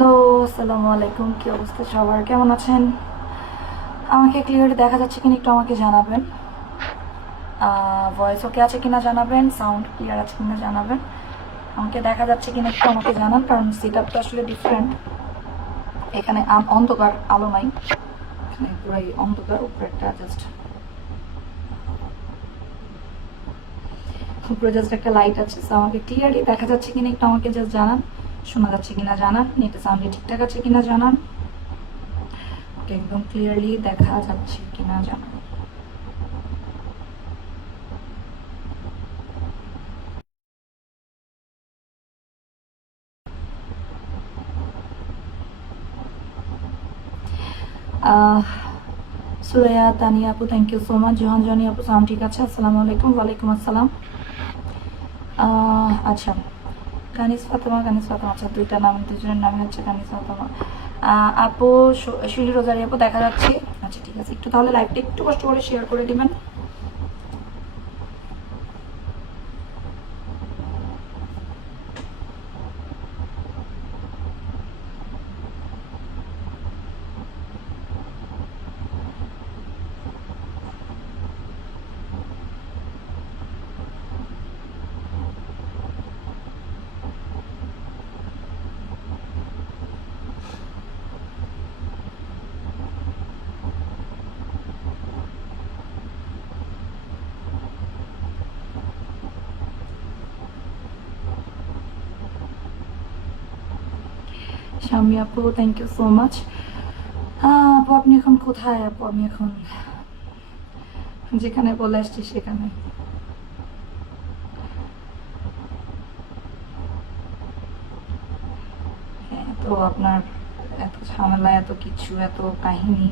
Hello, আসসালামু আলাইকুম। কি অবস্থা সবার, কেমন আছেন? আমাকে ক্লিয়ারলি দেখা যাচ্ছে কিনা একটু আমাকে জানাবেন। ভয়েস ওকে আছে কিনা জানাবেন, সাউন্ড ক্লিয়ার আছে কিনা জানাবেন। আমাকে দেখা যাচ্ছে কিনা একটু আমাকে জানান, কারণ সেট আপটা আসলে ডিফারেন্ট। এখানে অন্ধকার, আলো নাই, এখানে পুরাই অন্ধকার। উপরে জাস্ট একটা লাইট আছে। তো আমাকে ক্লিয়ারলি দেখা যাচ্ছে কিনা একটু আমাকে জাস্ট জানান। শোনা যাচ্ছে কিনা জানান, নেটে সাউন্ডে ঠিকঠাক আছে কিনা জানান। একদম ক্লিয়ারলি দেখা যাচ্ছে কিনা জানান। সুরাইয়া তানিয়া আপু, thank you so much. Johan Jony আপু, সালাম ঠিক আছে। আসসালামু আলাইকুম। ওয়ালাইকুম আসসালাম। আচ্ছা, কানিস ফাতেমা, কানিস ফাতেমা, আচ্ছা দুইটা নাম, দুজনের নামই হচ্ছে কানিস ফাতেমা। আপু শিলি রোজারি আপু দেখা যাচ্ছে। আচ্ছা ঠিক আছে, একটু তাহলে লাইভটা একটু কষ্ট করে শেয়ার করে দিবেন। শামি আপু, থ্যাংক ইউ সো মাচ। আপু আপনি এখন কোথায়? আপু আমি এখন যেখানে বলে আসছি সেখানে। হ্যাঁ, তো আপনার এত ঝামেলা, এত কিছু, এত কাহিনী।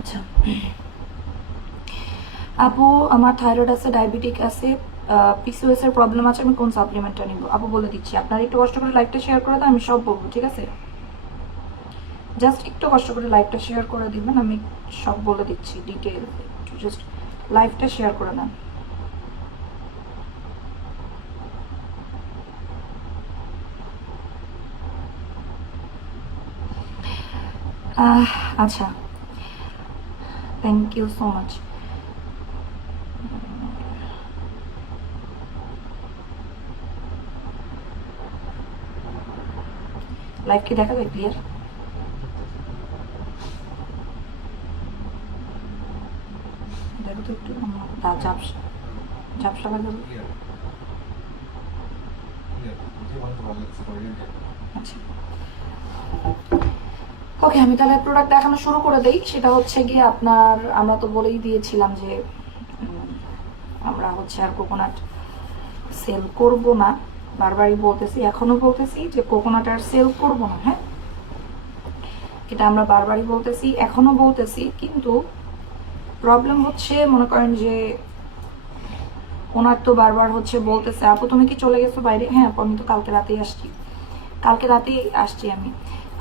আচ্ছা আপু, আমার থাইরয়েড আছে, ডায়াবেটিক আছে, পিসিওএস এর প্রবলেম আছে, আমি কোন সাপ্লিমেন্টটা নিব? আপু বলে দিচ্ছি, আপনার একটু কষ্ট করে লাইভটা শেয়ার করে দেন, আমি সব বলবো, ঠিক আছে? জাস্ট একটু কষ্ট করে লাইভটা শেয়ার করে দিবেন, আমি সব বলে দিচ্ছি ডিটেল। জাস্ট লাইভটা শেয়ার করে দেন। আচ্ছা, thank you so much. Live কি দেখা যায় ক্লিয়ার? দেখো তো একটু, ঝাপসা ঝাপসা লাগে। আচ্ছা ওকে, আমি তাহলে প্রোডাক্ট দেখানো শুরু করে দেই। সেটা হচ্ছে গিয়ে আপনার, আমরা তো বলেই দিয়েছিলাম যে আমরা হচ্ছে আর কোকোনাট সেল করব না। বারবারই বলতেছি, এখনো বলতেছি যে কোকোনাট আর সেল করব না। হ্যাঁ, এটা আমরা বারবারই বলতেছি, এখনো বলতেছি। কিন্তু প্রবলেম হচ্ছে, মনে করেন যে ওনার তো বারবার হচ্ছে বলতেছে, আপু তুমি কি চলে গেছো বাইরে? হ্যাঁ আপু, আমি তো কালকে রাতেই আসছি। কালকে রাতেই আসছি আমি।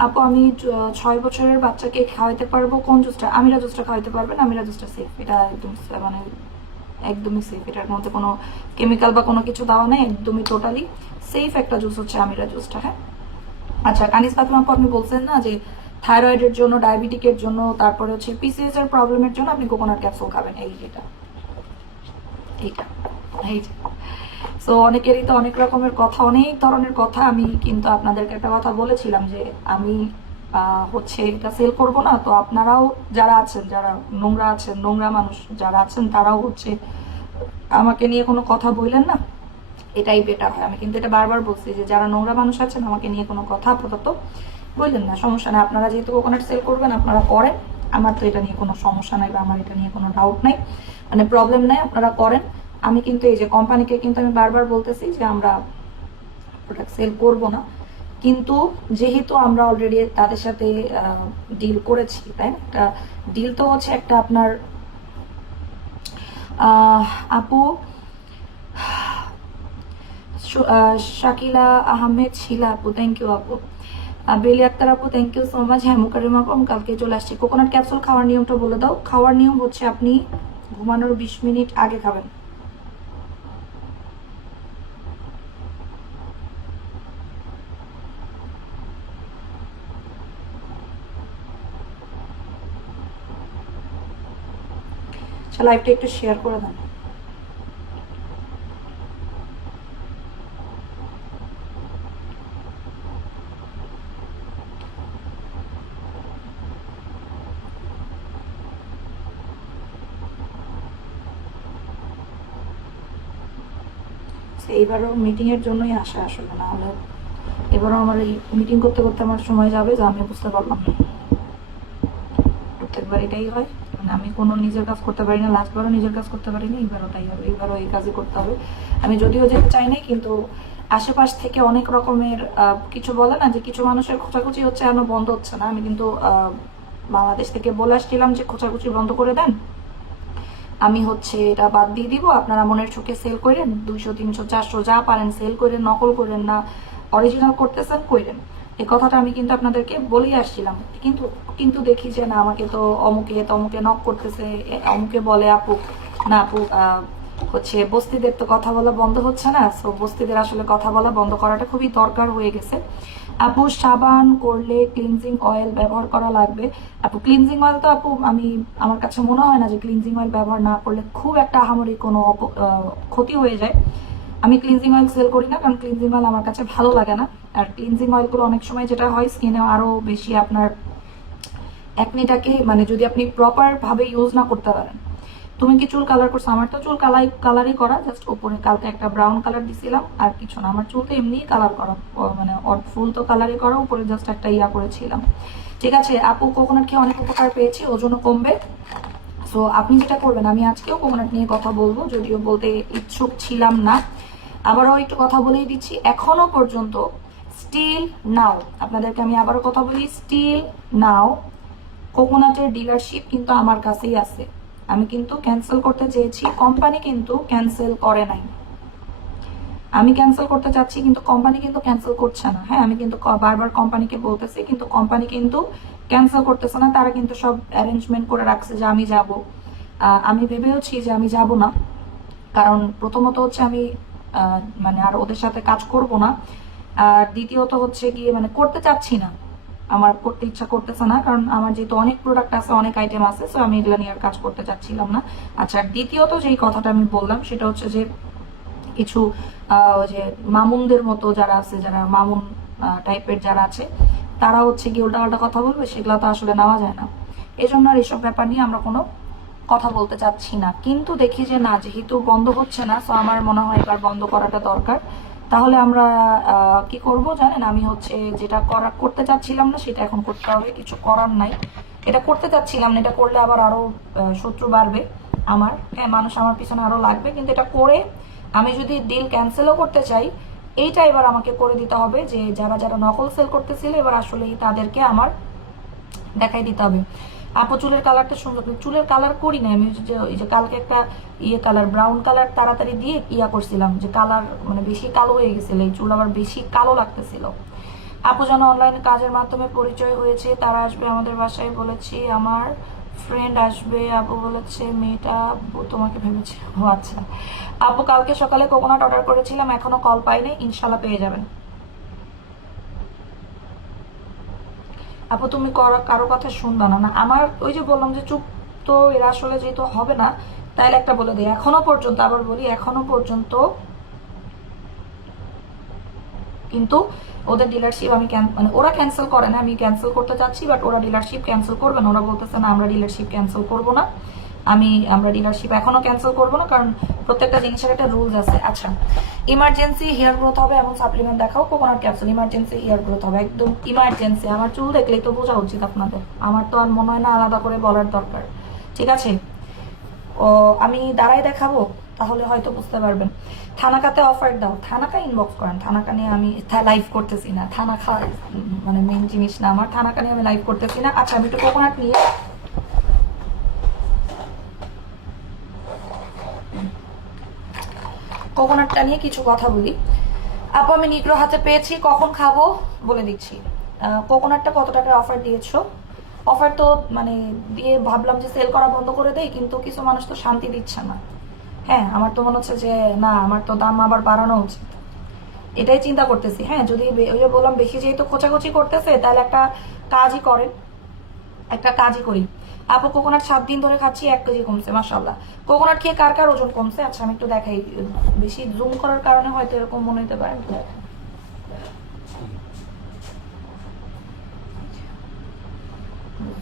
আপু আমি 6 বছরের বাচ্চাকে খাওয়াইতে পারবো কোন জুসটা? আমিরা জুসটা খাওয়াইতে পারবেন। আমিরা জুসটা সেফ, এটা একদম মানে একদমই সেফ। এটার মধ্যে কোনো কেমিক্যাল বা কোনো কিছু দেওয়া নেই, একদমই টোটালি সেফ একটা জুস হচ্ছে আমিরা জুসটা। হ্যাঁ আচ্ছা, কানিস ফাতেমা আপু, আপনি বলছেন না যে থাইরয়েডের জন্য, ডায়াবেটিকের জন্য, তারপরে হচ্ছে পিসিএস এর প্রবলেমের জন্য আপনি কোকোনাট ক্যাপসুল খাবেন। এইটা এইটা সো অনেকেরই তো অনেক রকমের কথা, অনেক ধরনের কথা। আমি কিন্তু আপনাদেরকে একটা কথা বলেছিলাম যে আমি হচ্ছে এটা সেল করব না। তো আপনারাও যারা আছেন, যারা নোংরা আছেন, নোংরা মানুষ যারা আছেন, তারাও হচ্ছে আমাকে নিয়ে কোনো কথা বললেন না, এটাই বেটার হয়। আমি কিন্তু এটা বারবার বলছি যে যারা নোংরা মানুষ আছেন আমাকে নিয়ে কোনো কথা আপাতত বললেন না, সমস্যা নেই। আপনারা যেহেতু কোকোনাট সেল করবেন আপনারা করেন, আমার তো এটা নিয়ে কোনো সমস্যা নাই বা আমার এটা নিয়ে কোনো ডাউট নাই, মানে প্রবলেম নাই, আপনারা করেন। আমি কিন্তু এই যে কোম্পানিকে কিন্তু আমি বারবার বলতেছি যে আমরা প্রোডাক্ট সেল করব না, কিন্তু যেহেতু আমরা অলরেডি তাদের সাথে ডিল করেছি, তাই না? একটা ডিল তো হচ্ছে একটা আপনার আপু শাকিলা আহমেদ শিলা আপু, থ্যাংক ইউ আপু। বেলি আক্তার আপু, থ্যাংক ইউ সো মাচ। হ্যাঁ মুকারিম আপু, আমি কালকে চলে আসছি। কোকোনাট ক্যাপসুল খাওয়ার নিয়মটা বলে দাও। খাওয়ার নিয়ম হচ্ছে আপনি ঘুমানোর 20 মিনিট আগে খাবেন। লাইভটা একটু শেয়ার করে দেন। এইবারও মিটিং এর জন্যই আসা, আসলে না হলে এবারও আমার এই মিটিং করতে করতে আমার সময় যাবে, যা আমি বুঝতে পারলাম। প্রত্যেকবার এটাই হয়, মানে আমি কোনো নিজের কাজ করতে পারি না। লাস্টবারও নিজের কাজ করতে পারিনি, এবারও তাই হবে, এবারও এই কাজই করতে হবে। আমি যদিও যেতে চাই নাই, কিন্তু আশেপাশ থেকে অনেক রকমের কিছু বলে না যে কিছু মানুষের খোঁচাখুচি হচ্ছে, এখনো বন্ধ হচ্ছে না। আমি কিন্তু বাংলাদেশ থেকে বলে আসছিলাম যে খোঁচাখুচি বন্ধ করে দেন, আমি হচ্ছে এটা বাদ দিয়ে দিব, আপনারা মনের চোখে সেল করেন, 200 300 400 যা পারেন সেল করেন, নকল করেন না, অরিজিনাল করতেছেন করেন। এই কথাটা আমি কিন্তু আপনাদেরকে বলেই আসছিলাম, কিন্তু কিন্তু দেখি যে না, আমাকে তো অমুকে তমুকে নক করতেছে, অমুকে বলে আপু না আপু হচ্ছে বস্তিদের তো কথা বলা বন্ধ হচ্ছে না। সো বস্তিদের আসলে কথা বলা বন্ধ করাটা খুবই দরকার হয়ে গেছে। আপু সাবান করলে ক্লিনজিং অয়েল ব্যবহার করা লাগবে। আপু ক্লিনজিং অয়েল তো আপু আমার কাছে মনে হয় না যে ক্লিনজিং অয়েল ব্যবহার না করলে খুব একটা আহামরি কোনো ক্ষতি হয়ে যায়। আমি ক্লিনজিং অয়েল সেল করি না, কারণ ক্লিনজিং অয়েল আমার কাছে ভালো লাগে না। আর ক্লিনজিং অয়েলগুলো অনেক সময় যেটা হয় স্কিনে আরো বেশি আপনার একনিটাকে, মানে যদি আপনি প্রপার ভাবে ইউজ না করতে পারেন। তুমি কি চুল কালার করছো? আমার তো চুল কালারই করা, জাস্ট উপরে কালকে একটা ব্রাউন কালার দিছিলাম, আর কিছু না। আমার চুল তো এমনিই কালার করা, মানে ফুল তো কালারই করা, উপরে জাস্ট একটা ইয়া করেছিলাম। ঠিক আছে আপু, কোকোনাট খেয়ে অনেক উপকার পেয়েছি, ওজনও কমবে। সো আপনি যেটা করবেন, আমি আজকেও কোকোনাট নিয়ে কথা বলবো, যদিও বলতে ইচ্ছুক ছিলাম না, আবারও একটু কথা বলেই দিচ্ছি। এখনো পর্যন্ত স্টিল নাও, আপনাদেরকে আমি আবারও কথা বলি, স্টিল নাও কোকোনাটের ডিলারশিপ কিন্তু আমার কাছেই আছে। আমি কিন্তু ক্যান্সেল করতে চেয়েছি, কোম্পানি কিন্তু ক্যান্সেল করে নাই। আমি ক্যান্সেল করতে চাচ্ছি কিন্তু কোম্পানি কিন্তু ক্যান্সেল করছে না। হ্যাঁ আমি কিন্তু বারবার কোম্পানিকে বলতেছি, কিন্তু কোম্পানি কিন্তু ক্যান্সেল করতেছে না। তারা কিন্তু সব অ্যারেঞ্জমেন্ট করে রাখছে যে আমি যাব। আমি ভেবেওছি যে আমি যাব না, কারণ প্রথমত হচ্ছে আমি মানে আর ওদের সাথে কাজ করব না, আর দ্বিতীয়ত হচ্ছে গিয়ে মানে করতে চাচ্ছি না, আমার করতে ইচ্ছা করতেছে না, কারণ আমার যেহেতু অনেক প্রোডাক্ট আছে, অনেক আইটেম আছে, সো আমি এগুলো নিয়ে আর কাজ করতে চাচ্ছিলাম না। আচ্ছা, আর দ্বিতীয়ত যেই কথাটা আমি বললাম সেটা হচ্ছে যে কিছু ওই যে মামুনদের মতো যারা আছে, যারা মামুন টাইপের যারা আছে, তারা হচ্ছে কি উল্টাপাল্টা কথা বলবে, সেগুলো তো আসলে নেওয়া যায় না। এই জন্য আর এসব ব্যাপার নিয়ে আমরা কোনো কথা বলতে চাচ্ছি না। কিন্তু দেখি যে না, যেহেতু বন্ধ হচ্ছে না, তো আমার মনে হয় এবার বন্ধ করাটা দরকার। তাহলে আমরা কি করব জানেন, আমি হচ্ছে যেটা করতে চাচ্ছিলাম না সেটা এখন করতে হবে, কিছু করার নাই। এটা করতে চাচ্ছিলাম না, এটা করলে আবার আরো শত্রু বাড়বে আমার, হ্যাঁ মানুষ আমার পিছনে আরো লাগবে। কিন্তু এটা করে আমি যদি ডিল ক্যান্সেলও করতে চাই, এইটা এবার আমাকে করে দিতে হবে যে যারা যারা নকল সেল করতেছিল এবার আসলেই তাদেরকে আমার দেখাই দিতে হবে। আপু চুলের কালারটা সুন্দর, চুলের কালার করি না আমি, যে কালকে একটা কালার ব্রাউন কালার তাড়াতাড়ি দিয়ে করছিলাম, যে কালার মানে বেশি কালো হয়ে গেছিল, এই চুল আবার বেশি কালো লাগতেছিল। আপু যেন অনলাইনে কাজের মাধ্যমে পরিচয় হয়েছে, তারা আসবে আমাদের বাসায় বলেছি, আমার ফ্রেন্ড আসবে। আপু বলেছে মেয়েটা তোমাকে ভেবেছে। ও আচ্ছা আপু, কালকে সকালে কোকোনাট অর্ডার করেছিলাম, এখনো কল পাইনি, ইনশাল্লাহ পেয়ে যাবেন। আপু তুমি কারো কথা শুনবা না? না আমার ওই যে বললাম যে চুপ, তো এরা আসলে যেহেতু হবে না, তাইলে একটা বলে দিই, এখনো পর্যন্ত, আবার বলি এখনো পর্যন্ত কিন্তু ওদের ডিলারশিপ আমি মানে ওরা ক্যান্সেল করে না, আমি ক্যান্সেল করতে চাচ্ছি, বাট ওরা ডিলারশিপ ক্যান্সেল করবে না। ওরা বলতেছে না আমরা ডিলারশিপ ক্যান্সেল করবো না, আমরা ডিলারশিপ এখনো ক্যান্সেল করবো না, কারণ প্রত্যেকটা জিনিসের একটা রুলস আছে। আচ্ছা, ইমার্জেন্সি হেয়ার গ্রোথ হবে এমন সাপ্লিমেন্ট দেখাও। Coconut capsule emergency hair growth হবে, একদম ইমার্জেন্সি। আমার চুল দেখলেই তো বোঝা উচিত আপনাদের, আমার তো আর মনে হয় না আলাদা করে বলার দরকার, ঠিক আছে? ও আমি দাঁড়াই দেখাবো, তাহলে হয়তো বুঝতে পারবেন। থানাকাতে অফার দাও, থানাকা ইনবক্স করেন। থানাকা নিয়ে আমি লাইভ করতেছি না, থানাকা মানে মেন জিনিস না আমার, থানাকা নিয়ে আমি লাইভ করতেছি না। আচ্ছা, আমি একটু কোকোনাট নিয়ে কোকোনাটটা নিয়ে কিছু কথা বলি। আপু আমি নিগ্রো হাতে পেয়েছি, কখন খাবো বলে দিচ্ছি। কোকোনাটটা কত টাকার অফার দিয়েছো? অফার তো মানে দিয়ে ভাবলাম যে সেল করা বন্ধ করে দেই, কিন্তু কিছু মানুষ তো শান্তি দিচ্ছে না। হ্যাঁ, আমার তো মনে হচ্ছে যে না, আমার তো দাম আবার বাড়ানো উচিত, এটাই চিন্তা করতেছি। হ্যাঁ, যদি ওই যে বললাম বেশি যেহেতু খোঁচাখুচি করতেছে, তাহলে একটা কাজই করেন, একটা কাজই করি। আপু কোকোনাট 7 দিন ধরে খাচ্ছি, 1 কেজি কমছে, মাশাআল্লাহ। কোকোনাট খেয়ে কার কার ওজন কমছে? আচ্ছা আমি একটু দেখাই, বেশি জুম করার কারণে হয়তো এরকম মনে হতে পারে।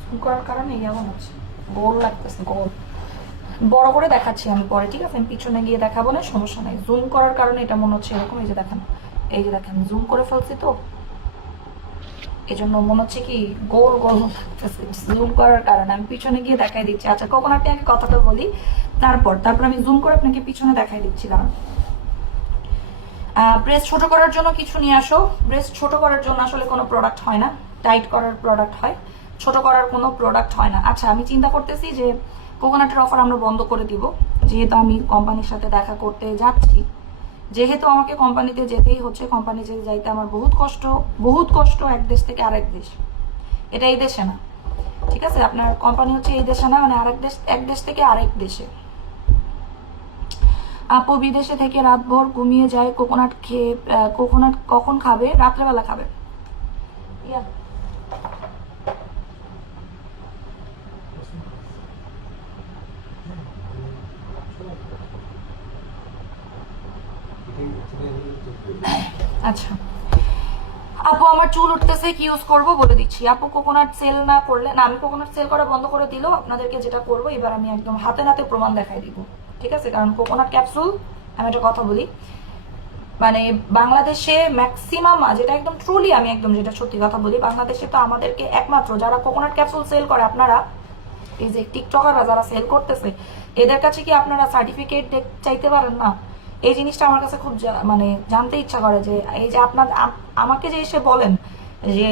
জুম করার কারণে এমন হচ্ছে, গোল লাগতেছে, গোল। বড় করে দেখাচ্ছি আমি পরে, ঠিক আছে? আমি পিছনে গিয়ে দেখাবো না, সমস্যা নাই। জুম করার কারণে এটা মনে হচ্ছে এরকম। এই যে দেখেন, এই যে দেখেন, জুম করে ফেলছি তো, এই জন্য মনে হচ্ছে কি গোল গোল লাগতেছে জুম করার কারণে। আমি পিছনে গিয়ে দেখাই দিচ্ছি। আচ্ছা, কোকোনাটে আগে কথাটা বলি, তারপর আমি জুম করে আপনাকে পিছনে দেখাই দিচ্ছি। কারণ ব্রেস্ট ছোট করার জন্য কিছু নিয়ে আসো। ব্রেস্ট ছোট করার জন্য আসলে কোনো প্রোডাক্ট হয় না, টাইট করার প্রোডাক্ট হয়, ছোট করার কোনো প্রোডাক্ট হয় না। আচ্ছা, আমি চিন্তা করতেছি যে কোকোনাটের অফার আমরা বন্ধ করে দিব, যেহেতু আমি কোম্পানির সাথে দেখা করতে যাচ্ছি, যেহেতু আমাকে কোম্পানিতে যেতেই হচ্ছে। কোম্পানিতে যাইতে আমার বহুত কষ্ট এক দেশ থেকে আরেক দেশ, এটা এই দেশে না, ঠিক আছে? আপনার কোম্পানি হচ্ছে এই দেশে না, মানে আরেক দেশ, এক দেশ থেকে আরেক দেশে। আপু বিদেশে থেকে রাতভর ঘুমিয়ে যায়, কোকোনাট খেয়ে কোকোনাট কখন খাবে? রাত্রেবেলা খাবে। আচ্ছা আপু আমার চুল উঠতেছে, কি ইউজ করবো বলে দিচ্ছি। আপু কোকোনাট সেল না করলে না, আমি কোকোনাট সেল করা বন্ধ করে দিলেও আপনাদেরকে যেটা করবো এবার আমি একদম হাতে নাতে প্রমাণ দেখাই দিব, ঠিক আছে? কারণ কোকোনাট ক্যাপসুল, আমি একটা কথা বলি, মানে বাংলাদেশে ম্যাক্সিমাম, যেটা একদম ট্রুলি আমি একদম যেটা সত্যি কথা বলি, বাংলাদেশে তো আমাদেরকে একমাত্র যারা কোকোনাট ক্যাপসুল সেল করে, আপনারা এই যে টিকটকাররা যারা সেল করতেছে, এদের কাছে কি আপনারা সার্টিফিকেট চাইতে পারেন না? এই জিনিসটা আমার কাছে খুব মানে জানতে ইচ্ছা করে, যে এই যে আপনার আমাকে যে এসে বলেন যে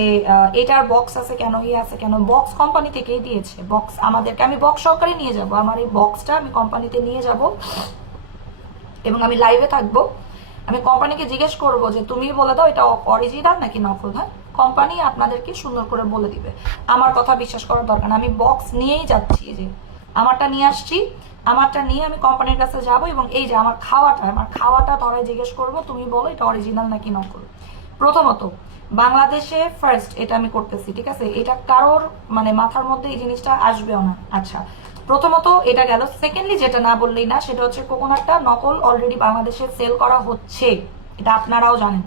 এটার বক্স আছে কেন, ইয়ে আছে কেন, বক্স কোম্পানি থেকেই দিয়েছে, বক্স আমাদেরকে, আমি বক্স সহকারে নিয়ে যাব, আমার এই বক্সটা আমি কোম্পানিতে নিয়ে যাব এবং আমি লাইভে থাকবো। আমি কোম্পানিকে জিজ্ঞেস করবো যে তুমি বলে দাও এটা অরিজিনাল নাকি নকল। হ্যাঁ, কোম্পানি আপনাদেরকে সুন্দর করে বলে দিবে, আমার কথা বিশ্বাস করার দরকার না। আমি বক্স নিয়েই যাচ্ছি, যে আমারটা নিয়ে আসছি, আমারটা নিয়ে আমি কোম্পানির কাছে যাব এবং এই যে আমার খাওয়াটা ধরায় জিজ্ঞেস করব, তুমি বলো এটা অরিজিনাল নাকি নকল। প্রথমত বাংলাদেশে ফার্স্ট এটা আমি করতেছি, ঠিক আছে? এটা কারোর মানে মাথার মধ্যে এই জিনিসটা আসবেও না। আচ্ছা, প্রথমত এটা গেল। সেকেন্ডলি যেটা না বললেই না, সেটা হচ্ছে কোকোনাটটা নকল অলরেডি বাংলাদেশে সেল করা হচ্ছে, এটা আপনারাও জানেন।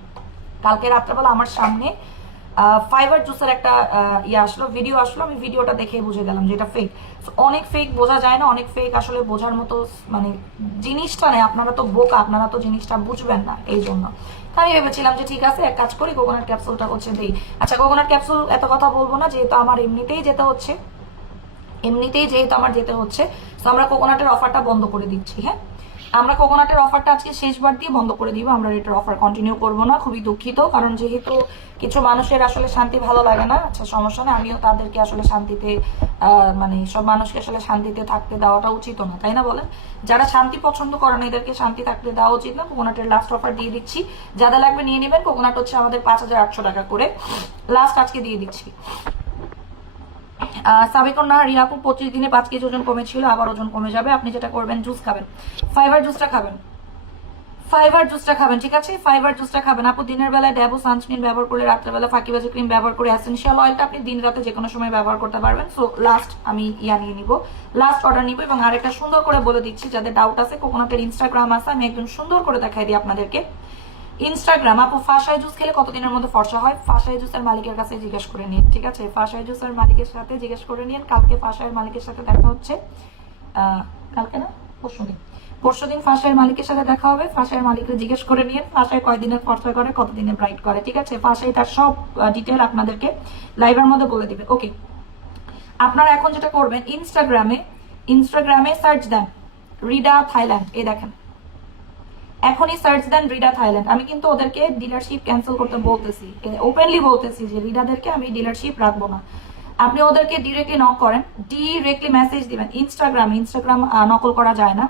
কালকে রাত্রেবেলা আমার সামনে ফাইবার জুসের একটা ভিডিও আসলো, আমি ভিডিওটা দেখে বুঝে গেলাম যে এটা ফেক। অনেক ফেক বোঝা যায় না, অনেক ফেক আসলে বোঝার মতো মানে জিনিসটা নেই। আপনারা তো বোকা, আপনারা তো জিনিসটা বুঝবেন না, এই জন্য আমি ভেবেছিলাম যে ঠিক আছে এক কাজ করি, কোকোনাট ক্যাপসুলটা হচ্ছে দিই। আচ্ছা, কোকোনাট ক্যাপসুল এত কথা বলবো না, যেহেতু আমার এমনিতেই যেতে হচ্ছে, তো আমরা কোকোনাটের অফারটা বন্ধ করে দিচ্ছি। হ্যাঁ, আমরা কোকোনাটের অফারটা আজকে শেষবার দিয়ে বন্ধ করে দিব, আমরা এটার অফার কন্টিনিউ করবো না। খুবই দুঃখিত, কারণ যেহেতু কিছু মানুষের আসলে শান্তি ভালো লাগে না। আচ্ছা, সমস্যা না, আমিও তাদেরকে আসলে শান্তিতে মানে সব মানুষকে আসলে শান্তিতে থাকতে দেওয়াটা উচিত না, তাই না বলেন? যারা শান্তি পছন্দ করে না, এদেরকে শান্তি থাকতে দেওয়া উচিত না। কোকোনাটের লাস্ট অফার দিয়ে দিচ্ছি, যাদের লাগবে নিয়ে নেবেন। কোকোনাট হচ্ছে আমাদের 5800 টাকা করে লাস্ট আজকে দিয়ে দিচ্ছি। সাবিকর না রিয়াপু 25 দিনে 5 কেজি ওজন কমেছিল, আবার ওজন কমে যাবে। আপনি যেটা করবেন, জুস খাবেন, ফাইবার জুসটা খাবেন, ঠিক আছে? ফাইবার জুসটা খাবেন। আপু দিনের বেলায় ড্যাবো সানস্ক্রিন ব্যবহার করে, রাত্রেবেলা ফাঁকিবাজি ক্রিম ব্যবহার করে, এসেনশিয়াল অয়েলটা আপনি দিন রাতে যে কোনো সময় ব্যবহার করতে পারবেন। সো লাস্ট আমি নিয়ে নিব, লাস্ট অর্ডার নিব। এবং আরেকটা সুন্দর করে বলে দিচ্ছি, যাদের ডাউট আছে, কোকোনাটের ইনস্টাগ্রাম আছে, আমি একদম সুন্দর করে দেখাই দিই আপনাদেরকে। ইনস্টাগ্রাম আপু ফাশাই জুস খেলে কতদিনের মধ্যে ফর্সা হয়? ফাশাই জুসের মালিকের কাছে জিজ্ঞেস করে নিন, ঠিক আছে? ফাশাই জুসের মালিকের সাথে জিজ্ঞেস করে নিন। কালকে ফাশাইয়ের মালিকের সাথে দেখা হচ্ছে, কালকে না পরশুদিন ফাশাইয়ের মালিকের সাথে দেখা হবে। ফাশাইয়ের মালিককে জিজ্ঞেস করে নিন ফাশাই কয়দিনের ফর্সা করে, কতদিনে ব্রাইট করে, ঠিক আছে? ফাশাই তার সব ডিটেল আপনাদেরকে লাইভের মধ্যে বলে দিবে। ওকে, আপনারা এখন যেটা করবেন, ইনস্টাগ্রামে সার্চ দেন রিডা থাইল্যান্ড। এই দেখেন, এখনই সার্চ দেন রিডা থাইল্যান্ড। আমি কিন্তু ওদেরকে ডিলারশিপ ক্যান্সেল করতে বলতেছি, ওপেনলি বলতেছি যে রিডাদেরকে আমি ডিলারশিপ রাখবো না। আপনি ওদেরকে ডিরেক্টলি নক করেন, ডিরেক্টলি মেসেজ দিবেন। ইনস্টাগ্রাম নকল করা যায় না।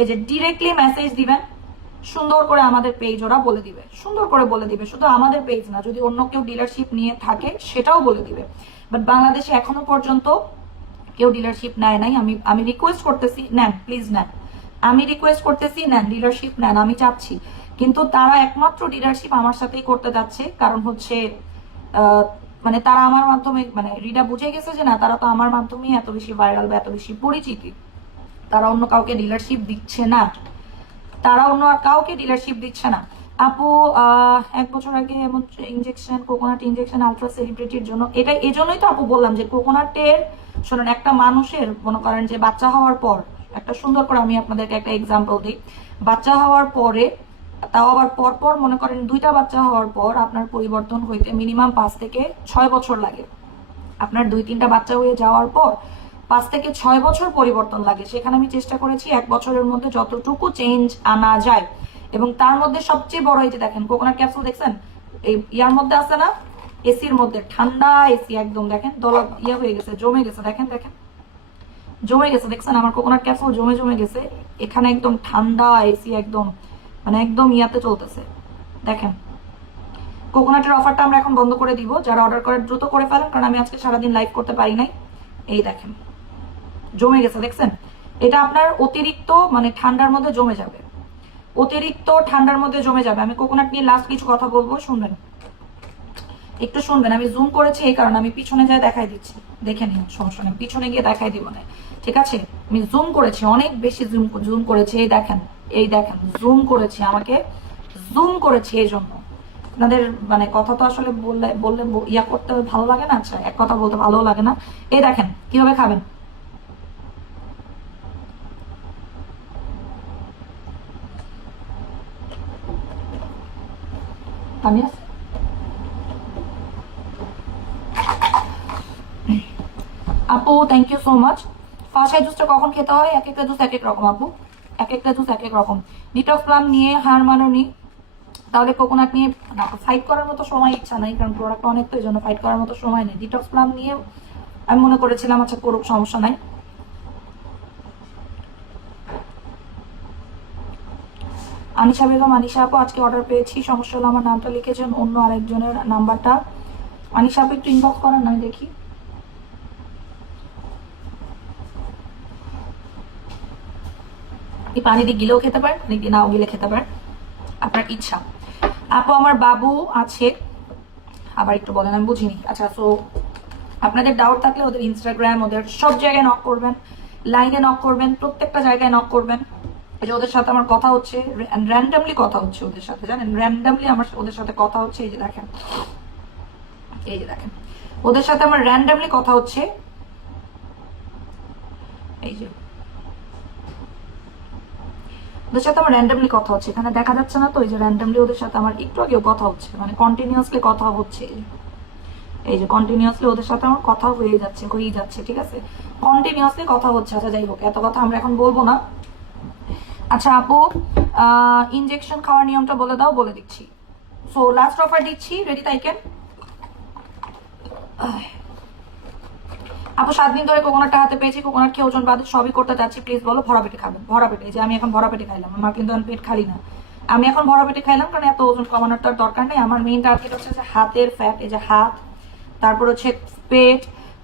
এই যে ডিরেক্টলি মেসেজ দিবেন, সুন্দর করে আমাদের পেজ ওরা বলে দিবে, সুন্দর করে বলে দিবে। শুধু আমাদের পেজ না, যদি অন্য কেউ ডিলারশিপ নিয়ে থাকে সেটাও বলে দিবে। বাট বাংলাদেশে এখনো পর্যন্ত কেউ ডিলারশিপ নেয় নাই। আমি রিকোয়েস্ট করতেছি, নেন প্লিজ, নেন। আমি রিকোয়েস্ট করতেছি, নেন ডিলারশিপ নেন, আমি চাচ্ছি। কিন্তু তারা একমাত্র ডিলারশিপ আমার সাথেই করতে যাচ্ছে, কারণ হচ্ছে মানে তারা আমার মাধ্যমে, মানে রিডা বুঝে গেছে যে না, তারা তো আমার মাধ্যমে এত বেশি ভাইরাল বা এত বেশি পরিচিতি, তারা অন্য কাউকে ডিলারশিপ দিচ্ছে না, তারা অন্য আর কাউকে ডিলারশিপ দিচ্ছে না। আপু 1 বছর আগে এমন ইনজেকশন, কোকোনাট ইনজেকশন আলট্রা সেলিব্রিটির জন্য, এটা এই জন্যই তো আপু বললাম যে কোকোনাটের, শোনেন, একটা মানুষের মনে করেন যে বাচ্চা হওয়ার পর, একটা সুন্দর করে আমি আপনাদেরকে একটা এক্সাম্পল দিই। বাচ্চা হওয়ার পরে, তাও আবার পরপর মনে করেন 2টা বাচ্চা হওয়ার পর আপনার পরিবর্তন হইতে মিনিমাম 5 থেকে 6 বছর লাগে। আপনার 2-3টা বাচ্চা হয়ে যাওয়ার পর 5 থেকে 6 বছর পরিবর্তন লাগে। সেখানে আমি চেষ্টা করেছি 1 বছরের মধ্যে যতটুকু চেঞ্জ আনা যায়। এবং তার মধ্যে সবচেয়ে বড়, এই যে দেখেন কোকোনাট ক্যাপসুল দেখছেন, এই ইয়ার মধ্যে আছে না, এসির মধ্যে, ঠান্ডা এসি একদম, দেখেন দলা ইয়া হয়ে গেছে, জমে গেছে, দেখেন জমে গেছে, দেখছেন আমার কোকোনাট ক্যাপসুল জমে গেছে এখানে, একদম ঠান্ডা এসি, একদম মানে একদম ইয়াতে চলতেছে। দেখেন, কোকোনাটের অফারটা আমরা এখন বন্ধ করে দিব। যারা অর্ডার করে দ্রুত করে ফেলেন, কারণ আমি আজকে সারাদিন লাইভ করতে পারি নাই। এই দেখেন জমে গেছে, দেখছেন? এটা আপনার অতিরিক্ত মানে ঠান্ডার মধ্যে জমে যাবে, অতিরিক্ত ঠান্ডার মধ্যে জমে যাবে। আমি কোকোনাট নিয়ে লাস্ট কিছু কথা বলবো, শুনবেন, একটু শুনবেন। আমি জুম করেছি এই কারণে, আমি পিছনে যাই দেখাই দিচ্ছি, দেখে নিন, সমস্যা নেই, পিছনে গিয়ে দেখাই দিব না, ঠিক আছে? আমি জুম করেছি, অনেক বেশি জুম করেছি, এই দেখেন জুম করেছি, আমাকে জুম করেছি এই জন্য। আপনাদের মানে কথা তো আসলে বললে ইয়া করতে ভালো লাগে না, আচ্ছা এক কথা বলতে ভালো লাগে না। এই দেখেন কিভাবে খাবেন, পানি আছে? আপু থ্যাংক ইউ সো মাচ। ফাশাই জুসটা কখন খেতে হয়? এক একটা জুস এক এক রকম আপু, এক একটা জুস এক এক রকম। ডিটক্স প্লাম নিয়ে হার মানোনি, তাহলে কোকোনাট নিয়ে ফাইট করার মতো সময় ইচ্ছা নাই, কারণ প্রোডাক্ট অনেক, তো এই জন্য ফাইট করার মতো সময় নেই। ডিটক্স প্লাম নিয়ে আমি মনে করেছিলাম আচ্ছা করুক, সমস্যা নাই। আনিশা বেগম, আনিশা আপু আজকে অর্ডার পেয়েছি, সমস্যা হলো আমার নামটা লিখেছেন অন্য আরেকজনের নাম্বারটা। আনিশা আপু একটু ইনবক্স করেন না, দেখি। এই পানি দিয়ে গিলেও খেতে পারেন, পানি দিয়ে নাও গিলে খেতে পারেন, আপনার ইচ্ছা। আপু আমার বাবু আছে, আবার একটু বলেন, আমি বুঝিনি। আচ্ছা, সো আপনাদের ডাউট থাকলে ওদের ইনস্টাগ্রাম, ওদের সব জায়গায় নক করবেন, লাইনে নক করবেন, প্রত্যেকটা জায়গায় নক করবেন। এই যে ওদের সাথে আমার কথা হচ্ছে, র্যান্ডামলি কথা হচ্ছে ওদের সাথে, জানেন, র্যান্ডামলি আমার ওদের সাথে কথা হচ্ছে। এই যে দেখেন ওদের সাথে আমার র্যান্ডামলি কথা হচ্ছে, এই যে ওদের সাথে আমার র্যান্ডামলি কথা হচ্ছে, এখানে দেখা যাচ্ছে না তো, এই যে র্যান্ডামলি ওদের সাথে আমার একটু আগেও কথা হচ্ছে, মানে কন্টিনিউয়াসলি কথা হচ্ছে। এই যে কন্টিনিউয়াসলি ওদের সাথে আমার কথা হয়েই যাচ্ছে, ঠিক আছে, কন্টিনিউয়াসলি কথা হচ্ছে। আচ্ছা যাই হোক, এত কথা আমরা এখন বলবো না। আচ্ছা আপু ইনজেকশন খাওয়ার নিয়মটা বলে দাও, বলে দিচ্ছি। সো লাস্ট অফার দিচ্ছি, রেডি তাইকেন আপু 7 দিন ধরে কোকোনাটটা হাতে পেয়েছি, কোকোনাট খেয়ে ওজন বাদে সবই করতে চাচ্ছি, প্লিজ বলো। ভরা পেটে খাবেন, ভরা পেটে। যে আমি এখন ভরা পেটে খাইলাম, আমার কিন্তু পেট খালি না, আমি এখন ভরা পেটে খাইলাম, কারণ এত ওজন কমানোর তো দরকার নেই। আমার মেইন টার্গেট হচ্ছে যে হাতের ফ্যাট, এই যে হাত, তারপর হচ্ছে পেট,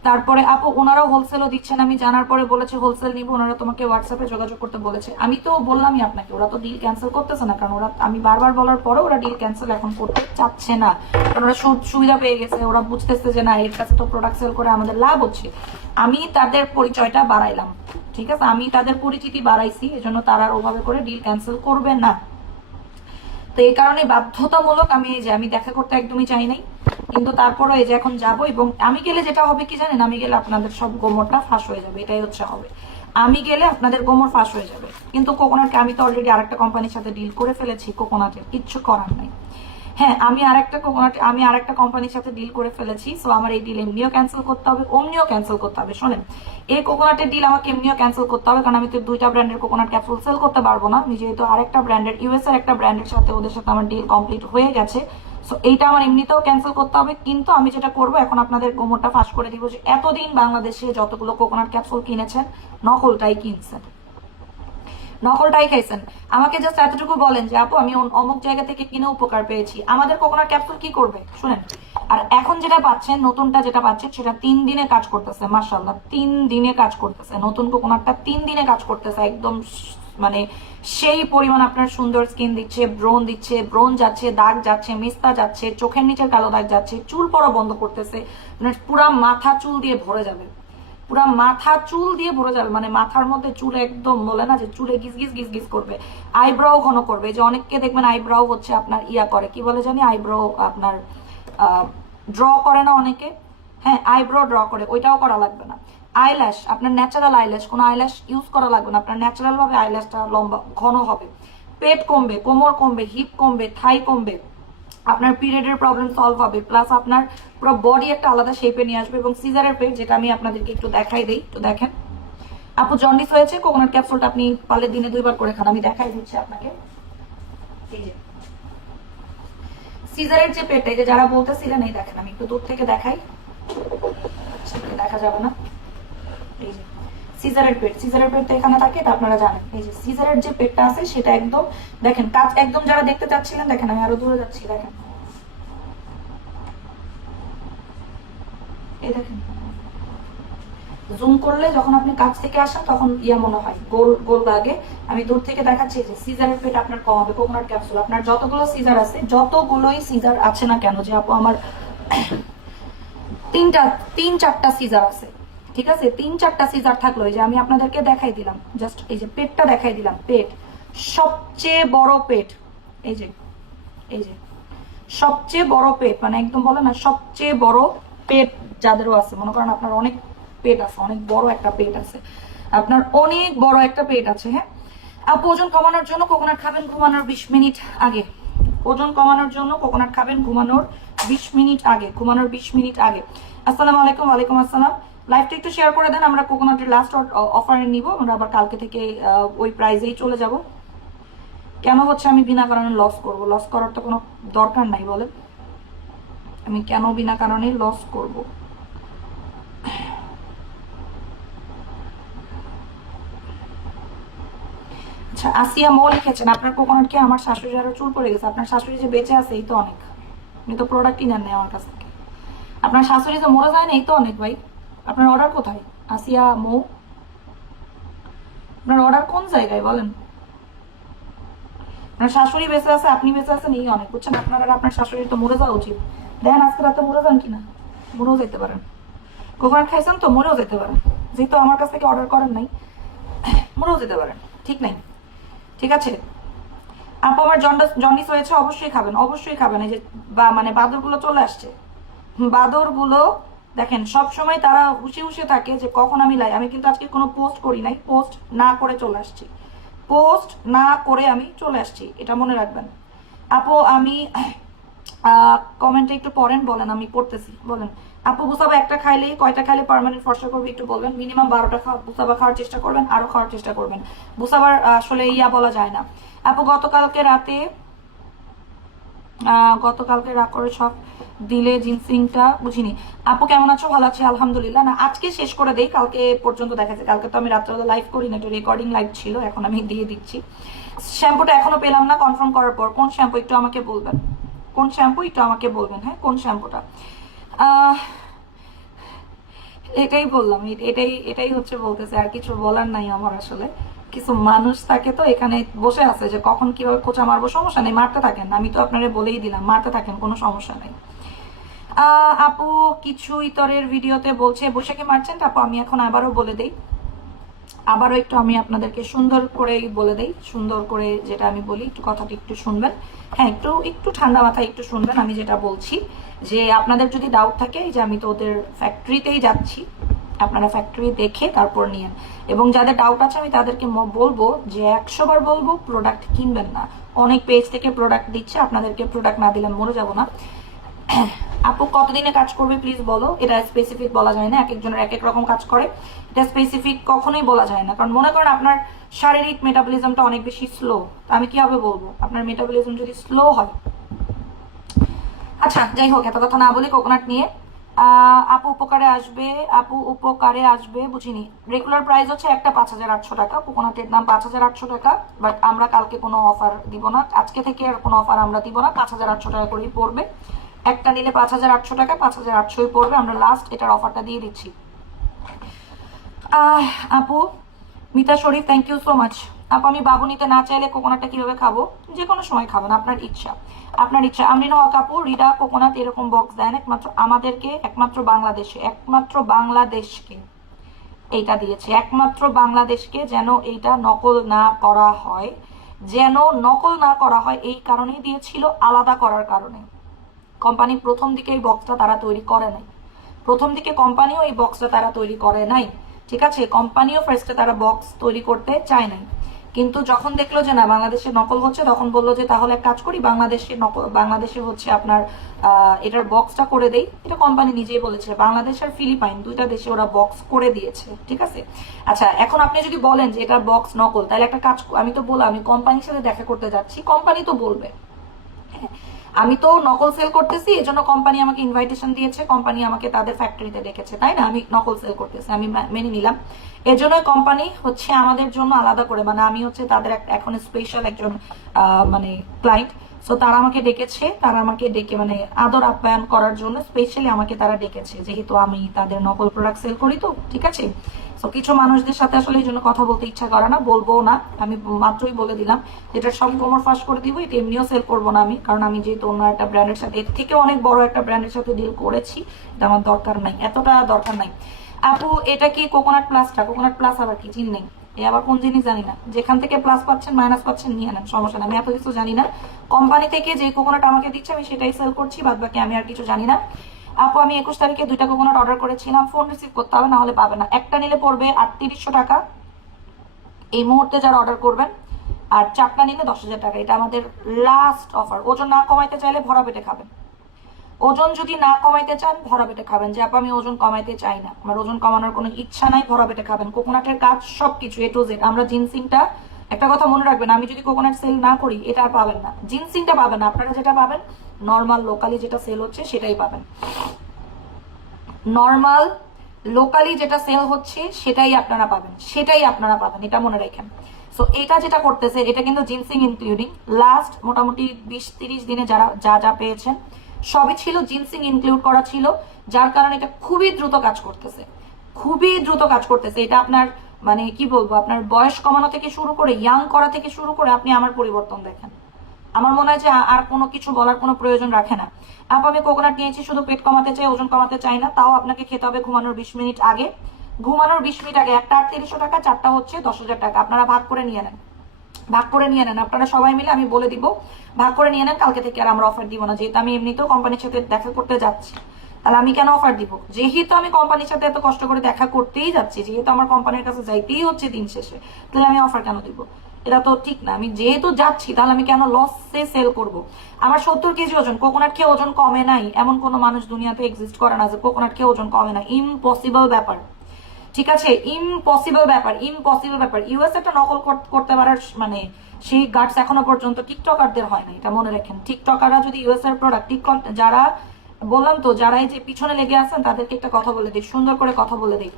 তারপরে আপু ওনারাও হোলসেলও দিচ্ছেন, আমি জানার পরে বলেছে হোলসেল নিবো, ওনারা তোমাকে হোয়াটসঅ্যাপে যোগাযোগ করতে বলেছে। আমি তো বললামই আপনাকে, ওরা তো ডিল ক্যান্সেল করতেছে না, কারণ ওরা, আমি বারবার বলার পরে ওরা ডিল ক্যান্সেল এখন করতে চাচ্ছে না, কারণ ওরা সুবিধা পেয়ে গেছে, ওরা বুঝতেছে যে না, এর কাছে তো প্রোডাক্ট সেল করে আমাদের লাভ হচ্ছে। আমি তাদের পরিচয়টা বাড়াইলাম, ঠিক আছে, আমি তাদের পরিচিতি বাড়াইছি, এজন্য তারা ওভাবে করে ডিল ক্যান্সেল করবে না। তো এই কারণে বাধ্যতামূলক আমি দেখা করতে একদমই চাই নাই, কিন্তু তারপরে এই যে এখন যাবো, এবং আমি গেলে যেটা হবে কি জানেন, আমি গেলে আপনাদের সব গোমরটা ফাঁস হয়ে যাবে, এটাই হচ্ছে হবে। আমি গেলে আপনাদের গোমর ফাঁস হয়ে যাবে, কিন্তু কোকোনাটকে আমি তো অলরেডি আরেকটা কোম্পানির সাথে ডিল করে ফেলেছি, কোকোনাটের কিচ্ছু করার নাই। হ্যাঁ, আমি আরেকটা কোম্পানির সাথে ডিল করে ফেলেছি, সো আমার এই ডিল এমনিও ক্যান্সেল করতে হবে, অমনিও ক্যান্সেল করতে হবে। শোনেন, এই কোকোনাটের ডিল আমাকে এমনিও ক্যান্সেল করতে হবে, কারণ আমি তো দুইটা ব্র্যান্ডের কোকোনাট ক্যাপসুল সেল করতে পারবো না। আমি যেহেতু আরেকটা ব্র্যান্ডের, ইউএস এর একটা ব্র্যান্ডের সাথে ওদের সাথে আমার ডিল কমপ্লিট হয়ে গেছে, সো এইটা আমার এমনিতেও ক্যান্সেল করতে হবে। কিন্তু আমি যেটা করবো, এখন আপনাদের গোমরটা ফাঁস করে দিব যে এতদিন বাংলাদেশে যতগুলো কোকোনাট ক্যাপসুল কিনেছেন, নকলটাই কিনছেন, নকলটাই খাইছেন। আমাকে জাস্ট এতটুকু বলেন যে আপু আমি অমুক জায়গা থেকে কিনে উপকার পেয়েছি। আমাদের কোকোনাট ক্যাপসুল কি করবে শুনেন, আর এখন যেটা পাচ্ছেন, নতুনটা যেটা পাচ্ছেন, সেটা 3 দিনে কাজ করতেছে, মাশাআল্লাহ 3 দিনে কাজ করতেছে। নতুন কোকোনাটটা 3 দিনে কাজ করতেছে, একদম মানে সেই পরিমাণ আপনার সুন্দর স্কিন দিচ্ছে, ব্রোন যাচ্ছে, দাগ যাচ্ছে, মেস্তা যাচ্ছে, চোখের নিচের কালো দাগ যাচ্ছে, চুল পড়া বন্ধ করতেছে, মানে পুরা মাথা চুল দিয়ে ভরে যাবে, পুরা মাথা চুল দিয়ে ভরে যাবে, মানে মাথার মধ্যে চুল একদম বলে না যে চুলে গিজ গিজ গিজ গিজ করবে। আইব্রাও ঘন করবে, যে অনেককে দেখবেন আইব্রাও হচ্ছে আপনার ইয়া করে, কি বলে জানি, আইব্রাও আপনার ড্র করে না অনেকে, হ্যাঁ আইব্রো ড্র করে, ওইটাও করা লাগবে না। আইল্যাশ, আপনার ন্যাচারাল আইল্যাশ, কোনো আইল্যাশ ইউজ করা লাগবে না, আপনার ন্যাচারাল ভাবে আইল্যাশটা লম্বা ঘন হবে, পেট কমবে, কোমর কমবে, হিপ কমবে, থাই কমবে, আপনার পিরিয়ডের প্রবলেম সলভ হবে, প্লাস আপনার পুরো বডি একটা আলাদা শেপে নিয়ে আসবে। এবং সিজারের পেট, যেটা আমি আপনাদেরকে একটু দেখাই দেই, তো দেখেন আপু জন্ডিস হয়েছে, কোকোনাট ক্যাপসুলটা আপনি পারলে দিনে 2 বার করে খান, আমি দেখাই দিচ্ছি আপনাকে। এই যে সিজারের যে পেট, এই যে যারা বলতেছিলেন, এই দেখেন আমি একটু দূর থেকে দেখাই, দেখা যাবে না, এই যে সিজারের পেট তো এখানে থাকে, এটা আপনারা জানেন। এই যে সিজারের যে পেটটা আছে, সেটা একদম দেখেন কাজ, একদম যারা দেখতে চাচ্ছিলেন দেখেন, আমি আরো দূরে যাচ্ছি, দেখেন এই দেখেন, জুম করলে যখন আপনি কাছ থেকে আসেন তখন ইয়া মনে হয় গোল গোল লাগে। আমি দূর থেকে দেখাচ্ছি যে সিজারের পেট আপনার কমাবে কোকোনাট ক্যাপসুল। আপনার যতগুলো সিজার আছে, যতগুলোই সিজার আছে না কেন, যে আপু আমার 3-4টা সিজার আছে, ঠিক আছে, 3-4টা সিজার থাকলো, এই যে আমি আপনাদেরকে দেখাই দিলাম, জাস্ট এই যে পেটটা দেখাই দিলাম, পেট সবচেয়ে বড় পেট, এই যে সবচেয়ে বড় পেট, মানে একদম বলে না সবচেয়ে বড় পেট যাদেরও আছে, মনে করেন আপনার অনেক পেট আছে, অনেক বড় একটা পেট আছে, আপনার অনেক বড় একটা পেট আছে। হ্যাঁ আপু, ওজন কমানোর জন্য কোকোনাট খাবেন ঘুমানোর 20 মিনিট আগে, ওজন কমানোর জন্য কোকোনাট খাবেন ঘুমানোর 20 মিনিট আগে, ঘুমানোর 20 মিনিট আগে। আসসালামু আলাইকুম। ওয়ালাইকুম আসসালাম। লাইভটা একটু শেয়ার করে দেন, আমরা কোকোনাটের লাস্ট অফারে নিব, আমরা আবার কালকে থেকে ওই প্রাইজেই চলে যাব। কেন হচ্ছে আমি বিনা কারণে লস করব? লস করার তো কোনো দরকার নাই, বলেন, আমি কেন বিনা কারণে লস করব? আচ্ছা, আসিয়া মো লিখেছেন, আপনার কোকোনাটকে আমার শাশুড়ি আরো চুল পড়ে গেছে। আপনার শাশুড়ি যে বেঁচে আছে এই তো অনেক, উনি তো প্রোডাক্টই নেন নাই আমার কাছ থেকে। আপনার শাশুড়ি তো মরে যায় না, এই তো অনেক ভাই। আপনার অর্ডার কোথায় আসিয়া মৌ? আপনার অর্ডার কোন জায়গায় বলেন? আপনার শাশুড়ি বেঁচে আছে, আপনি বেঁচে আছেন, এই অনেক, বুঝছেন? আপনার আর আপনার শাশুড়ির তো মরে যাওয়া উচিত। দেখেন আজকে রাতে মরে যান কিনা, মরেও যেতে পারেন। কোকোনাট খাইছেন তো মরেও যেতে পারেন, যেহেতু আমার কাছ থেকে অর্ডার করেন নাই, মরেও যেতে পারেন, ঠিক নাই? ঠিক আছে আপু, আমার জন্ডিস হয়েছে, অবশ্যই খাবেন, অবশ্যই খাবেন। এই যে মানে বাদরগুলো চলে আসছে, বাদরগুলো দেখেন সব সময় তারা হুশে থাকে যে কখন আমি কিন্তু আজকে কোনো পোস্ট করি নাই, পোস্ট না করে চলে আসছি, পোস্ট না করে আমি চলে আসছি, এটা মনে রাখবেন। আপু আমি কমেন্টে একটু পড়েন, বলেন, আমি পড়তেছি, বলেন। আপু বুসাবা একটা খাইলে কয়টা খাইলে পার্মানেন্ট ফর্সা করবে একটু বলবেন। মিনিমাম 12টা বুসাবা খাওয়ার চেষ্টা করবেন, আরো খাওয়ার চেষ্টা করবেন। বুসাবার আসলে ইয়া বলা যায় না। আপু গতকালকে রাত করে সব দিলে জিনসিংটা বুঝিনি। আপু কেমন আছো? ভালো আছি আলহামদুলিল্লাহ। না আজকে শেষ করে দেই, কালকে পর্যন্ত দেখা যায়। কালকে তো আমি রাত্রেবেলা লাইভ করি না, একটা রেকর্ডিং লাইভ ছিল, এখন আমি দিয়ে দিচ্ছি। শ্যাম্পুটা এখনো পেলাম না, কনফার্ম করার পর। কোন শ্যাম্পু একটু আমাকে বলবেন, কোন শ্যাম্পু একটু আমাকে বলবেন, হ্যাঁ কোন শ্যাম্পুটা? এটাই বললাম, এটাই হচ্ছে বলতেছে, আর কিছু বলার নাই আমার। আসলে কিছু মানুষ থাকে তো এখানে বসে আছে যে কখন কিভাবে খোঁচা মারবো, সমস্যা নেই, মারতে থাকেন, আমি তো আপনারা বলেই দিলাম, মারতে থাকেন, কোনো সমস্যা নেই। আপু কিছু ইতরের ভিডিওতে বলছে বৈশাখী মার্চেন্ট, আপু আমি এখন আবারও বলে দেই, আবারও একটু আমি আপনাদেরকে সুন্দর করে বলে দেই, সুন্দর করে যেটা আমি বলি একটু কথাটা একটু শুনবেন। হ্যাঁ, একটু একটু ঠান্ডা মাথায় একটু শুনবেন আমি যেটা বলছি। যে আপনাদের যদি ডাউট থাকে, যে আমি তো ওদের ফ্যাক্টরিতেই যাচ্ছি, আপনারা ফ্যাক্টরি দেখে তারপর নিয়েন। এবং যাদের ডাউট আছে আমি তাদেরকে বলবো যে 100 বার বলবো প্রোডাক্ট কিনবেন না। অনেক পেজ থেকে প্রোডাক্ট দিচ্ছে, আপনাদেরকে প্রোডাক্ট না দিলে মরে যাবো না। আপু কতদিনে কাজ করবে প্লিজ বলো। এটা স্পেসিফিক বলা যায় না, এক একজনের এক এক রকম কাজ করে, এটা স্পেসিফিক কখনোই বলা যায় না। কারণ মনে করেন আপনার শারীরিক মেটাবলিজমটা অনেক বেশি স্লো, আমি কিভাবে বলবো আপনার মেটাবলিজম যদি স্লো হয়। আচ্ছা যাই হোক, এত কথা না বলি কোকোনাট নিয়ে। আপু উপকারে আসবে, আপু উপকারে আসবে বুঝিনি। রেগুলার প্রাইস হচ্ছে একটা 5800 টাকা, কোকোনাটের দাম 5800 টাকা। বাট আমরা কালকে কোনো অফার দিব না, আজকে থেকে আর কোনো অফার আমরা দিব না, 5800 টাকা করেই পড়বে। একটা নিলে 5800 টাকা, 5800ই পড়বে। আমরা লাস্ট এটার অফারটা দিয়ে দিচ্ছি। আপু মিতা শরীফ থ্যাংক ইউ সো মাচ। আপু আমি বাবু নিতে না চাইলে কোকোনাটটা কিভাবে খাবো? যে কোনো সময় খাবেন, আপনার ইচ্ছা, আপনার ইচ্ছা। আমরিন হক আপু, রিডা কোকোনাট এরকম বক্স দেন একমাত্র আমাদেরকে, একমাত্র বাংলাদেশে, একমাত্র বাংলাদেশকে এইটা দিয়েছে, একমাত্র বাংলাদেশকে, যেন এইটা নকল না করা হয়, যেন নকল না করা হয়, এই কারণেই দিয়েছিল, আলাদা করার কারণে। কোম্পানি প্রথম দিকে এই বক্সটা তারা তৈরি করে নাই, প্রথম দিকে কোম্পানিও এই বক্সটা তারা তৈরি করে নাই, ঠিক আছে? কোম্পানিও ফার্স্টে তারা বক্স তৈরি করতে চায় নাই, কিন্তু যখন দেখলো যে না বাংলাদেশে নকল হচ্ছে, তখন বললো যে তাহলে এক কাজ করি, বাংলাদেশে নকল, বাংলাদেশে হচ্ছে আপনার এটার বক্সটা করে দেই। এটা কোম্পানি নিজেই বলেছে, বাংলাদেশ আর ফিলিপাইন দুইটা দেশে ওরা বক্স করে দিয়েছে, ঠিক আছে? আচ্ছা এখন আপনি যদি বলেন যে এটা বক্স নকল, তাহলে একটা কাজ, আমি তো বললাম আমি কোম্পানির সাথে দেখা করতে যাচ্ছি, কোম্পানি তো বলবে আমি তো নকল সেল করতেছি, এজন্য কোম্পানি আমাকে ইনভাইটেশন দিয়েছে, কোম্পানি আমাকে তাদের ফ্যাক্টরিতে ডেকেছে, তাই না? আমি নকল সেল করতেছি, আমি মেনে নিলাম। এজন্য কোম্পানি হচ্ছে আমাদের জন্য আলাদা করে, মানে আমি হচ্ছে তাদের এখন স্পেশাল একজন মানে ক্লায়েন্ট, সো তারা আমাকে ডেকেছে, তারা আমাকে ডেকে মানে আদর আপ্যায়ন করার জন্য স্পেশালি আমাকে তারা ডেকেছে, যেহেতু আমি তাদের নকল প্রোডাক্ট সেল করি, তো ঠিক আছে। তো কিছু মানুষদের সাথে আসলে এই জন্য কথা বলতে ইচ্ছা করে না, বলবো না, আমি মাত্রই বলে দিলাম যেটা সব কোমর ফাঁস করে দিব, এটা এমনিও সেল করবো না আমি, কারণ আমি যেহেতু অন্য একটা ব্র্যান্ডের সাথে, এর থেকে অনেক বড় একটা ব্র্যান্ডের সাথে ডিল করেছি, এটা আমার দরকার নাই, এতটা দরকার নাই। আপু এটা কি কোকোনাট প্লাসটা? কোকোনাট প্লাস আবার কি চিন নেই, এ আবার কোন জিনিস জানি না, যেখান থেকে প্লাস পাচ্ছেন মাইনাস পাচ্ছেন নিয়ে নেন, সমস্যা না, আমি এত কিছু জানি না। কোম্পানি থেকে যে কোকোনাট আমাকে দিচ্ছে আমি সেটাই সেল করছি, বাদ বাকি আমি আর কিছু জানি না। আপু আমি 21 তারিখে 2টা কোকোনাট অর্ডার করেছিলাম, ফোন রিসিভ করতে হবে, না হলে পাবে না। একটা নিলে পড়বে 3800 টাকা এই মুহূর্তে যারা অর্ডার করবেন, আর 4টা নিলে 10,000 টাকা, এটা আমাদের লাস্ট অফার। ওজন না কমাইতে চাইলে ভরা পেটে খাবেন, ওজন যদি না কমাইতে চান ভরা পেটে খাবেন, যে আপা আমি ওজন কমাইতে চাই না, আমার ওজন কমানোর কোনো ইচ্ছা নাই, ভরা পেটে খাবেন। কোকোনাটের কাজ সবকিছু এ টু জেড। আমরা জিনসিংটা, একটা কথা মনে রাখবেন, আমি যদি কোকোনাট সেল না করি এটা আর পাবেন না, জিনসিংটা পাবেন না, আপনারা যেটা পাবেন নর্মাল লোকালি যেটা সেল হচ্ছে সেটাই পাবেন, নর্মাল লোকালি যেটা সেল হচ্ছে সেটাই আপনারা পাবেন, সেটাই আপনারা পাবেন, এটা মনে রাখেন। সো এটা যেটা করতেছে এটা কিন্তু জিনসিং ইনক্লুডিং, লাস্ট মোটামুটি 20-30 দিনে যারা যা যা পেয়েছেন সবই ছিল জিনসিং ইনক্লুড করা ছিল, যার কারণে এটা খুবই দ্রুত কাজ করতেছে, খুবই দ্রুত কাজ করতেছে। এটা আপনার মানে কি বলবো, আপনার বয়স কমানো থেকে শুরু করে, ইয়াং করা থেকে শুরু করে, আপনি আমার পরিবর্তন দেখেন, আমার মনে হয় যে আর কোনো কিছু বলার কোনো প্রয়োজন রাখে না। আপ আমি কোকোনাট নিয়েছি শুধু পেট কমাতে চাই, ওজন কমাতে চাই না, তাও আপনাকে খেতে হবে ঘুমানোর 20 মিনিট আগে, ঘুমানোর 20 মিনিট আগে। একটা 3800 টাকা, 4টা হচ্ছে 10,000 টাকা, আপনারা ভাগ করে নিয়ে নেন, ভাগ করে নিয়ে নেন, আপনারা সবাই মিলে, আমি বলে দিব ভাগ করে নিয়ে নেন, কালকে থেকে আর আমরা অফার দিব না, যেহেতু আমি এমনিতেও কোম্পানির সাথে দেখা করতে যাচ্ছি, তাহলে আমি কেন অফার দিব? যেহেতু আমি কোম্পানির সাথে এত কষ্ট করে দেখা করতেই যাচ্ছি, যেহেতু আমার কোম্পানির কাছে যাইতেই হচ্ছে দিন শেষে, তাহলে আমি অফার কেন দিব? এটা তো ঠিক না। আমি যেহেতু যাচ্ছি তাহলে আমি কেন লসে সেল করব? আমার 70 কেজি ওজন, কোকোনাট খেয়ে ওজন কমে নাই এমন কোনো মানুষ দুনিয়াতে এক্সিস্ট করে না যে কোকোনাট খেয়ে ওজন কমে না, ইম্পসিবল ব্যাপার, ঠিক আছে? ইম্পসিবল ব্যাপার, ইম্পসিবল ব্যাপার। ইউএস একটা নকল করতে পারার মানে সেই গার্ডস এখনো পর্যন্ত টিকটকারদের হয় না, এটা মনে রাখেন। টিকটকাররা যদি ইউএস এর প্রোডাক্ট, টিকটক যারা বললাম তো, যারা এই যে পিছনে লেগে আছেন তাদেরকে একটা কথা বলে দিই, সুন্দর করে কথা বলে দিই,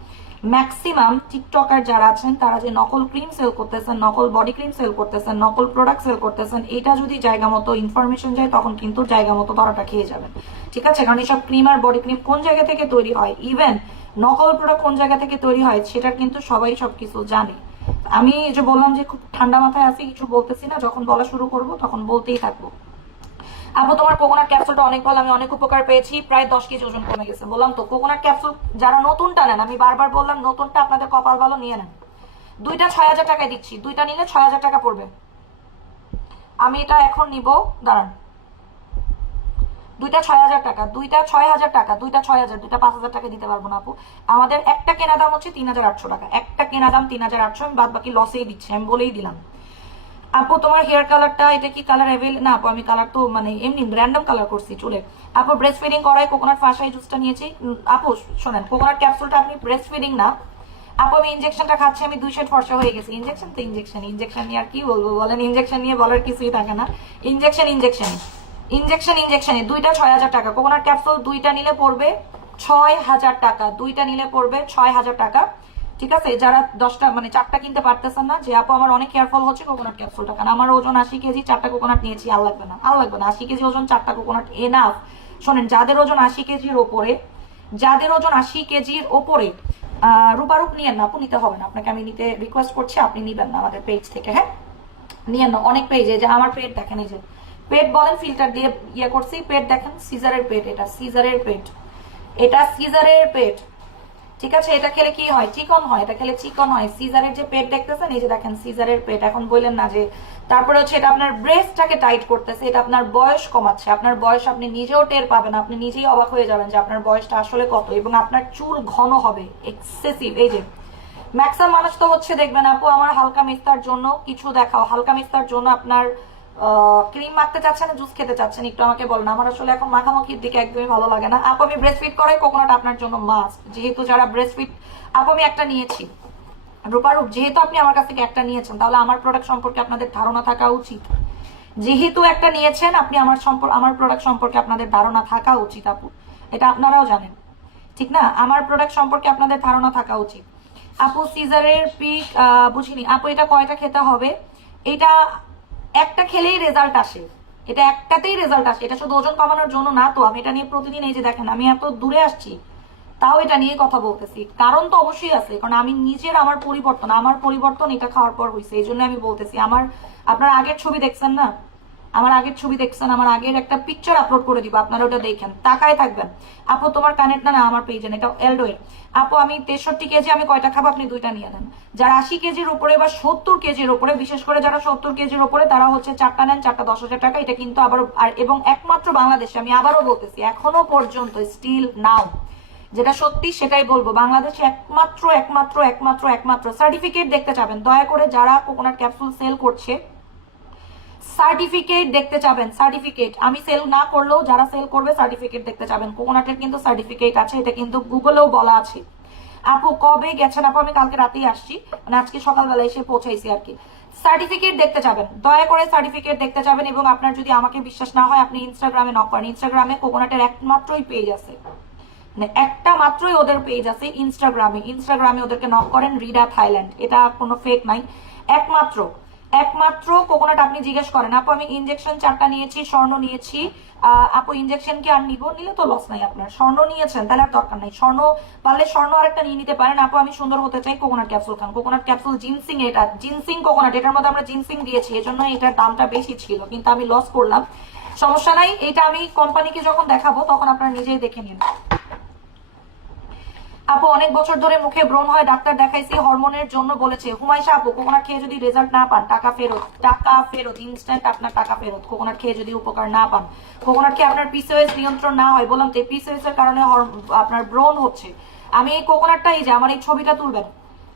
ম্যাক্সিমাম টিকটকার যারা আছেন তারা যে নকল ক্রিম সেল করতেছেন, নকল বডি ক্রিম সেল করতেছেন, নকল প্রোডাক্ট সেল করতেছেন, এটা যদি জায়গা মতো ইনফরমেশন যায় তখন কিন্তু জায়গা মতো ধরাটা খেয়ে যাবেন, ঠিক আছে? কারণ এইসব ক্রিম আর বডি ক্রিম কোন জায়গা থেকে তৈরি হয়, ইভেন নকল প্রোডাক্ট কোন জায়গা থেকে তৈরি হয়, সেটা কিন্তু সবাই সবকিছু জানে। আমি যে বললাম যে খুব ঠান্ডা মাথায় আছি, কিছু বলতেছি না, যখন বলা শুরু করব তখন বলতেই থাকবো। আপু তোমার কোকোনাট ক্যাপসুলটা অনেক ভালো, আমি অনেক উপকার পেয়েছি, প্রায় 10 কেজি ওজন কমে গেছে। বললাম তো কোকোনাট ক্যাপসুল যারা নতুনটা নেন, আমি বারবার বললাম নতুনটা আপনাদের কপাল ভালো, নিয়ে নেন। দুইটা 6000 টাকায় দিচ্ছি, দুইটা নিলে 6000 টাকা পড়বে। আমি এটা এখন নিব, দাঁড়ান, দুইটা 6000 টাকা, দুইটা 6000 টাকা, দুইটা 6000, দুইটা 5000 টাকা দিতে পারবো না আপু। আমাদের একটা কেনা দাম হচ্ছে 3800 টাকা, একটা কেনা দাম 3800, আমি বাদ বাকি লসেই দিচ্ছি, আমি বলেই দিলাম। আপু তোমার হেয়ার কালারটা, এটা কি কালার অ্যাভেল না আপু? আমি কালার তো মানে এমনি র্যান্ডম কালার করছি চুলে। আপু ব্রেস্ট ফিডিং করায় কোকোনাট ফাঁসাই জুসটা নিয়েছি। আপু শোনেন, কোকোনাট ক্যাপসুলটা আপনি ব্রেস্ট ফিডিং না আপু, আমি ইনজেকশনটা খাচ্ছি, আমি 2 শেড ফর্সা হয়ে গেছি। ইনজেকশন তো ইনজেকশন, ইনজেকশন নিয়ে আর কি বলবো বলেন, ইনজেকশন নিয়ে বলার কিছুই থাকে না। ইনজেকশন ইনজেকশন ইনজেকশন ইনজেকশনে দুইটা 6000 টাকা। কোকোনাট ক্যাপসুল দুইটা নিলে পড়বে 6000 টাকা, দুইটা নিলে পড়বে 6000 টাকা। ঠিক আছে, যারা 10টা মানে 4টা কিনতে পারতেছেন না, যে আপু আমার অনেক হেয়ারফল হচ্ছে কোকোনাট ক্যাপসুলটা, কারণ আমার ওজন 80 কেজি, 4টা কোকোনাট নিয়েছি, আর লাগবে না, আর লাগবে না। 80 কেজি ওজন, 4টা কোকোনাট এনাফ। শোনেন, যাদের ওজন 80 কেজির ওপরে, যাদের ওজন 80 কেজির ওপরে, রূপারূপ নিয়েন না আপু, নিতে হবে না আপনাকে, আমি নিতে রিকোয়েস্ট করছি, আপনি নিবেন না আমাদের পেজ থেকে, হ্যাঁ নিয়েন না। অনেক পেজে যে আমার পেট দেখেন, এই যে পেট বলেন, ফিল্টার দিয়ে ইয়ে করছি, পেট দেখেন, সিজারের পেট, এটা সিজারের পেট, এটা সিজারের পেট। ঠিক আছে, এটা খেলে কি হয়? চিকন হয়, এটা খেলে চিকন হয়। সিজারের যে পেট দেখতেছেন, এই যে দেখেন সিজারের পেট। এখন বললেন না যে, তারপরে হচ্ছে এটা আপনার ব্রেস্টটাকে টাইট করতেছে, এটা আপনার বয়স কমাচ্ছে, আপনার বয়স আপনি নিজেও টের পাবেন, আপনি নিজেই অবাক হয়ে যাবেন যে আপনার বয়সটা আসলে কত, এবং আপনার চুল ঘন হবে এক্সেসিভ। এই যে ম্যাক্সিমাম মানুষ তো হচ্ছে দেখবেন আপু, আমার হালকা মিস্তার জন্য কিছু দেখাও, হালকা মিস্তার জন্য আপনার ক্রিম মাখতে চাচ্ছেন, জুস খেতে চাচ্ছেন, একটু আমাকে বলেন। আমার আসলে এখন মাখামাখির দিকে একদমই ভালো লাগে না আপু। আমি ব্রেস্ট ফিড করাই, কোকোনাট আপনার জন্য মাস্ট, যেহেতু যারা ব্রেস্ট ফিড, আপু আমি একটা নিয়েছি রূপারূপ, যেহেতু আপনি আমার কাছ থেকে একটা নিয়েছেন, তাহলে আমার প্রোডাক্ট সম্পর্কে আপনাদের ধারণা থাকা উচিত। যেহেতু একটা নিয়েছেন আপনি, আমার প্রোডাক্ট সম্পর্কে আপনাদের ধারণা থাকা উচিত আপু, এটা আপনারাও জানেন, ঠিক না? আমার প্রোডাক্ট সম্পর্কে আপনাদের ধারণা থাকা উচিত। আপু সিজারের পিক বুঝিনি আপু, এটা কয়টা খেতে হবে? এটা একটা খেলেই রেজাল্ট আসে, এটা একটাতেই রেজাল্ট আসে, এটা শুধু ওজন কমানোর জন্য না তো। আমি এটা নিয়ে প্রতিদিন, এই যে দেখেন আমি এত দূরে আসছি, তাও এটা নিয়ে কথা বলতেছি, কারণ তো অবশ্যই আছে, কারণ আমি নিজের, আমার পরিবর্তন এটা খাওয়ার পর হয়েছে, এই জন্য আমি বলতেছি। আপনারা আগের ছবি দেখছেন না, আমার আগের ছবি দেখছেন, আমার আগের একটা পিকচার আপলোড করে দিব, আপনারা ওটা দেখেন, তাকায় থাকবেন। আপু তোমার কানেক্ট না আমার পেজে, এটা এলডোয়ের। আপু আমি 63 কেজি, আমি কয়টা খাবো? আপনি দুইটা নিয়ে নেন। যারা 80 কেজির উপরে বা 70 কেজির উপরে, বিশেষ করে যারা 70 কেজির উপরে, তারা হচ্ছে 4টা নেন, 4টা 10,000 টাকা। এটা কিন্তু আবার, এবং একমাত্র বাংলাদেশে, আমি আবারও বলতেছি, এখনো পর্যন্ত স্টিল নাও, যেটা সত্যি সেটাই বলবো, বাংলাদেশে একমাত্র সার্টিফিকেট দেখতে চাবেন, দয়া করে যারা কোকোনাট ক্যাপসুল সেল করছে সার্টিফিকেট দেখতে চাবেন, সার্টিফিকেট। আমি সেল না করলেও যারা সেল করবে সার্টিফিকেট দেখতে চাবেন, কোকোনাটের কিন্তু সার্টিফিকেট আছে, এটা কিন্তু গুগলেও বলা আছে। আপু কবে গেছেন? আপু আমি কালকে রাতেই আসছি, মানে আজকে সকালবেলা এসে পৌঁছাইছি আর কি। সার্টিফিকেট দেখতে যাবেন, দয়া করে সার্টিফিকেট দেখতে যাবেন। এবং আপনার যদি আমাকে বিশ্বাস না হয়, আপনি ইনস্টাগ্রামে নক করেন, ইনস্টাগ্রামে কোকোনাটের একমাত্রই পেজ আছে, মানে একটা মাত্রই ওদের পেজ আছে ইনস্টাগ্রামে ওদেরকে নক করেন, রিডা থাইল্যান্ড, এটা কোনো ফেক নাই, একমাত্র কোকোনাট। আপনি জিজ্ঞেস করেন আপু আমি ইনজেকশন 4টা নিয়েছি, স্বর্ণ নিয়েছি, আপু ইনজেকশন কি আর নিব? নিলে তো লস নাই আপনার। স্বর্ণ নিয়েছেন তাহলে আর দরকার নাই, স্বর্ণ পারলে স্বর্ণ আরেকটা নিয়ে নিতে পারেন। আপু আমি সুন্দর হতে চাই, কোকোনাট ক্যাপসুল খান। কোকোনাট ক্যাপসুল জিনসিং, এটা জিনসিং কোকোনাট, এটার মধ্যে আমরা জিনসিং দিয়েছি, এজন্য এটার দামটা বেশি ছিল, কিন্তু আমি লস করলাম, সমস্যা নাই। এটা আমি কোম্পানিকে যখন দেখাবো তখন আপনারা নিজেই দেখে নিন। আপু অনেক বছর ধরে মুখে ব্রণ হয়, ডাক্তার দেখাইছি, হরমোনের জন্য বলেছে। হুমায়শা আপু কোকোনাট খেয়ে যদি রেজাল্ট না পান, টাকা ফেরত, ইনস্ট্যান্ট আপনার টাকা ফেরত। কোকোনাট খেয়ে যদি উপকার না পান, কোকোনাট খেয়ে আপনার পিসিওএস নিয়ন্ত্রণ না হয়, বললাম তো পিসিওএস এর কারণে আপনার ব্রণ হচ্ছে। আমি এই কোকোনাটটা, এই যে আমার এই ছবিটা তুলবেন,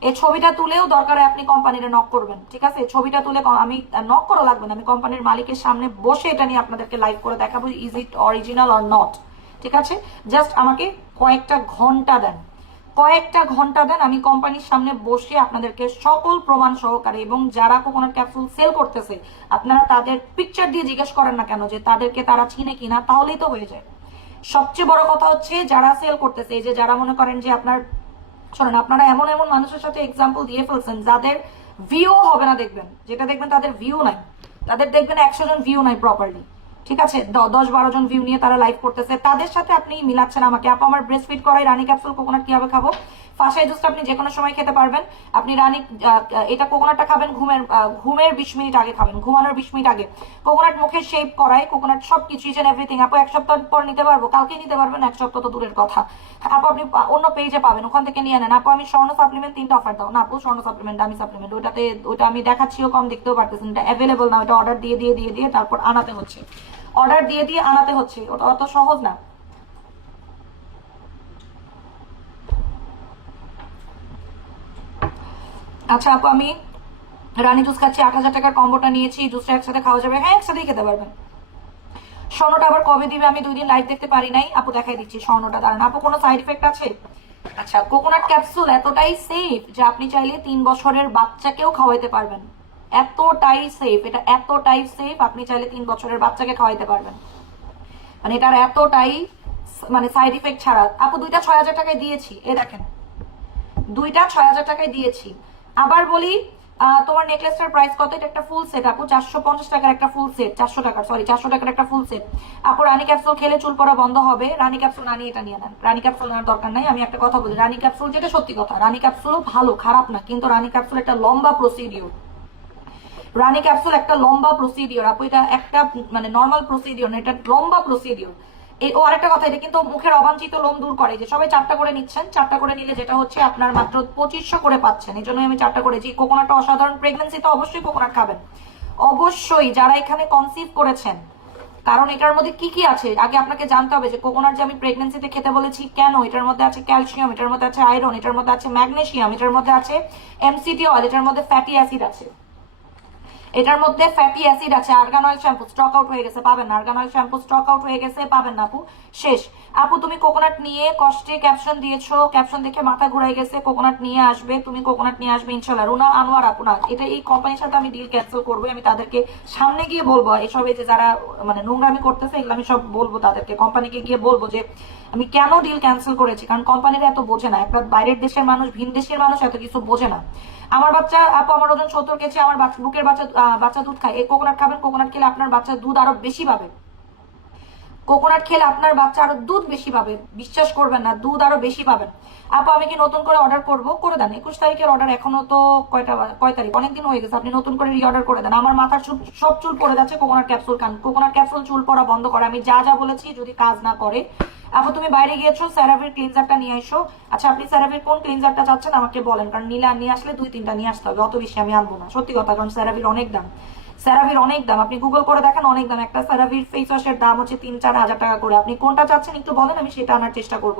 এই ছবিটা তুলেও দরকার আপনি কোম্পানির নক করবেন, ঠিক আছে? ছবিটা তুলে, আমি নক করা লাগবে না, আমি কোম্পানির মালিকের সামনে বসে এটা নিয়ে আপনাদেরকে লাইভ করে দেখাবো, is it original or not, ঠিক আছে? জাস্ট আমাকে কয়েকটা ঘন্টা দেন, আমি কোম্পানির সামনে বসে আপনাদেরকে সকল প্রমাণ সহকারে, এবং যারা কোকোনাট ক্যাপসুল সেল করতেছে আপনারা তাদের পিকচার দিয়ে জিজ্ঞেস করেন না কেন যে তাদেরকে তারা চিনে কিনা, তাহলেই তো হয়ে যায়। সবচেয়ে বড় কথা হচ্ছে যারা সেল করতেছে, এই যে যারা মনে করেন যে আপনার, শোনেন, আপনারা এমন মানুষের সাথে এক্সাম্পল দিয়ে ফেলছেন যাদের ভিউ হবে না, দেখবেন যেটা দেখবেন তাদের ভিউ নাই, তাদের দেখবেন 100 জন ভিউ নাই প্রপারলি, ঠিক আছে? 10-12 জন ভিউ নিয়ে তারা লাইভ করতেছে, তাদের সাথে আপনি মিলাচ্ছেন আমাকে। আপু আমার ব্রেস্ট ফিড করাই রানী ক্যাপসুল কোকোনাট কিভাবে খাবো? ফাঁসাই জুসটা আপনি যে কোনো সময় খেতে পারবেন। আপনি রানী এটা কোকোনাটটা খাবেন ঘুমের 20 মিনিট আগে খাবেন, ঘুমানোর 20 মিনিট আগে। কোকোনাট মুখে শেপ করায়, কোকোনাট সবকিছু ইচ এন্ড এভরিথিং। আপু 1 সপ্তাহ পর নিতে পারবো? কালকে নিতে পারবেন, 1 সপ্তাহ তো দূরের কথা। আপু আপনি অন্য পেজে পাবেন, ওখান থেকে নিয়ে নেন। আপু আমি স্বর্ণ সাপ্লিমেন্ট 3টা অফার দাও না আপু, স্বর্ণ সাপ্লিমেন্ট দামি সাপ্লিমেন্ট, ওটা আমি দেখাচ্ছিও কম, দেখতেও পারতেছেন। এটা অ্যাভেলেবল না, ওটা অর্ডার দিয়ে তারপর আনাতে হচ্ছে, অর্ডার দিয়ে আনাতে হচ্ছে, ওটা অত সহজ না। আচ্ছা আপু আমি রানী জুস খাচ্ছি, 8,000 টাকার কম্বোটা নিয়েছি, জুসটা একসাথে খাওয়া যাবে? হ্যাঁ একসাথেই খেতে পারবেন। স্বর্ণটা আবার কবে দিবে? আমি 2 দিন লাইভ দেখতে পারি নাই আপু, দেখাই দিচ্ছি স্বর্ণটা। দাঁড়ান আপু, কোনো সাইড ইফেক্ট আছে? আচ্ছা, কোকোনাট ক্যাপসুল এতটাই সেফ যে আপনি চাইলে 3 বছরের বাচ্চাকেও খাওয়াইতে পারবেন। এতটাই সেফ, এটা এতটাই সেফ, আপনি চাইলে 3 বছরের বাচ্চাকে খাওয়াইতে পারবেন। মানে এটার এতটাই মানে সাইড ইফেক্ট ছাড়া। আপু 2টা 6,000 টাকায় দিয়েছি, এ দেখেন 2টা 6,000 টাকায় দিয়েছি। আবার বলি, তোমার নেকলেসটার প্রাইস কত? এটা একটা ফুল সেট আপু, 450 টাকার একটা ফুল সেট, 400 টাকার, সরি 400 টাকার একটা ফুল সেট। আপু রানী ক্যাপসুল খেলে চুল পড়া বন্ধ হবে? রানী ক্যাপসুল না নিয়ে এটা নিয়ে নেন, রানী ক্যাপসুল নেওয়ার দরকার নাই। আমি একটা কথা বলি, রানী ক্যাপসুল যেটা সত্যি কথা, রানী ক্যাপসুলও ভালো, খারাপ না, কিন্তু রানী ক্যাপসুল একটা লম্বা প্রসিডিওর। রানী ক্যাপসুল একটা লম্বা প্রসিডিওর আপু, এটা একটা মানে নর্মাল প্রসিডিওর না, এটা লম্বা প্রসিডিওর। ও আরেকটা কথা, এটা কিন্তু মুখের অবাঞ্ছিত লোম দূর করে। যে সবাই 4টা করে নিচ্ছেন, 4টা করে নিলে যেটা হচ্ছে আপনার মাত্র 2500 করে পাচ্ছেন, এই জন্যই আমি 4টা করেছি। কোকোনাটটা অসাধারণ, প্রেগনেন্সিতে অবশ্যই কোকোনাট খাবেন, অবশ্যই যারা এখানে কনসিভ করেছেন, কারণ এটার মধ্যে কি কি আছে আগে আপনাকে জানতে হবে। যে কোকোনাট যে আমি প্রেগনেন্সিতে খেতে বলেছি কেন, এটার মধ্যে আছে ক্যালসিয়াম, এটার মধ্যে আছে আয়রন, এটার মধ্যে আছে ম্যাগনেসিয়াম, এটার মধ্যে আছে এমসিটি অয়েল, এটার মধ্যে ফ্যাটি অ্যাসিড আছে, এটার মধ্যে ফ্যাটি অ্যাসিড আছে। Argan oil shampoo stock out হয়ে গেছে, পাবেন না। Argan oil shampoo stock out হয়ে গেছে, পাবেন না আপু, শেষ। আপু তুমি কোকোনাট নিয়ে কষ্টে ক্যাপশন দিয়েছো, ক্যাপশন দেখে মাথা ঘুরাই গেছে, কোকোনাট নিয়ে আসবে, তুমি কোকোনাট নিয়ে আসবে ইনশাল্লাহ। রুনা আনোয়ার আপু, না এটা এই কোম্পানির সাথে আমি ডিল ক্যান্সেল করবো, আমি তাদেরকে সামনে গিয়ে বলবো। এসব যে যারা মানে নোংরামি করতেছে এগুলো আমি সব বলবো তাদেরকে, কোম্পানিকে গিয়ে বলবো যে আমি কেন ডিল ক্যান্সেল করেছি। কারণ কোম্পানিরা এত বোঝে না, একটা বাইরের দেশের মানুষ, ভিন দেশের মানুষ এত কিছু বোঝে না। আমার বাচ্চা আপু, আমার ওজন 70 কেজি, আমার বুকের বাচ্চা দুধ খায়। এই কোকোনাট খাবেন, কোকোনাট খেলে আপনার বাচ্চা দুধ আরো বেশি পাবে। কোকোনাট খেলে আপনার বাচ্চা আরো দুধ বেশি পাবে, বিশ্বাস করবেন না, দুধ আরো বেশি পাবেন। আপু আমি কি নতুন করে অর্ডার করবো? করে দেন, 21 তারিখের অর্ডার, এখনো তো কয় তারিখ, অনেকদিন হয়ে গেছে, আপনি নতুন করে রি অর্ডার করে দেন। আমার মাথার চুল, সব চুল পড়ে যাচ্ছে, কোকোনাট ক্যাপসুল খান। কোকোনাট ক্যাপসুল চুল পড়া বন্ধ করে, আমি যা যা বলেছি যদি কাজ না করে। আপু তুমি বাইরে গিয়েছো, স্যারাভির ক্লিনজারটা নিয়ে আইসো। আচ্ছা আপনি স্যারাভির কোন ক্লিনজারটা চাচ্ছেন আমাকে বলেন, কারণ নিয়ে আসলে 2-3টা নিয়ে আসতে হবে, অত বেশি আমি আনবো না, সত্যি কথা। কারণ স্যারাভির অনেক দাম, স্যারাভির অনেক দাম, আপনি গুগল করে দেখেন, অনেক দাম। একটা স্যারাভির ফেস ওয়াশের দাম হচ্ছে 3-4 হাজার টাকা করে। আপনি কোনটা চাচ্ছেন একটু বলেন, আমি সেটা আনার চেষ্টা করব।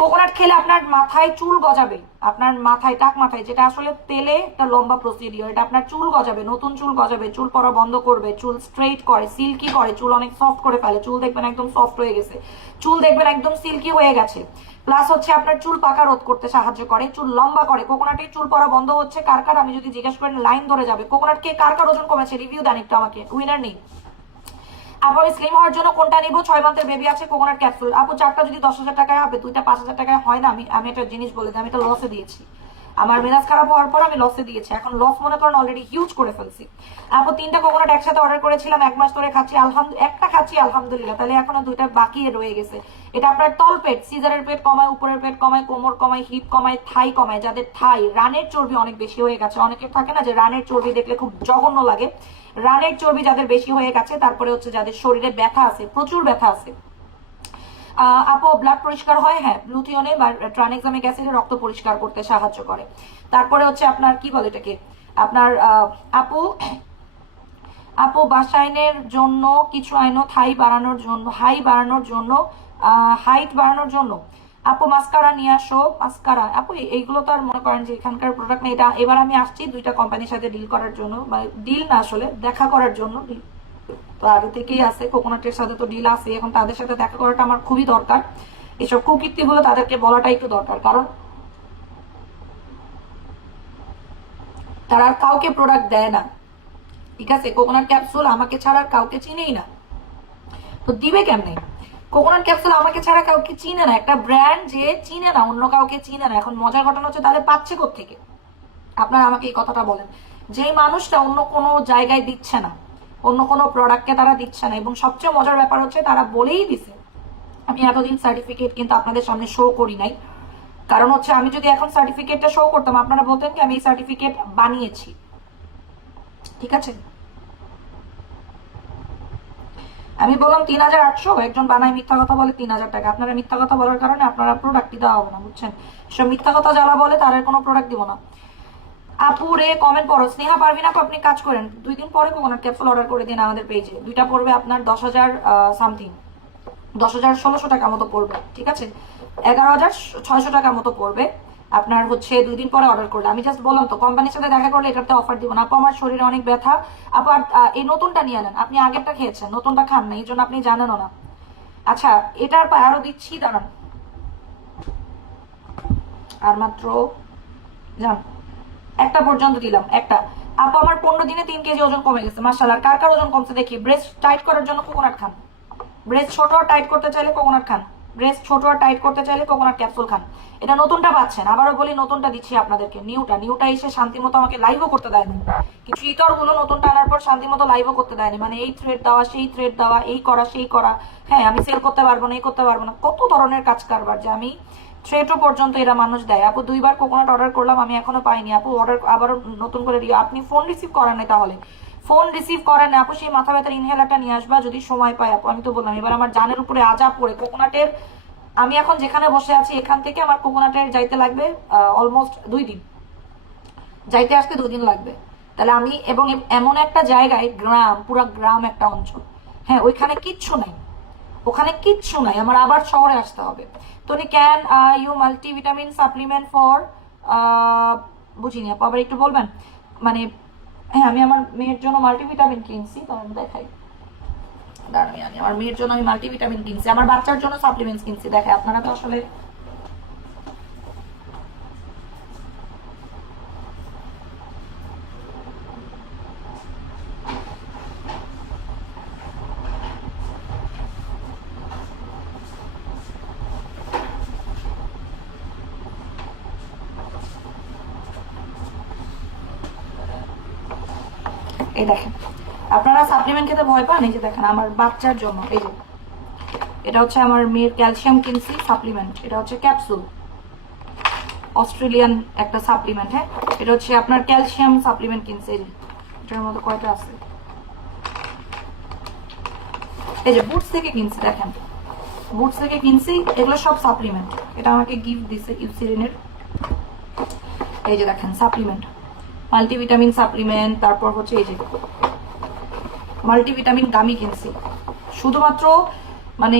কোকোনাট খেলে আপনার মাথায় চুল গজাবে, আপনার মাথায়, টাক মাথায়, যেটা আসলে তেলে একটা লম্বা প্রসিডিওর, এটা আপনার চুল গজাবে, নতুন চুল গজাবে, চুল পড়া বন্ধ করবে, চুল স্ট্রেইট করে, সিল্কি করে, চুল অনেক সফট করে ফেলে, চুল দেখবেন একদম সফট হয়ে গেছে, চুল দেখবেন একদম সিল্কি হয়ে গেছে। প্লাস হচ্ছে আপনার চুল পাকা রোধ করতে সাহায্য করে, চুল লম্বা করে। কোকোনাটের চুল পড়া বন্ধ হচ্ছে কার কার, আমি যদি জিজ্ঞেস করেন লাইন ধরে যাবে। কোকোনাট কে কার কার ওজন কমেছে রিভিউ দেন একটু আমাকে, উইনার নেই। আপু আমি স্লিম হওয়ার জন্য কোনটা নিব? 6 মান্থের বেবি আছে, কোকোনাট ক্যাপসুল। আপু 4টা যদি 10,000 টাকায় হবে, 2টা 5,000 টাকায় হয় না। আমি একটা জিনিস বলে দিই, আমি এটা লসে দিয়েছি, আমার মেজাজ খারাপ হওয়ার পর আমি লসে দিয়েছি, এখন লস মনে করেন অলরেডি হিউজ করে ফেলছি। আপু 3টা কোকোনাট একসাথে অর্ডার করেছিলাম, 1 মাস ধরে খাচ্ছি, একটা খাচ্ছি আলহামদুলিল্লাহ, তাহলে এখনো 2টা বাকি রয়ে গেছে। এটা আপনার তল পেট, সিজারের পেট কমায়, উপরের পেট কমায়, কোমর কমায়, হিপ কমায়, থাই কমায়। যাদের থাই, রানের চর্বি অনেক বেশি হয়ে গেছে, অনেকে থাকে না যে রানের চর্বি দেখলে খুব জঘন্য লাগে, রানের চর্বি যাদের বেশি হয়ে গেছে, তারপরে হচ্ছে যাদের শরীরে ব্যথা আছে, প্রচুর ব্যথা আছে। আপু ব্লাড পরিষ্কার হয়? হ্যাঁ, লুথিয়নে বা ট্রানএক্সামিক অ্যাসিডে রক্ত পরিষ্কার করতে সাহায্য করে। তারপরে হচ্ছে আপনার কি বলে এটাকে, আপনার আপু আপু বাসাইনের জন্য কিছু আইনো, হাইট বাড়ানোর জন্য আপু মাস্কারা নিয়ে আসো। মাস্কারা আপু এইগুলো তো আর মনে করেন যে এখানকার প্রোডাক্ট নেই। এটা এবার আমি আসছি 2টা কোম্পানির সাথে ডিল করার জন্য, মানে ডিল না আসলে দেখা করার জন্য। তো আগে থেকেই আছে, কোকোনাটের সাথে তো ডিল আছে, এখন তাদের সাথে দেখা করাটা আমার খুবই দরকার। এসব কুকীর্তিগুলো তাদেরকে বলাটা একটু দরকার, কারণ তারা আর কাউকে প্রোডাক্ট দেয় না, ঠিক আছে? কোকোনাট ক্যাপসুল আমাকে ছাড়া কাউকে চিনেই না, তো দিবে কেমনে? কোকোনাট ক্যাপসুল আমাকে ছাড়া কাউকে চিনে না, একটা ব্র্যান্ড যে চিনে না, অন্য কাউকে চিনে না। এখন মজার ঘটনা হচ্ছে তাহলে পাচ্ছে কোত্থেকে? আপনারা আমাকে এই কথাটা বলেন। যেই মানুষটা অন্য কোনো জায়গায় দিচ্ছে না, অন্য কোনো প্রোডাক্টকে তারা দিচ্ছে না, এবং সবচেয়ে মজার ব্যাপার হচ্ছে তারা বলেই দিছে আমি এতদিন সার্টিফিকেট কিন্তু আপনাদের সামনে শো করি নাই, কারণ হচ্ছে আমি যদি এখন সার্টিফিকেটটা শো করতাম, আপনারা বলতেন কি আমি এই সার্টিফিকেট বানিয়েছি। ঠিক আছে, আমি বললাম 3800, একজন বানায় মিথ্যা কথা বলে 3000 টাকা। আপনারা মিথ্যা কথা বলার কারণে আপনারা প্রোডাক্টই দেওয়া হবে না, বুঝছেন? সব মিথ্যা কথা যারা বলে তারা কোনো প্রোডাক্ট দিব না। আপু রে কমেন্ট পড়ো, স্নেহা পারবিন আপু আপনি কাজ করেন 2 দিন পরে কোকোনাট ক্যাপসুল অর্ডার করে দিন আমাদের পেজে। দুইটা পড়বে আপনার 10,000 সামথিং, 10,1600 টাকা মতো পড়বে। ঠিক আছে, 11,600 টাকা মতো পড়বে আপনার হচ্ছে 2 দিন পরে অর্ডার করলে। আমি জাস্ট বললাম তো কোম্পানির সাথে দেখা করলে এটাতে অফার দিব না। আপু আমার শরীরে অনেক ব্যথা, আপু এই নতুনটা নিয়ে নেন। আপনি আগেরটা খেয়েছেন, নতুনটা খান না, এই জন্য আপনি জানেনও না। আচ্ছা এটার আরো দিচ্ছি, দাঁড়ান আর মাত্র জান একটা পর্যন্ত দিলাম, একটা। আপু আমার 15 দিনে 3 কেজি ওজন কমে গেছে মাশাআল্লাহ। কার কার ওজন কমছে দেখি। ব্রেস্ট টাইট করার জন্য কোকোনাট খান, ব্রেস্ট ছোট আর টাইট করতে চাইলে কোকোনাট খান, ব্রেস্ট ছোট আর টাইট করতে চাইলে কোকোনাট ক্যাপসুল খান। এটা নতুনটা পাচ্ছেন, আবারও বলি নতুনটা দিচ্ছি আপনাদেরকে, নিউটা এসে শান্তি মতো আমাকে লাইভও করতে দেয়নি। কিছু ইতর গুলো নতুনটা আনার পর শান্তি মতো লাইভও করতে দেয়নি, মানে এই থ্রেড দেওয়া সেই থ্রেড দেওয়া, এই করা সেই করা, হ্যাঁ আমি সেল করতে পারবো না, এই করতে পারবো না, কত ধরনের কাজ কারবার যে আমি থ্রেডও পর্যন্ত এরা মানুষ দেয়। আপু 2বার কোকোনাট অর্ডার করলাম, আমি এখনো পাইনি। আপু অর্ডার আবারও নতুন করে দিও। আপনি ফোন রিসিভ করেন না, তাহলে ফোন রিসিভ করেন না আপু, সেই মাথা ব্যথার ইনহেলারটা নিয়ে আসবা যদি সময় পাই। আপু আমি তো বললাম এবার আমার জানের উপরে আজাব পড়ে কোকোনাটের, আমি এখন যেখানে বসে আছি এখান থেকে আমার কোকোনাটের যাইতে লাগবে অলমোস্ট 2 দিন, যাইতে আসতে 2 দিন লাগবে। তাহলে আমি এবং এমন একটা জায়গায়, গ্রাম, পুরা গ্রাম একটা অঞ্চল, হ্যাঁ ওইখানে কিচ্ছু নাই, ওখানে কিচ্ছু নাই, আমার আবার শহরে আসতে হবে। তো can you multivitamin supplement for, বুঝিনি আপু আবার একটু বলবেন। মানে হ্যাঁ আমি আমার মেয়ের জন্য মাল্টিভিটামিন কিনছি, তো আমি দেখাই, দাঁড়ান আমি আমার মেয়ের জন্য আমি মাল্টিভিটামিন কিনছি, আমার বাচ্চার জন্য সাপ্লিমেন্টস কিনছি। দেখে আপনারা তো আসলে এই দেখেন, আপনারা সাপ্লিমেন্ট খেতে ভয় পান, এই যে দেখেন আমার বাচ্চার জন্য, এই যে এটা হচ্ছে আমার মেয়ের ক্যালসিয়াম কিনছি সাপ্লিমেন্ট, এটা হচ্ছে ক্যাপসুল, অস্ট্রেলিয়ান একটা সাপ্লিমেন্ট। হ্যাঁ এটা হচ্ছে আপনার ক্যালসিয়াম সাপ্লিমেন্ট কিনছি, এই যে এটার মধ্যে কয়টা আছে, এই যে বুটস থেকে কিনছি, দেখেন বুটস থেকে কিনছি, এগুলো সব সাপ্লিমেন্ট। এটা আমাকে গিফট দিছে ইউসিরিনের, এই যে দেখেন সাপ্লিমেন্ট, মাল্টিভিটামিন সাপ্লিমেন্ট। তারপর হচ্ছে এই যে মাল্টিভিটামিন গামি কিনছি, শুধুমাত্র মানে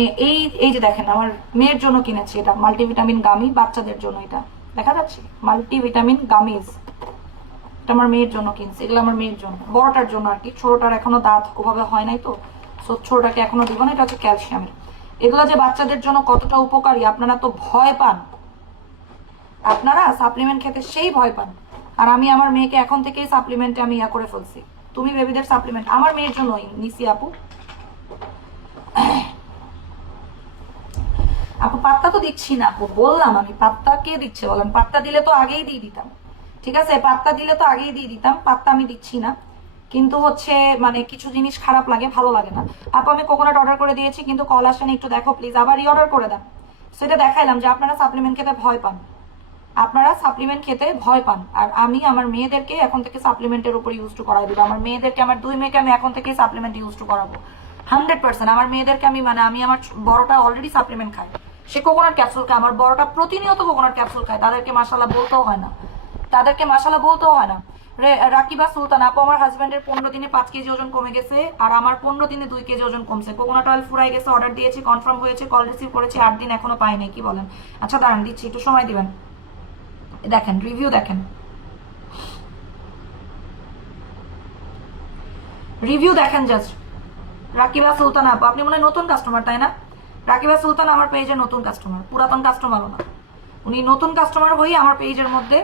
এই যে দেখেন আমার মেয়ের জন্য কিনেছি এটা মাল্টিভিটামিন গামি, বাচ্চাদের জন্য। এটা দেখা যাচ্ছে মাল্টিভিটামিন গামিজ, এটা আমার মেয়ের জন্য কিনছি, এগুলো আমার মেয়ের জন্য, বড়টার জন্য আর কি, ছোটটার এখনো দাঁত ওভাবে হয় নাই, তো ছোটটাকে এখনো দিব না। এটা হচ্ছে ক্যালসিয়ামের। এগুলো যে বাচ্চাদের জন্য কতটা উপকারী আপনারা তো ভয় পান, আপনারা সাপ্লিমেন্ট খেতে সেই ভয় পান। আর আমি আমার মেয়েকে এখন থেকেই সাপ্লিমেন্টে আমি ইয়া করে ফেলছি, তুমি বেবিদের সাপ্লিমেন্ট আমার মেয়ের জন্যই নিছি আপু। আপু পাত্তা তো দিচ্ছি না আপু, বললাম আমি পাত্তা কে দিচ্ছে বলেন, পাত্তা দিলে তো আগেই দিয়ে দিতাম। ঠিক আছে পাত্তা দিলে তো আগেই দিয়ে দিতাম, পাত্তা আমি দিচ্ছি না। কিন্তু হচ্ছে মানে কিছু জিনিস খারাপ লাগে, ভালো লাগে না। আপু আমি কোকোনাট অর্ডার করে দিয়েছি কিন্তু কল আসেনি, একটু দেখো প্লিজ, আবার অর্ডার করে দেন। সেটা দেখাইলাম যে আপনারা সাপ্লিমেন্ট খেতে ভয় পান, আপনারা সাপ্লিমেন্ট খেতে ভয় পান। আর আমি আমার মেয়েদেরকে এখন থেকে সাপ্লিমেন্টের উপর ইউজ টু করাই দিব। আমার মেয়েদেরকে, আমার 2 মেয়েকে আমি এখন থেকে সাপ্লিমেন্ট ইউজ টু করাবো 100%। আমার মেয়েদেরকে আমি মানে আমি আমার বড়টা অলরেডি সাপ্লিমেন্ট খায়, সে কোকোনাট ক্যাপসুল খায়, আমার বড়টা প্রতিনিয়ত কোকোনাট ক্যাপসুল খায়, তাদেরকে মাশাআল্লাহ বলতেও হয় না, তাদেরকে মাশাআল্লাহ বলতেও হয় না। রাকিবা সুলতান আপু আমার হাজবেন্ডের 15 দিনে 5 কেজি ওজন কমে গেছে, আর আমার 15 দিনে 2 কেজি ওজন কমছে। কোকোনাট অয়েল ফুরাই গেছে, অর্ডার দিয়েছি, কনফার্ম হয়েছে, কল রিসিভ করেছি, 8 দিন এখনো পাইনি, কি বলেন? আচ্ছা দাঁড়ান দিচ্ছি, একটু সময় দিবেন। দেখেন রিভিউ, দেখেন রিভিউ, দেখেন জাস্ট। রাকিবা সুলতান আপু আপনি মনে হয় নতুন কাস্টমার তাই না? রাকিবা সুলতান আমার পেজের নতুন কাস্টমার, পুরাতন কাস্টমারও না, উনি নতুন কাস্টমার হই আমার পেজের মধ্যে।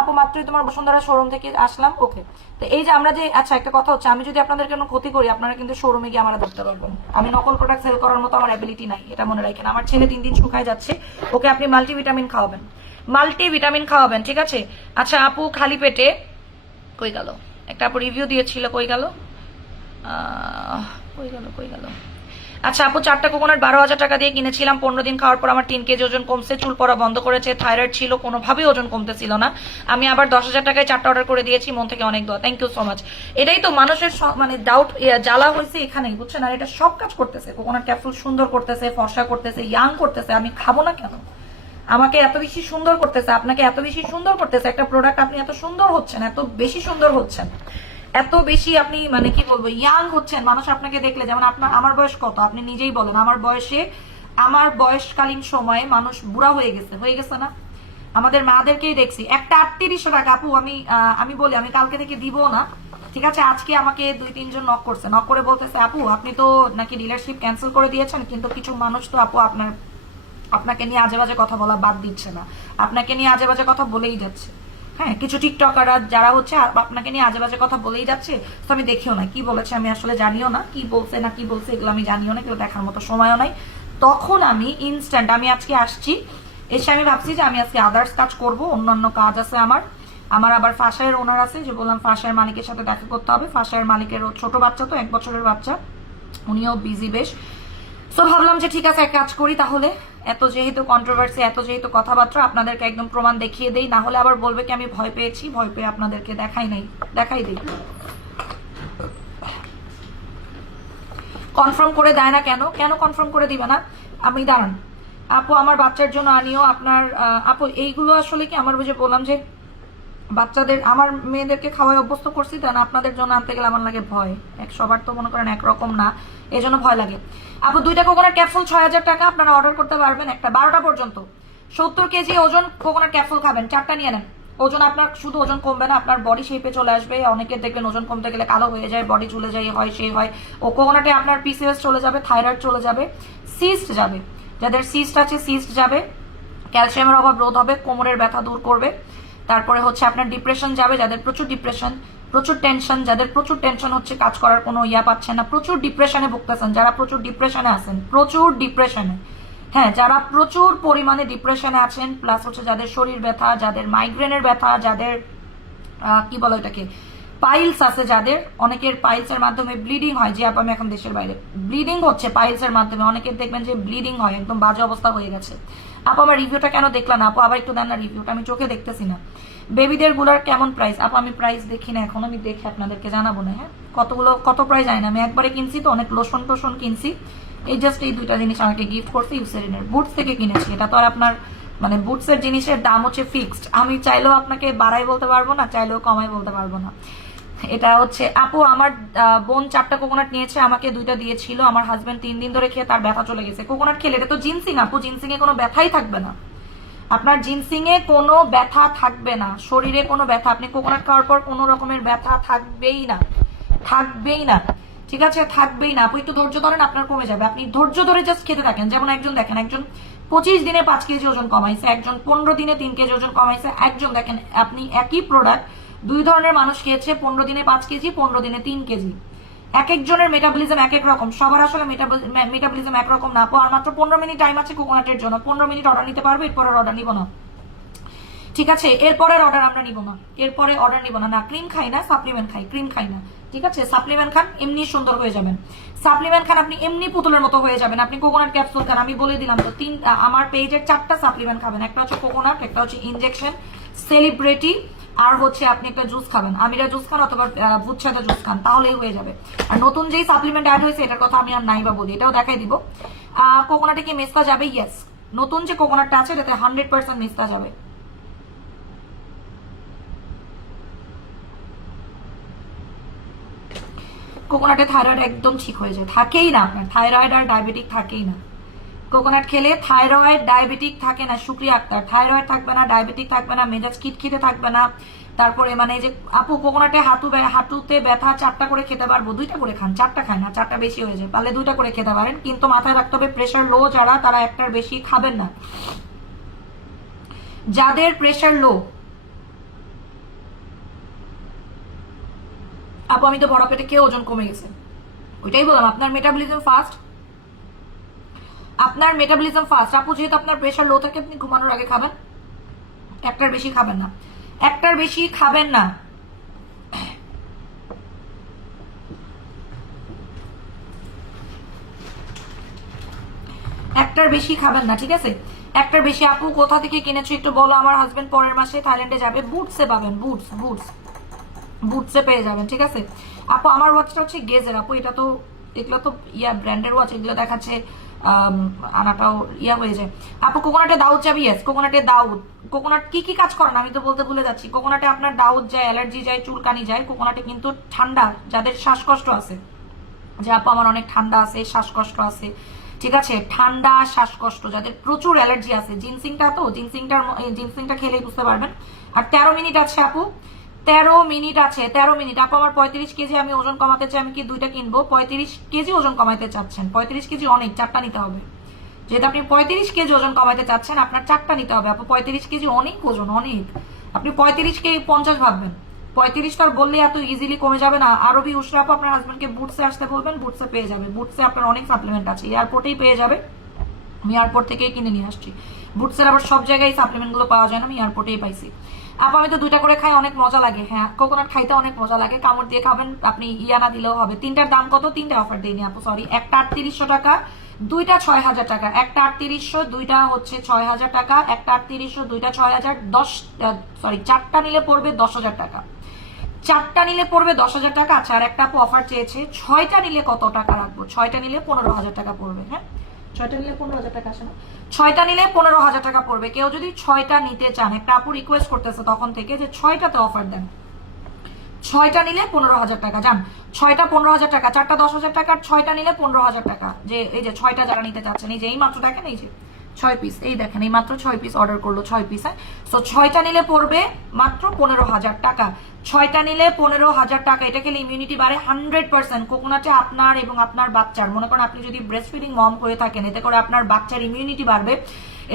আপু মাত্রই তোমার বসুন্ধরা শোরুম থেকে আসলাম, ওকে। তো এই যে আমরা যে, আচ্ছা একটা কথা হচ্ছে, আমি যদি আপনাদের কোনো ক্ষতি করি আপনারা কিন্তু শোরুমে গিয়ে আমরা ধরতে পারবেন। আমি নকল প্রোডাক্ট সেল করার মতো আমার অ্যাবিলিটি নাই, এটা মনে রাখেন। আমার ছেলে 3 দিন শুকায় যাচ্ছে, ওকে আপনি মাল্টিভিটামিন খাওয়াবেন, মাল্টিভিটামিন খাওয়াবেন, ঠিক আছে? আচ্ছা আপু খালি পেটে, কই গেল একটা আপু রিভিউ দিয়েছিল, কই গেল কই গেল? আচ্ছা আপু, 4টা কোকোনাট 12,000 টাকা দিয়ে কিনেছিলাম, 15 দিন খাওয়ার পর আমার 3 কেজি ওজন কমছে, চুল পড়া বন্ধ করেছে, থাইরয়েড ছিল, কোনোভাবেই ওজন কমতেছিল না। আমি আবার 10,000 টাকায় 4টা অর্ডার করে দিয়েছি, মন থেকে অনেক দোয়া, থ্যাংক ইউ সো মাচ। এটাই তো মানুষের মানে ডাউট, জ্বালা হয়েছে এখানেই, বুঝছেন? আর এটা সব কাজ করতেছে, কোকোনাট ক্যাপসুল সুন্দর করতেছে, ফর্সা করতেছে, ইয়াং করতেছে। আমি খাবো না কেন? আমাকে এত বেশি সুন্দর করতেছে, আপনাকে এত বেশি সুন্দর করতেছে একটা প্রোডাক্ট, আপনি এত সুন্দর হচ্ছেন, এত বেশি সুন্দর হচ্ছেন, এত বেশি আপনি মানে কি বলবো ইয়াং হচ্ছেন। মানুষ আপনাকে দেখলে, যেমন আপনার, আমার বয়স কত আপনি নিজেই বলেন, আমার বয়সে, আমার বয়সকালীন সময়ে মানুষ বুড়া হয়ে গেছে না? আমাদের মাদেরকেই দেখছি। একটা 3800 টাকা আপু, আমি বলি আমি কালকে থেকে দিব না, ঠিক আছে? আজকে আমাকে 2-3 জন নক করছে, নক করে বলতেছে আপু আপনি তো নাকি ডিলারশিপ ক্যান্সেল করে দিয়েছেন, কিন্তু কিছু মানুষ তো আপু আপনাকে নিয়ে আজে বাজে কথা বলা বাদ দিচ্ছে না, আপনাকে নিয়ে আজে বাজে কথা বলেই যাচ্ছে। হ্যাঁ, কিছু টিকটকাররা যারা হচ্ছে আপনাকে নিয়ে আজে বাজে কথা বলেই যাচ্ছে। তো আমি দেখিও না কি বলেছে, আমি আসলে জানিও না কি বলছে না কি বলছে, এগুলো আমি জানিও না, কেউ দেখার মতো সময়ও নাই। তখন আমি ইনস্ট্যান্ট, আমি আজকে আসছি, এসে আমি ভাবছি যে আমি আজকে আদার্স কাজ করব, অন্যান্য কাজ আছে আমার আবার ফাঁসায়ের ওনার আছে, যে বললাম ফাঁসায়ের মালিকের সাথে দেখা করতে হবে। ফাঁসায়ের মালিকের ছোট বাচ্চা, তো 1 বছরের বাচ্চা, উনিও বিজি বেশ। তো ভাবলাম যে ঠিক আছে এক কাজ করি তাহলে, এত যেহেতু কন্ট্রোভার্সি, এত যেহেতু কথাবার্তা, আপনাদেরকে একদম প্রমাণ দেখিয়ে দেই, না হলে আবার বলবে কি আমি ভয় পেয়েছি, ভয় পেয়ে আপনাদেরকে দেখাই দেই। কনফার্ম করে দেয় না কেন? কেন কনফার্ম করে দিবে না? আমি দাঁড়ান আপু, আমার বাচ্চার জন্য আনিও আপনার আপু, এইগুলো আসলে কি আমার বুঝে বললাম যে বাচ্চাদের, আমার মেয়েদেরকে খাওয়াই অভ্যস্ত করছি, দেন আপনাদের জন্য আনতে গেলে আমার লাগে ভয়, সবার তো মনে করেন একরকম না, এই জন্য ভয় লাগে। আপু 2টা কোকোনাট ক্যাপসুল 6000 টাকা, আপনারা অর্ডার করতে পারবেন একটা 12টা পর্যন্ত। 70 কেজি ওজন কোকোনাট ক্যাপসুল খাবেন, 4টা নিয়ে নেন। ওজন আপনার শুধু ওজন কমবে না, আপনার বডি শেপে চলে আসবে। অনেকে দেখবেন ওজন কমতে গেলে কালো হয়ে যায়, বডি চলে যায়, হয় সেই হয়। ও কোকোনাটে আপনার পিসিএস চলে যাবে, থাইরয়েড চলে যাবে, সিস্ট যাবে, যাদের সিস্ট আছে সিস্ট যাবে, ক্যালসিয়ামের অভাব রোধ হবে, কোমরের ব্যথা দূর করবে। তারপরে হচ্ছে আপনার ডিপ্রেশন যাবে, যাদের প্রচুর ডিপ্রেশন, প্রচুর টেনশন, যাদের প্রচুর টেনশন হচ্ছে, কাজ করার কোনো ইয়া পাচ্ছেন না, প্রচুর ডিপ্রেশনে ভুগতেছেন, যারা প্রচুর ডিপ্রেশনে আছেন, প্রচুর ডিপ্রেশনে, হ্যাঁ যারা প্রচুর পরিমাণে ডিপ্রেশনে আছেন, প্লাস হচ্ছে যাদের শরীর ব্যথা, যাদের মাইগ্রেনের ব্যথা, যাদের কি বলো এটাকে পাইলস আছে, যাদের অনেকের পাইলসের মাধ্যমে ব্লিডিং হয়, যে আপু আমি এখন দেশের বাইরে, ব্লিডিং হচ্ছে পাইলসের মাধ্যমে, অনেকের দেখবেন যে ব্লিডিং হয়, একদম বাজে অবস্থা হয়ে গেছে। আপু আমার রিভিউটা কেন দেখলাম না আপু? আবার একটু দেন না রিভিউটা, আমি চোখে দেখতেছি না। বেবিদের গুলার কেমন প্রাইস আপু? আমি প্রাইস দেখি না এখন, আমি দেখে আপনাদেরকে জানাবো না। হ্যাঁ, কত প্রাইস জানি না, আমি একবারে কিনছি তো, অনেক লোশন টোশন কিনছি, এই জাস্ট এই 2টা জিনিস আমাকে গিফট করছে ইউসেরিনের, বুটস থেকে কিনেছি। এটা তো আর আপনার মানে বুটসের জিনিসের দাম হচ্ছে ফিক্সড, আমি চাইলেও আপনাকে বাড়াই বলতে পারবো না, চাইলেও কমাই বলতে পারবো না। এটা হচ্ছে আপু, আমার বোন 4টা কোকোনাট নিয়েছে, আমাকে 2টা দিয়েছিল, আমার হাজবেন্ড 3 দিন ধরে খেয়ে তার ব্যথা চলে গেছে। কোকোনাট খেলে, এটা তো জিনসিং আপু, জিনসিং এ কোনো ব্যথাই থাকবে না, আপনার জিনসিং এ কোনো ব্যথা থাকবে না, শরীরে কোনো ব্যথা, আপনি কোকোনাট খাওয়ার পর কোনো রকমের ব্যথা থাকবেই না, থাকবেই না, ঠিক আছে? থাকবেই না আপু, একটু ধৈর্য ধরেন, আপনার কমে যাবে। আপনি ধৈর্য ধরে জাস্ট খেতে থাকেন। যেমন একজন দেখেন, একজন 25 দিনে 5 কেজি ওজন কমাইছে, একজন 15 দিনে 3 কেজি ওজন কমাইছে, একজন দেখেন আপনি একই প্রোডাক্ট 2 ধরনের মানুষ খেয়েছে, 15 দিনে 5 কেজি, 15 দিনে 3 কেজি। এক একজনের মেটাবলিজম এক এক রকম, সবার আসলে মেটাবলিজম একরকম না আপু। আর মাত্র 15 মিনিট টাইম আছে কোকোনাটের জন্য, 15 মিনিট অর্ডার নিতে পারবো, এরপরের অর্ডার নিব না, ঠিক আছে? এরপরের অর্ডার আমরা নিব না, এরপরে অর্ডার নিব না। না ক্রিম খাই না, সাপ্লিমেন্ট খাই, ক্রিম খাই না, ঠিক আছে? সাপ্লিমেন্ট খান, এমনি সুন্দর হয়ে যাবেন। সাপ্লিমেন্ট খান, আপনি এমনি পুতুলের মতো হয়ে যাবেন। আপনি কোকোনাট ক্যাপসুল খান, আমি বলে দিলাম তো, আমার পেজের 4টা সাপ্লিমেন্ট খাবেন, একটা হচ্ছে কোকোনাট, একটা হচ্ছে ইনজেকশন, সেলিব্রিটি, আর হচ্ছে আপনি একটা জুস খাবেন, আমিরা জুস খান অথবা ভুটসাদা জুস খান, তাহলেই হয়ে যাবে। আর নতুন যেই সাপ্লিমেন্ট অ্যাড হয়েছে এটার কথা আমি আর নাই বা বলি, এটাও দেখাই দিব। কোকোনাটে কি মেস্তা যাবে? ইয়েস, নতুন যে কোকোনাটটা আছে এটাতে 100% মেস্তা যাবে। কোকোনাটে থাইরয়েড একদম ঠিক হয়ে যায়, থাকেই না আপনার, থাইরয়েড আর ডায়াবেটিক থাকেই না। কোকোনাট খেলে থাইরয়েড ডায়াবেটিক থাকে না, শুক্রিয়া আক্তার, থাইরয়েড থাকবে না, ডায়াবেটিক থাকবে না, মেজাজ খিটখিটে থাকবে না। তারপরে মানে যে আপু কোকোনাটে হাঁটুতে ব্যথা 4টা করে খেতে পারবো, 2টা করে খান, 4টা খায় না, 4টা বেশি হয়ে যায়, পারলে 2টা করে খেতে পারেন, কিন্তু মাথায় রাখতে হবে প্রেশার লো যারা, তারা একটার বেশি খাবেন না। যাদের প্রেশার লো, আপু আমি তো বড় পেটে খেয়ে ওজন কমে গেছে, ওইটাই বললাম, আপনার মেটাবলিজম ফাস্ট, আপনার মেটাবলিজম ফাস্ট আপু, যেহেতু আপনার প্রেশার লো থাকে, আপনি ঘুমানোর আগে খাবেন, একটার বেশি খাবেন না, একটার বেশি খাবেন না। একটার বেশি খাবেন না, ঠিক আছে? একটার বেশি। আপু কোথা থেকে কিনেছো একটু বলো। আমার হাজবেন্ড পরের মাসে থাইল্যান্ডে যাবে, বুটসে পাবেন, বুটসে পেয়ে যাবেন, ঠিক আছে? আপু আমার ওয়াচটা হচ্ছে গেজের আপু, এটা তো এগুলো তো ব্র্যান্ডের ওয়াচ, এগুলো দেখাচ্ছে আনাটাও হয়ে যায়। আপু কোকোনাটে দাউদ যাবে? ইয়েস, কোকোনাটে দাউদ। কোকোনাট কি কি কাজ করে না আমি তো বলতে ভুলে যাচ্ছি। কোকোনাটে আপনার দাউদ যায়, অ্যালার্জি যায়, চুলকানি যায়। কোকোনাটে কিন্তু ঠান্ডা, যাদের শ্বাসকষ্ট আছে, যে আপু আমার অনেক ঠান্ডা আছে, শ্বাসকষ্ট আছে, ঠিক আছে, ঠান্ডা শ্বাসকষ্ট, যাদের প্রচুর অ্যালার্জি আছে, জিনসিংটা খেলেই বুঝতে পারবেন। আর 13 মিনিট আছে আপু, 13 মিনিট আছে, 13 মিনিট। আপু আমার 35 কেজি আমি ওজন কমাতে চাই, আমি কি দুইটা কিনবো? 35 কেজি ওজন কমাতে চাচ্ছেন? 35 কেজি অনেক, 4টা নিতে হবে। যেহেতু আপনি 35 কেজি ওজন কমাতে চাচ্ছেন, আপনার 4টা নিতে হবে আপু। 35 কেজি অনেক ওজন, অনেক। আপনি 35 কে 50 ভাববেন, 35 টার বললে এত ইজিলি কমে যাবে না। আরবি উশরা আপু আপনার হাজবেন্ডকে বুটসে আসতে বলবেন, বুটসে পেয়ে যাবে। বুটসে আপনার অনেক সাপ্লিমেন্ট আছে, এয়ারপোর্টেই পেয়ে যাবে। আমি এয়ারপোর্ট থেকেই কিনে নিয়ে আসছি। বুটসের আবার সব জায়গায় সাপ্লিমেন্ট গুলো পাওয়া যায় না, আমি এয়ারপোর্টেই পাইছি। আপু আমি তো 2টা করে খাই, অনেক মজা লাগে। হ্যাঁ, কোকোনাট খাইতে অনেক মজা লাগে, কামড় দিয়ে খাবেন, আপনি না দিলেও হবে। 3টার দাম কত? 3টা অফার দিইনি আপু, সরি। একটা 3800 টাকা, 2টা 6000 টাকা। একটা 3800, 2টা হচ্ছে 6000 টাকা। একটা 3800, 2টা 6000, 4টা নিলে পড়বে 10,000 টাকা। 4টা নিলে পড়বে 10,000 টাকা। আচ্ছা, আর একটা আপু অফার চেয়েছে, 6টা নিলে কত টাকা রাখবো? 6টা নিলে 15,000 টাকা পড়বে। হ্যাঁ, 6টা নিলে 15,000 টাকা আসে না? 6টা নিলে 15,000 টাকা পড়বে। কেউ যদি 6টা নিতে চান, একটা আপু রিকোয়েস্ট করতেছে তখন থেকে যে 6টাতে অফার দেন। 6টা নিলে 15,000 টাকা। যান, 6টা 15,000 টাকা, 4টা 10,000 টাকা, 6টা নিলে 15,000 টাকা। যে এই যে 6টা যারা নিতে চাচ্ছেন, এই যে এই মাত্র দেখেন, এই যে 6 পিস, এই দেখেন এই মাত্র 6 পিস অর্ডার করলো, 6 পিস। হ্যাঁ, সো 6টা নিলে পড়বে মাত্র 15,000 টাকা। 6টা নিলে 15,000 টাকা। এটা খেলে ইমিউনিটি বাড়ে 100%। কোকোনাটে আপনার এবং আপনার বাচ্চার, মনে করেন আপনি যদি ব্রেস্ট ফিডিং মম হয়ে থাকেন, এতে করে আপনার বাচ্চার ইমিউনিটি বাড়বে।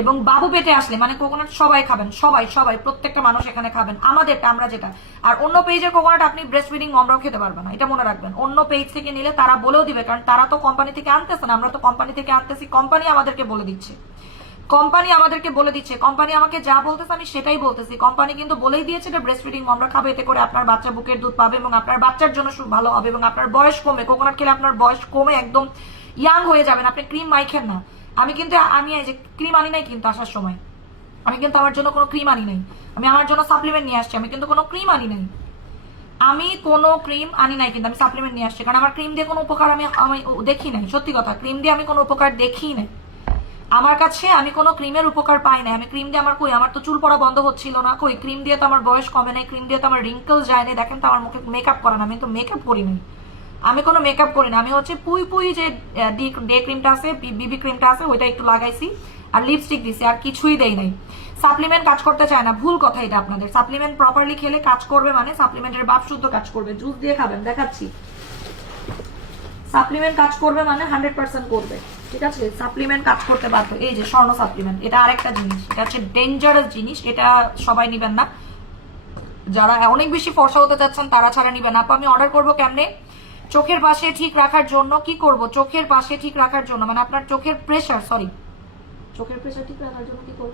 এবং বাবু পেটে আসলে, মানে কোকোনাট সবাই খাবেন, সবাই প্রত্যেকটা মানুষ এখানে খাবেন, আমাদেরটা, আমরা যেটা। আর অন্য পেজের কোকোনাট আপনি ব্রেস্ট ফিডিং মমরাও খেতে পারবেন না, এটা মনে রাখবেন। অন্য পেজ থেকে নিলে তারা বলেও দিবে, কারণ তারা তো কোম্পানি থেকে আনতেছে না, আমরা তো কোম্পানি থেকে আনতেছি। কোম্পানি আমাদেরকে বলে দিচ্ছে, কোম্পানি আমাকে যা বলতেছে আমি সেটাই বলতেছি। কোম্পানি কিন্তু বলেই দিয়েছে এটা ব্রেস্ট ফিডিং মমরা খাবে, এতে করে আপনার বাচ্চা বুকের দুধ পাবে এবং আপনার বাচ্চার জন্য ভালো হবে এবং আপনার বয়স কমে। কোকোনাট খেলে আপনার বয়স কমে একদম ইয়াং হয়ে যাবেন। আপনি ক্রিম মাইখেন না। আমি এই যে ক্রিম আনি নাই কিন্তু আসার সময়, আমি কিন্তু আমার জন্য কোনো ক্রিম আনি নাই, আমি আমার জন্য সাপ্লিমেন্ট নিয়ে আসছি। আমি কিন্তু কোনো ক্রিম আনি নাই, কিন্তু আমি সাপ্লিমেন্ট নিয়ে আসছি, কারণ আমার ক্রিম দিয়ে কোনো উপকার আমি দেখি নাই। সত্যি কথা, ক্রিম দিয়ে আমি কোনো উপকার দেখি নাই। আমার কাছে আমি কোনো ক্রিমের উপকার পাই না। আমি ক্রিম দিয়ে আমার তো চুল পড়া বন্ধ হচ্ছিল না, ক্রিম দিয়ে তো আমার বয়স কমে নাই, ক্রিম দিয়ে তো আমার রিঙ্কল যায় না। দেখেন তো আমার মুখে মেকআপ করা না, আমি তো মেকআপ করি নাই, আমি কোনো মেকআপ করি না। আমি হচ্ছে পুই যে ডে ক্রিমটা আছে, বিবি ক্রিমটা আছে, ওইটা একটু লাগাইছি আর লিপস্টিক দিছি, আর কিছুই দেই নাই। সাপ্লিমেন্ট কাজ করতে চায় না, ভুল কথা এটা আপনাদের। সাপ্লিমেন্ট প্রপারলি খেলে কাজ করবে, মানে সাপ্লিমেন্টের বাপ শুদ্ধ কাজ করবে। জুস দিয়ে খাবেন, দেখাচ্ছি। সাপ্লিমেন্ট কাজ করবে মানে 100% করবে, ঠিক আছে? সাপ্লিমেন্ট কাজ করতে বাধ্য। এই যে স্বর্ণ সাপ্লিমেন্ট, এটা আরেকটা জিনিস, এটা হচ্ছে ডেঞ্জারাস জিনিস, এটা সবাই নিবেন না। যারা অনেক বেশি ফর্সা হতে চাচ্ছেন তারা ছাড়া নিবেন না। আমি অর্ডার করবো কেমনে? চোখের পাশে ঠিক রাখার জন্য কি করব? চোখের পাশে ঠিক রাখার জন্য, মানে আপনার চোখের প্রেসার ঠিক রাখার জন্য কি করব?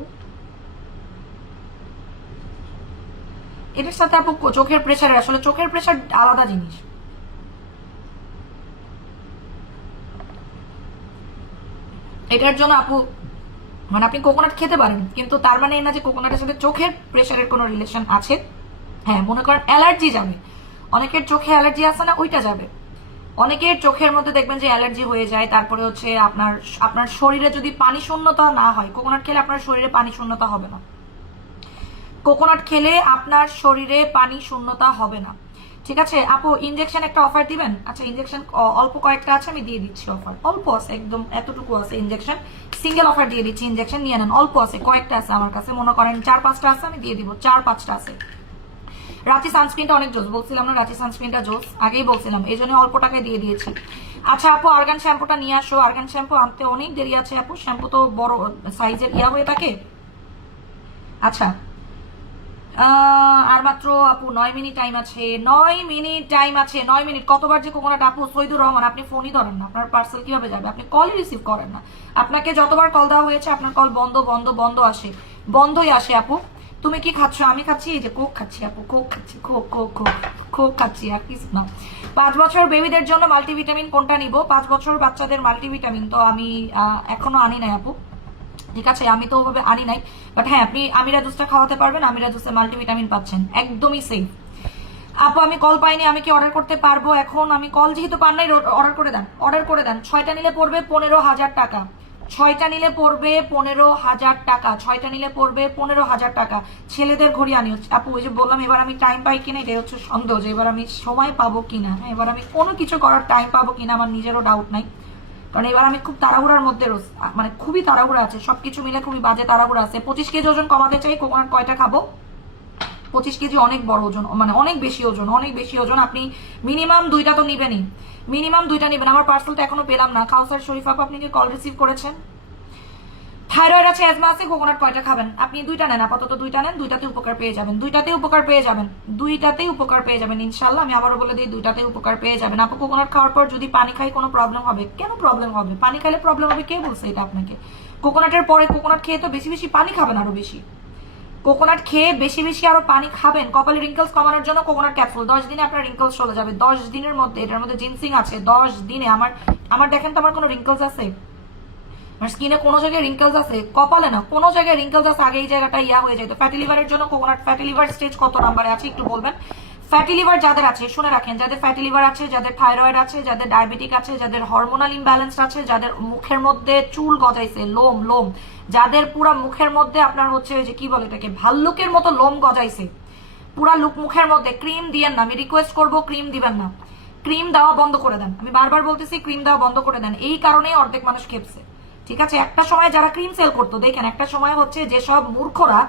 এটার সাথে আপু চোখের প্রেসারের, আসলে চোখের প্রেসার আলাদা জিনিস। এটার জন্য আপু মানে আপনি কোকোনাট খেতে পারেন, কিন্তু তার মানে না যে কোকোনাটের সাথে চোখের প্রেসারের কোনো রিলেশন আছে। হ্যাঁ, মনে করেন অ্যালার্জি যাবে, অনেকের চোখে অ্যালার্জি আছে না, ওইটা যাবে। অনেকের চোখের মধ্যে দেখবেন যে অ্যালার্জি হয়ে যায়। তারপরে হচ্ছে আপনার শরীরে যদি পানি শূন্যতা না হয়, কোকোনাট খেলে আপনার শরীরে পানি শূন্যতা হবে না। কোকোনাট খেলে আপনার শরীরে পানি শূন্যতা হবে না, ঠিক আছে? আপু ইনজেকশন একটা অফার দিবেন? আচ্ছা, ইনজেকশন অল্প কয়েকটা আছে, আমি দিয়ে দিচ্ছি অফার। অল্প আছে, একদম এতটুকু আছে ইনজেকশন, সিঙ্গেল অফার দিয়ে দিচ্ছি। ইনজেকশন নিয়ে নেন, অল্প আছে, কয়েকটা আছে আমার কাছে, মনে করেন 4-5টা আছে, আমি দিয়ে দিব। 4-5টা আছে। রাঁচি সানস্ক্রিনটা অনেক জোস, বলছিলাম না রাঁচি সানস্ক্রিনটা জোস, আগেই বলছিলাম, এই জন্য অল্প টাকায় দিয়ে দিয়েছি। আচ্ছা আপু, আর্গান শ্যাম্পুটা নিয়ে আসো। আর্গান শ্যাম্পু আনতে অনেক দেরি আছে আপু, শ্যাম্পু তো বড় সাইজের হয়ে থাকে। আচ্ছা, আর মাত্র আপু 9 মিনিট টাইম আছে, 9 মিনিট টাইম আছে, 9 মিনিট। কতবার যে কোকোনাট আপু, সৈদুর রহমান, আপনি ফোনই ধরেন না, আপনার পার্সেল কিভাবে যাবে? আপনি কলই রিসিভ করেন না। আপনাকে যতবার কল দেওয়া হয়েছে আপনার কল বন্ধ আসে, বন্ধই আসে আপু। তুমি কি খাচ্ছ? আমি খাচ্ছি এই যে কোক খাচ্ছি আপু, কোক খাচ্ছি, কোক কোক কোক কোক খাচ্ছি, আর কিছু না। 5 বছর বেবিদের জন্য মাল্টিভিটামিন কোনটা নিব? 5 বছর বাচ্চাদের মাল্টিভিটামিন তো আমি এখনো আনি নাই আপু, ঠিক আছে, আমি তো ওভাবে আনি নাই। বাট হ্যাঁ, আপনি আমিরা জুসটা খাওয়াতে পারবেন, আমিরা জুসে মাল্টিভিটামিন পাচ্ছেন, একদমই সেফ। আপু আমি কল পাইনি, আমি কি অর্ডার করতে পারবো এখন? আমি কল যেহেতু পান নাই, অর্ডার করে দেন, অর্ডার করে দেন। 6টা নিলে পড়বে 15,000 টাকা, 6টা নিলে পড়বে 15,000 টাকা, 6টা নিলে পড়বে 15,000 টাকা। ছেলেদের ঘড়ি আনি হচ্ছে আপু, ওই যে বললাম এবার আমি টাইম পাই কিনা, এটাই হচ্ছে সন্দেহ, যে এবার আমি সময় পাবো কিনা, এবার আমি কোনো কিছু করার টাইম পাবো কিনা আমার নিজেরও ডাউট নাই। কারণ এবার আমি খুব তাড়াহুড়ার মধ্যে মানে খুবই তাড়াহুড়া আছে, সবকিছু মিলে খুবই বাজে তাড়াহুড়া আছে। 25 কেজি ওজন কমাতে চাই, কোকোনাট কয়টা খাবো? 25 কেজি অনেক বড় ওজন, মানে অনেক বেশি ওজন, অনেক বেশি ওজন। আপনি মিনিমাম 2টা তো নিবেনই, মিনিমাম 2টা নিবেন। আমার পার্সেল তো এখনো পেলাম না। কাউসার শরীফ আপু আপনি কি কল রিসিভ করেছেন? থাইরয়েড আছে, অ্যাজমা আছে, কোকোনাট কয়টা খাবেন? আপনি 2টা নেন, আপাতত 2টা নেন, 2টাতে উপকার পেয়ে যাবেন, 2টাতে উপকার পেয়ে যাবেন, 2টাতেই উপকার পেয়ে যাবেন ইনশাল্লাহ। আমি আবারও বলে দিই 2টাতে উপকার পেয়ে যাবেন। আপু কোকোনাট খাওয়ার পর যদি পানি খাই কোনো প্রবলেম হবে? কেন প্রবলেম হবে? পানি খাইলে প্রবলেম হবে কে বলছে এটা আপনাকে? কোকোনাটের পরে কোকোনাট খেয়ে তো বেশি বেশি পানি খাবেন, আরো বেশি কোকোনাট খেয়ে বেশি বেশি আরো পানি খাবেন। কপালে রিঙ্কলস কমানোর জন্য কোকোনাট ক্যাপসুল, 10 দিনে আপনার রিঙ্কলস চলে যাবে, 10 দিনের মধ্যে। এটার মধ্যে জিনসিং আছে, 10 দিনে। আমার দেখেন তো আমার কোনো রিঙ্কলস আছে? আমার স্কিনে কোনো জায়গায় রিঙ্কলস আছে? কপালে না, কোনো জায়গায় রিঙ্কলস আছে, আগে এই জায়গাটা ইয়া হয়ে যায়। তো ফ্যাটি লিভারের জন্য কোকোনাট, ফ্যাটি লিভার স্টেজ কত নাম্বারে আছে একটু বলবেন? ফ্যাটি লিভার যাদের আছে শুনে রাখেন, যাদের ফ্যাটি লিভার আছে, যাদের থাইরয়েড আছে, যাদের ডায়াবেটিক আছে, যাদের হরমোনাল ইমব্যালেন্স আছে, যাদের মুখের মধ্যে চুল গজাইছে, লোম লোম, যাদের পুরা মুখের মধ্যে আপনার হচ্ছে যে কি বলে এটাকে, ভাল্লুকের মতো লোম গজাইছে পুরা মুখের মধ্যে, ক্রিম দিয়েন না, আমি রিকোয়েস্ট করবো ক্রিম দিবেন না, ক্রিম দেওয়া বন্ধ করে দেন। আমি বারবার বলতেছি ক্রিম দেওয়া বন্ধ করে দেন, এই কারণেই অর্ধেক মানুষ খেপছে, ঠিক আছে? একটা সময় যারা ক্রিম সেল করতো, দেখেন একটা সময় হচ্ছে যেসব মূর্খরা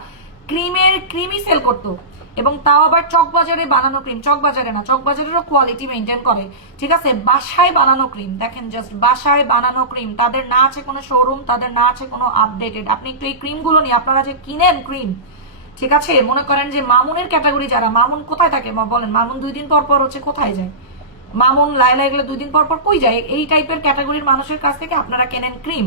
ক্রিমই সেল করতো, এবং তাও আবার চকবাজারে বানানো ক্রিম, চকবাজারে না, চকবাজারেরও কোয়ালিটি মেনটেন করে, ঠিক আছে? বাসায় বানানো ক্রিম, দেখেন জাস্ট বাসায় বানানো ক্রিম, তাদের না আছে কোনো শোরুম, তাদের না আছে কোনো আপডেটেড। আপনি একটু এই ক্রিমগুলো নিয়ে আপনারা যে কিনেন ক্রিম, ঠিক আছে, মনে করেন যে মামুনের ক্যাটাগরি যারা, মামুন কোথায় থাকে বলেন? মামুন 2 দিন পর পর হচ্ছে কোথায় যায়? মামুন লাইলা এগুলো 2 দিন পর পর কই যায়? এই টাইপের ক্যাটাগরির মানুষের কাছ থেকে আপনারা কেনেন ক্রিম।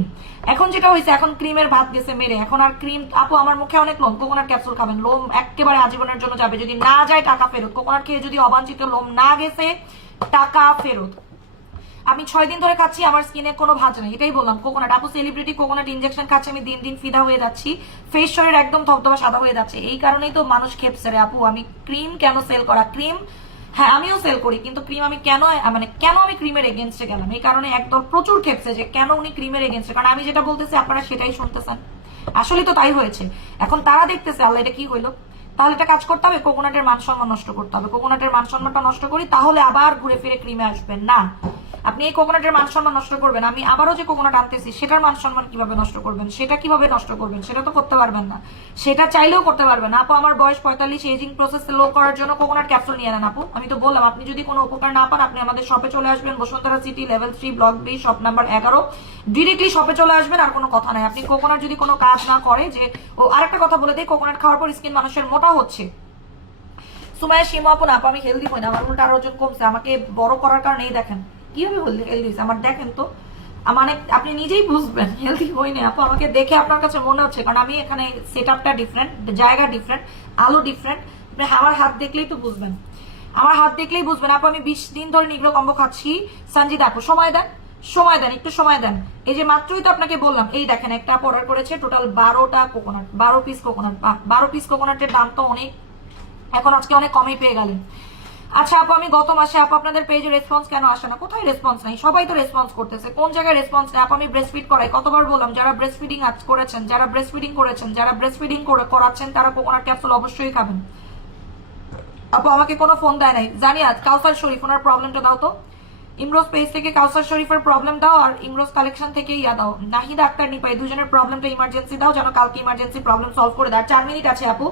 এখন যেটা হয়েছে, এখন ক্রিমের ভাত গেছে মেরে, এখন আর ক্রিম। আপু আমার মুখে অনেক লোম, কোকোনাট ক্যাপসুল খাবেন, লোম একেবারে আজীবনের জন্য যাবে, যদি না যায় টাকা ফেরত। কোকোনাট খেয়ে যদি অবাঞ্ছিত লোম না গেছে, টাকা ফেরত। আমি 6 দিন ধরে খাচ্ছি, আমার স্কিনে কোনো ভাঁজ নেই, এটাই বললাম। কোকোনাট আপু সেলিব্রিটি কোকোনাট ইনজেকশন খাচ্ছে, আমি দিন দিন ফিদা হয়ে যাচ্ছি, ফেস শরীর একদম ধবধবা সাদা হয়ে যাচ্ছে। এই কারণেই তো মানুষ খেপছে রে আপু। আমি ক্রিম কেন সেল করা, ক্রিম হ্যাঁ আমিও সেল করি, কিন্তু ক্রিম আমি কেন, মানে কেন আমি ক্রিমের এগেনস্টে গেলাম, এই কারণে একদল প্রচুর খেপছে যে কেন উনি ক্রিমের এগেনস্টে। কারণ আমি যেটা বলতেছি আপনারা সেটাই শুনতেছেন, আসলে তো তাই হয়েছে। এখন তারা দেখতেছে আল্লাহ এটা কি হইলো, তাহলে এটা কাজ করতে হবে, কোকোনাটের মান সম্মান নষ্ট করতে হবে। কোকোনাটের মান সম্মানটা নষ্ট করি, তাহলে আবার ঘুরে ফিরে ক্রিমে আসবেন না। আপনি এই কোকোনাটের মান সম্মান নষ্ট করবেন, আমি আবারও যে কোকোনাট আনতেছি সেটার মান সম্মান কিভাবে নষ্ট করবেন, সেটা কিভাবে নষ্ট করবেন, সেটা তো করতে পারবেন না, সেটা চাইলেও করতে পারবেন না। আপু আমার বয়স 45, এজিং প্রসেস লো করার জন্য কোকোনাট ক্যাপসুল নিয়ে নেন আপু। আমি তো বললাম আপনি যদি কোনো উপকার না পান, আপনি আমাদের শপে চলে আসবেন, Bashundhara City level 3 block B shop number 11, directly শপে চলে আসবেন, আর কোনো কথা নাই। আপনি কোকোনাট যদি কোনো কাজ না করে, যে ও আরেকটা কথা বলে দেই, কোকোনাট খাওয়ার পর স্কিন মানুষের মোটা হচ্ছে। সুমাইয়া সীমা আপু না, আপু আমি হেলদি হই না, আমার উল্টা আরো ওজন কমছে, আমাকে বড় করার কারণে এই দেখেন কিভাবে হেলদি হয়েছে আমার, দেখেন তো, মানে আপনি নিজেই বুঝবেন হেলদি হই না আপু। আমাকে দেখে আপনার কাছে মনে হচ্ছে, কারণ আমি এখানে সেট আপটা ডিফারেন্ট, জায়গা ডিফারেন্ট, আলো ডিফারেন্ট, আমার হাত দেখলেই তো বুঝবেন, আমার হাত দেখলেই বুঝবেন আপু। আমি 20 দিন ধরে নিগ্রো কম্বো খাচ্ছি। সঞ্জিত আপু সময় দেন, সময় দেন, একটু সময় দেন। এই যে মাত্রই তো আপনাকে বললাম, এই দেখেন একটা অর্ডার করেছে, টোটাল 12টা কোকোনাট, 12 পিস কোকোনাট, 12 পিস কোকোনাটের দাম তো অনেক, এখন আজকে অনেক কমই পেয়ে গেলেন। আচ্ছা আপু আমি গত মাসে, আপু আপনাদের পেজে রেসপন্স কেন আসে না? কোথায় রেসপন্স নাই? সবাই তো রেসপন্স করতেছে, কোন জায়গায় রেসপন্স নেই? আপু আমি ব্রেস্ট ফিড করাই, কতবার বললাম, যারা ব্রেস্ট ফিডিং করেছেন, যারা ব্রেস্ট ফিডিং করেছেন, যারা ব্রেস্ট ফিডিং করাচ্ছেন, তারা কোকোনাট ক্যাপসুল অবশ্যই খাবেন। আপু আমাকে কোনো ফোন দেয় নাই, জানি। আজ কাউসার শরীফ ওনার প্রবলেমটা দাও তো, ইমরোজ পেজ থেকে কাউসার শরীফের প্রবলেম দাও, আর ইমরোজ কালেকশন থেকে ইয়া দাও, নাহিদা আক্তার নিপাই, দুজনের প্রবলেমটা ইমার্জেন্সি দাও, যেন কালকে ইমার্জেন্সি প্রবলেম সলভ করে দেয়। 4 মিনিট আছে আপু।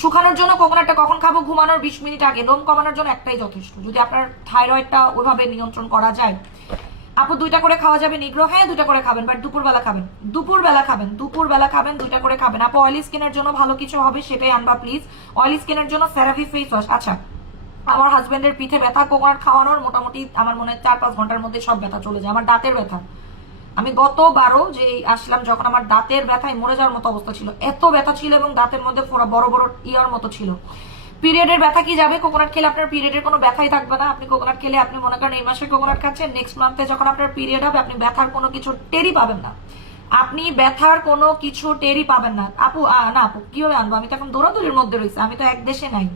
শুকানোর জন্য কোকোনাটটা কখন খাবো? ঘুমানোর 20 মিনিট আগে। লোম কমানোর জন্য একটাই যথেষ্ট, যদি আপনার থাইরয়েডটা ওইভাবে নিয়ন্ত্রণ করা যায়। আপু 2টা করে খাওয়া যাবে নিগ্রো? হ্যাঁ 2টা করে খাবেন, বাট দুপুরবেলা খাবেন, দুপুরবেলা খাবেন, দুপুরবেলা খাবেন, 2টা করে খাবেন। আপু অয়েলি স্কিনের জন্য ভালো কিছু হবে সেটাই আনবা প্লিজ। অয়েলি স্কিনের জন্য সেরাভি ফেস ওয়াশ। আচ্ছা আমার হাজবেন্ডের পিঠে ব্যথা, কোকোনাট খাওয়ানোর মোটামুটি আমার মনে হয় 4-5 ঘন্টার মধ্যে সব ব্যথা চলে যায়। আমার দাঁতের ব্যথা, আমি গতবারও যে আসলাম যখন আমার দাঁতের ব্যথায় মরে যাওয়ার মতো অবস্থা ছিল, এত ব্যথা ছিল এবং দাঁতের মধ্যে ফোড়া বড় বড় ইয়ার মতো ছিল। পিরিয়ডের ব্যথা কি যাবে? কোকোনাট খেলে আপনার পিরিয়ডের কোনো ব্যথাই থাকবে না। আপনি কোকোনাট খেলে আপনি মনে করেন এই মাসে কোকোনাট খাচ্ছেন, নেক্সট মান্থে যখন আপনার পিরিয়ড হবে আপনি ব্যথার কোনো কিছু টেরই পাবেন না। আপনি ব্যথার কোনো কিছু টেরই পাবেন না। আপু না আপু কিভাবে আনবো? আমি তো এখন দৌড়াদৌড়ির মধ্যে রয়েছি, আমি তো এক দেশে নাই।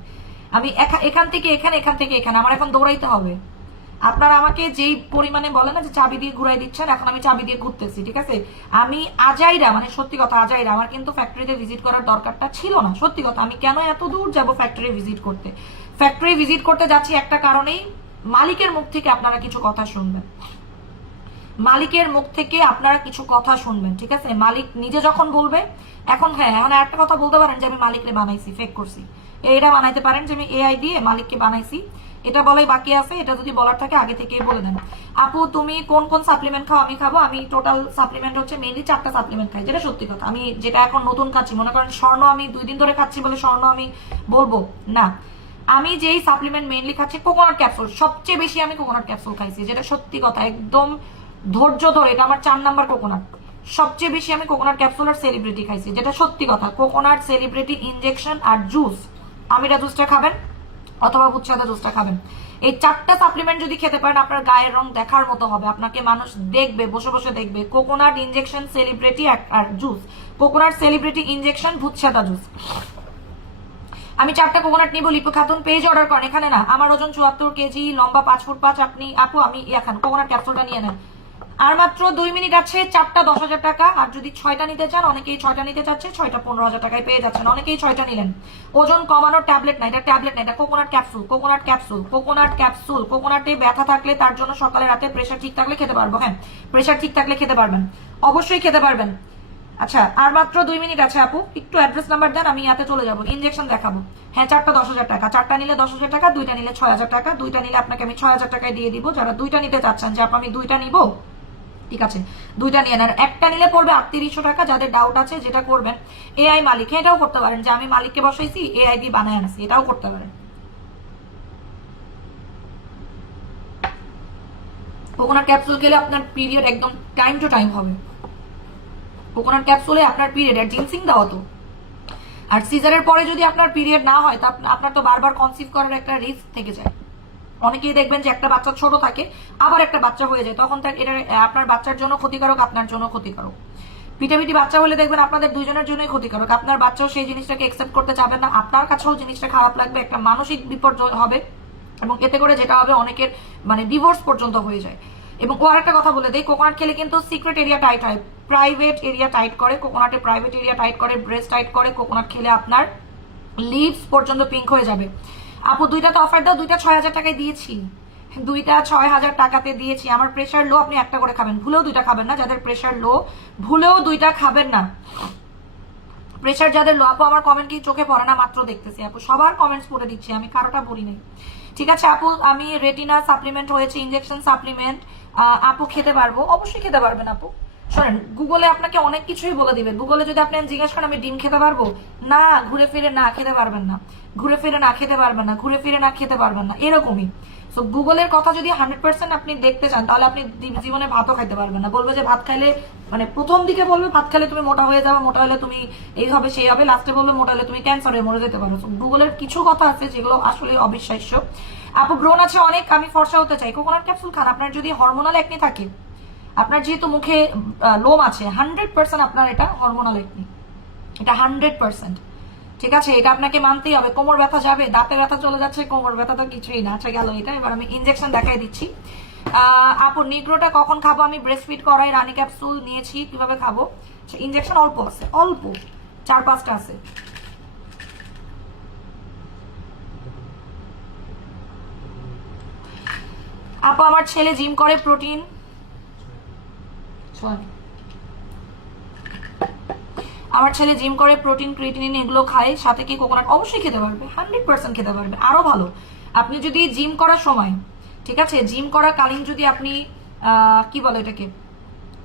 আমি এখান থেকে এখানে, এখান থেকে এখানে, আমার এখন দৌড়াইতে হবে। আপনারা আমাকে যেই পরিমাণে বলে না যে চাবি দিয়ে ঘুরাই দিচ্ছেন, এখন আমি চাবি দিয়ে ঘুরতেছি, ঠিক আছে? আমি আজাইরা, মানে সত্যি কথা আজাইরা, আমার কিন্তু ফ্যাক্টরিতে ভিজিট করার দরকারটা ছিল না। সত্যি কথা, আমি কেন এত দূর যাব ফ্যাক্টরি ভিজিট করতে? ফ্যাক্টরি ভিজিট করতে যাচ্ছি একটা কারণেই, মালিকের মুখ থেকে আপনারা কিছু কথা শুনবেন। মালিকের মুখ থেকে আপনারা কিছু কথা শুনবেন, ঠিক আছে? মালিক নিজে যখন বলবে, এখন হ্যাঁ, এখন একটা কথা বলতে পারেন যে আমি মালিকরে বানাইছি, ফেক করছি, এইটা বানাইতে পারেন যে আমি এআই দিয়ে মালিককে বানাইছি, এটা বলাই বাকি আছে। এটা যদি বলার থাকে আগে থেকেই বলে দেন। আপু তুমি কোন কোন সাপ্লিমেন্ট খাও? আমি খাবো, আমি টোটাল সাপ্লিমেন্ট হচ্ছে মেইনলি 4টা সাপ্লিমেন্ট খাই, যেটা সত্যি কথা। আমি যেটা এখন নতুন খাচ্ছি, মনে করেন স্বর্ণ আমি 2 দিন ধরে খাচ্ছি বলে স্বর্ণ আমি বলবো না। আমি যেই সাপ্লিমেন্ট মেইনলি খাচ্ছি কোকোনাট ক্যাপসুল, সবচেয়ে বেশি আমি কোকোনাট ক্যাপসুল খাইছি, যেটা সত্যি কথা, একদম ধৈর্য ধরে। এটা আমার 4 নাম্বার কোকোনাট। সবচেয়ে বেশি আমি কোকোনাট ক্যাপসুল আর সেলিব্রিটি খাইছি, যেটা সত্যি কথা। কোকোনাট, সেলিব্রিটি, ইনজেকশন আর জুস। আমিরা জুসটা খাবেন অথবা বুচ্ছাদা জুসটা খাবেন। এই 4টা সাপ্লিমেন্ট যদি খেতে পারেন, আপনার গায়ের রং দেখার মতো হবে, আপনাকে মানুষ দেখবে, বসে বসে দেখবে। কোকোনাট, ইনজেকশন, সেলিব্রিটি আর জুস। কোকোনাট, সেলিব্রিটি, ইনজেকশন, ভুতসাদা জুস। আমি 4টা কোকোনাট নিব। লিপু খাতুন পেজ অর্ডার করেন, এখানে না। আমার ওজন 74 কেজি, লম্বা 5 ফুট 5। আপনি আপু আমি এখন কোকোনাট ক্যাপসুলটা নিয়ে নেন। আর মাত্র 2 মিনিট আছে। 4টা 10,000 টাকা। আর যদি 6টা নিতে চান, অনেকেই 6টা নিতে চাচ্ছে, 6টা 15,000 টাকায় পেয়ে যাচ্ছেন। অনেকেই 6টা নিলেন। ওজন কমানোর ট্যাবলেট না, এটা ট্যাবলেট না, এটা coconut capsule. Coconut capsule, coconut capsule. কোকোনাটে ব্যথা থাকলে তার জন্য সকালে রাতে প্রেশার ঠিক থাকলে খেতে পারবো। হ্যাঁ, প্রেশার ঠিক থাকলে খেতে পারবেন, অবশ্যই খেতে পারবেন। আচ্ছা, আর মাত্র 2 মিনিট আছে আপু, একটু অ্যাড্রেস নাম্বার দেন, আমি ইয়াতে চলে যাবো, ইনজেকশন দেখাবো। হ্যাঁ, 4টা 10,000 টাকা। 4টা নিলে 10,000 টাকা, 2টা নিলে 6,000 টাকা। 2টা নিলে আপনাকে আমি 6,000 টাকায় দিয়ে দিব। যারা 2টা নিতে চাচ্ছেন যে আপু আমি 2টা নিব, ঠিক আছে, 2টা নিয়ে নেন। একটা নিলে পড়বে 3800 টাকা। যাদের ডাউট আছে যেটা করবেন, এআই মালিক, এটাও করতে পারেন যে আমি মালিককে বসাইছি, এআই দিয়ে বানায় আনছি, এটাও করতে পারেন। কোকোনাট ক্যাপসুল খেলে আপনার পিরিয়ড একদম টাইম টু টাইম হবে। কোকোনাট ক্যাপসুলে আপনার পিরিয়ড, আর জিনসিং দাও তো। আর সিজারের পরে যদি আপনার পিরিয়ড না হয়, তা আপনার তো বারবার কনসিভ করার একটা রিস্ক থেকে যায়। অনেকেই দেখবেন যে একটা বাচ্চা ছোট থাকে, আবার একটা বাচ্চা হয়ে যায়, তখন তার এটা আপনার বাচ্চার জন্য ক্ষতিকারক, আপনার জন্য ক্ষতিকারক। পিটাপিটি বাচ্চা হলে দেখবেন আপনাদের দুজনের জন্যই ক্ষতিকারক। আপনার বাচ্চাও সেই জিনিসটাকে একসেপ্ট করতে চাবেন না, আপনার কাছেও জিনিসটা খারাপ লাগবে, একটা মানসিক বিপর্যয় হবে, এবং এতে করে যেটা হবে অনেকের মানে ডিভোর্স পর্যন্ত হয়ে যায়। এবং ও আরেকটা কথা বলে দেয়, কোকোনাট খেলে কিন্তু সিক্রেট এরিয়া টাইট হয়, প্রাইভেট এরিয়া টাইট করে। কোকোনাটে প্রাইভেট এরিয়া টাইট করে, ব্রেস্ট টাইট করে। কোকোনাট খেলে আপনার লিপস পর্যন্ত পিঙ্ক হয়ে যাবে। আপু 2টা তো অফার দাও, 2টা 6,000 টাকায় দিয়েছি, 2টা 6,000 টাকাতে দিয়েছি। আমার প্রেশার লো, আপনি একটা করে খাবেন, ভুলেও 2টা খাবেন না। যাদের প্রেশার লো, ভুলেও 2টা খাবেন না। প্রেশার যাদের লো, আপু আমার কমেন্ট কি চোখে পড়ে না? মাত্র দেখতেছি আপু, সবার কমেন্টস পড়ে দিচ্ছি, আমি কারোটা বলি নাই, ঠিক আছে আপু। আমি রেটিনা সাপ্লিমেন্ট হয়েছে, ইনজেকশন সাপ্লিমেন্ট, আপু খেতে পারবো? অবশ্যই খেতে পারবেন আপু। শোনেন, গুগলে আপনাকে অনেক কিছুই বলে দিবে। গুগলে যদি আপনি জিজ্ঞেস করেন আমি ডিম খেতে পারবো, না, ঘুরে ফিরে না, খেতে পারবেন না, ঘুরে ফিরে না, খেতে পারবেন না, ঘুরে ফিরে না, খেতে পারবেন না, এরকমই। সো গুগলের কথা যদি 100% আপনি দেখতে চান, তাহলে আপনি জীবনে ভাতও খাইতে পারবেন না। বলবে যে ভাত খাইলে, মানে প্রথম দিকে বলবে ভাত খাইলে তুমি মোটা হয়ে যাবে, মোটা হলে তুমি এই হবে সেই হবে, লাস্টে বলবে মোটা হলে তুমি ক্যান্সার হয়ে মরে যেতে পারো। গুগলের কিছু কথা আছে যেগুলো আসলে অবিশ্বাস্য। আপু ব্রণ আছে অনেক, আমি ফর্সা হতে চাই, কোকোনাট ক্যাপসুল খান। আপনার যদি হরমোনাল একনি থাকে, আপনার যেহেতু মুখে লোম আছে, 100% আপনার এটা হরমোনাল একনি, এটা 100%, ঠিক আছে? এটা আপনাকে মানতেই হবে। কোমর ব্যথা যাবে, দাঁতে ব্যথা চলে যাচ্ছে, কোমর ব্যথা তো কিছুই না। আচ্ছা গেল এটা। এবার আমি ইনজেকশন দেখাই দিচ্ছি। আপু নিগ্রোটা কখন খাবো? আমি ব্রেস্ট ফিড করাই রানী ক্যাপসুল নিয়েছি, কিভাবে খাবো? ইনজেকশন অল্প আছে, অল্প 4-5টা আছে। আপু আমার ছেলে জিম করে, প্রোটিন আমার ছেলে জিম করে, প্রোটিন ক্রিয়েটিনিন এগুলো খায়, সাথে কি কোকোনাট? অবশ্যই খেতে পারবে, 100% খেতে পারবে। আরো ভালো, আপনি যদি জিম করার সময়, ঠিক আছে, জিম করা কালীন যদি আপনি কি বলে এটাকে,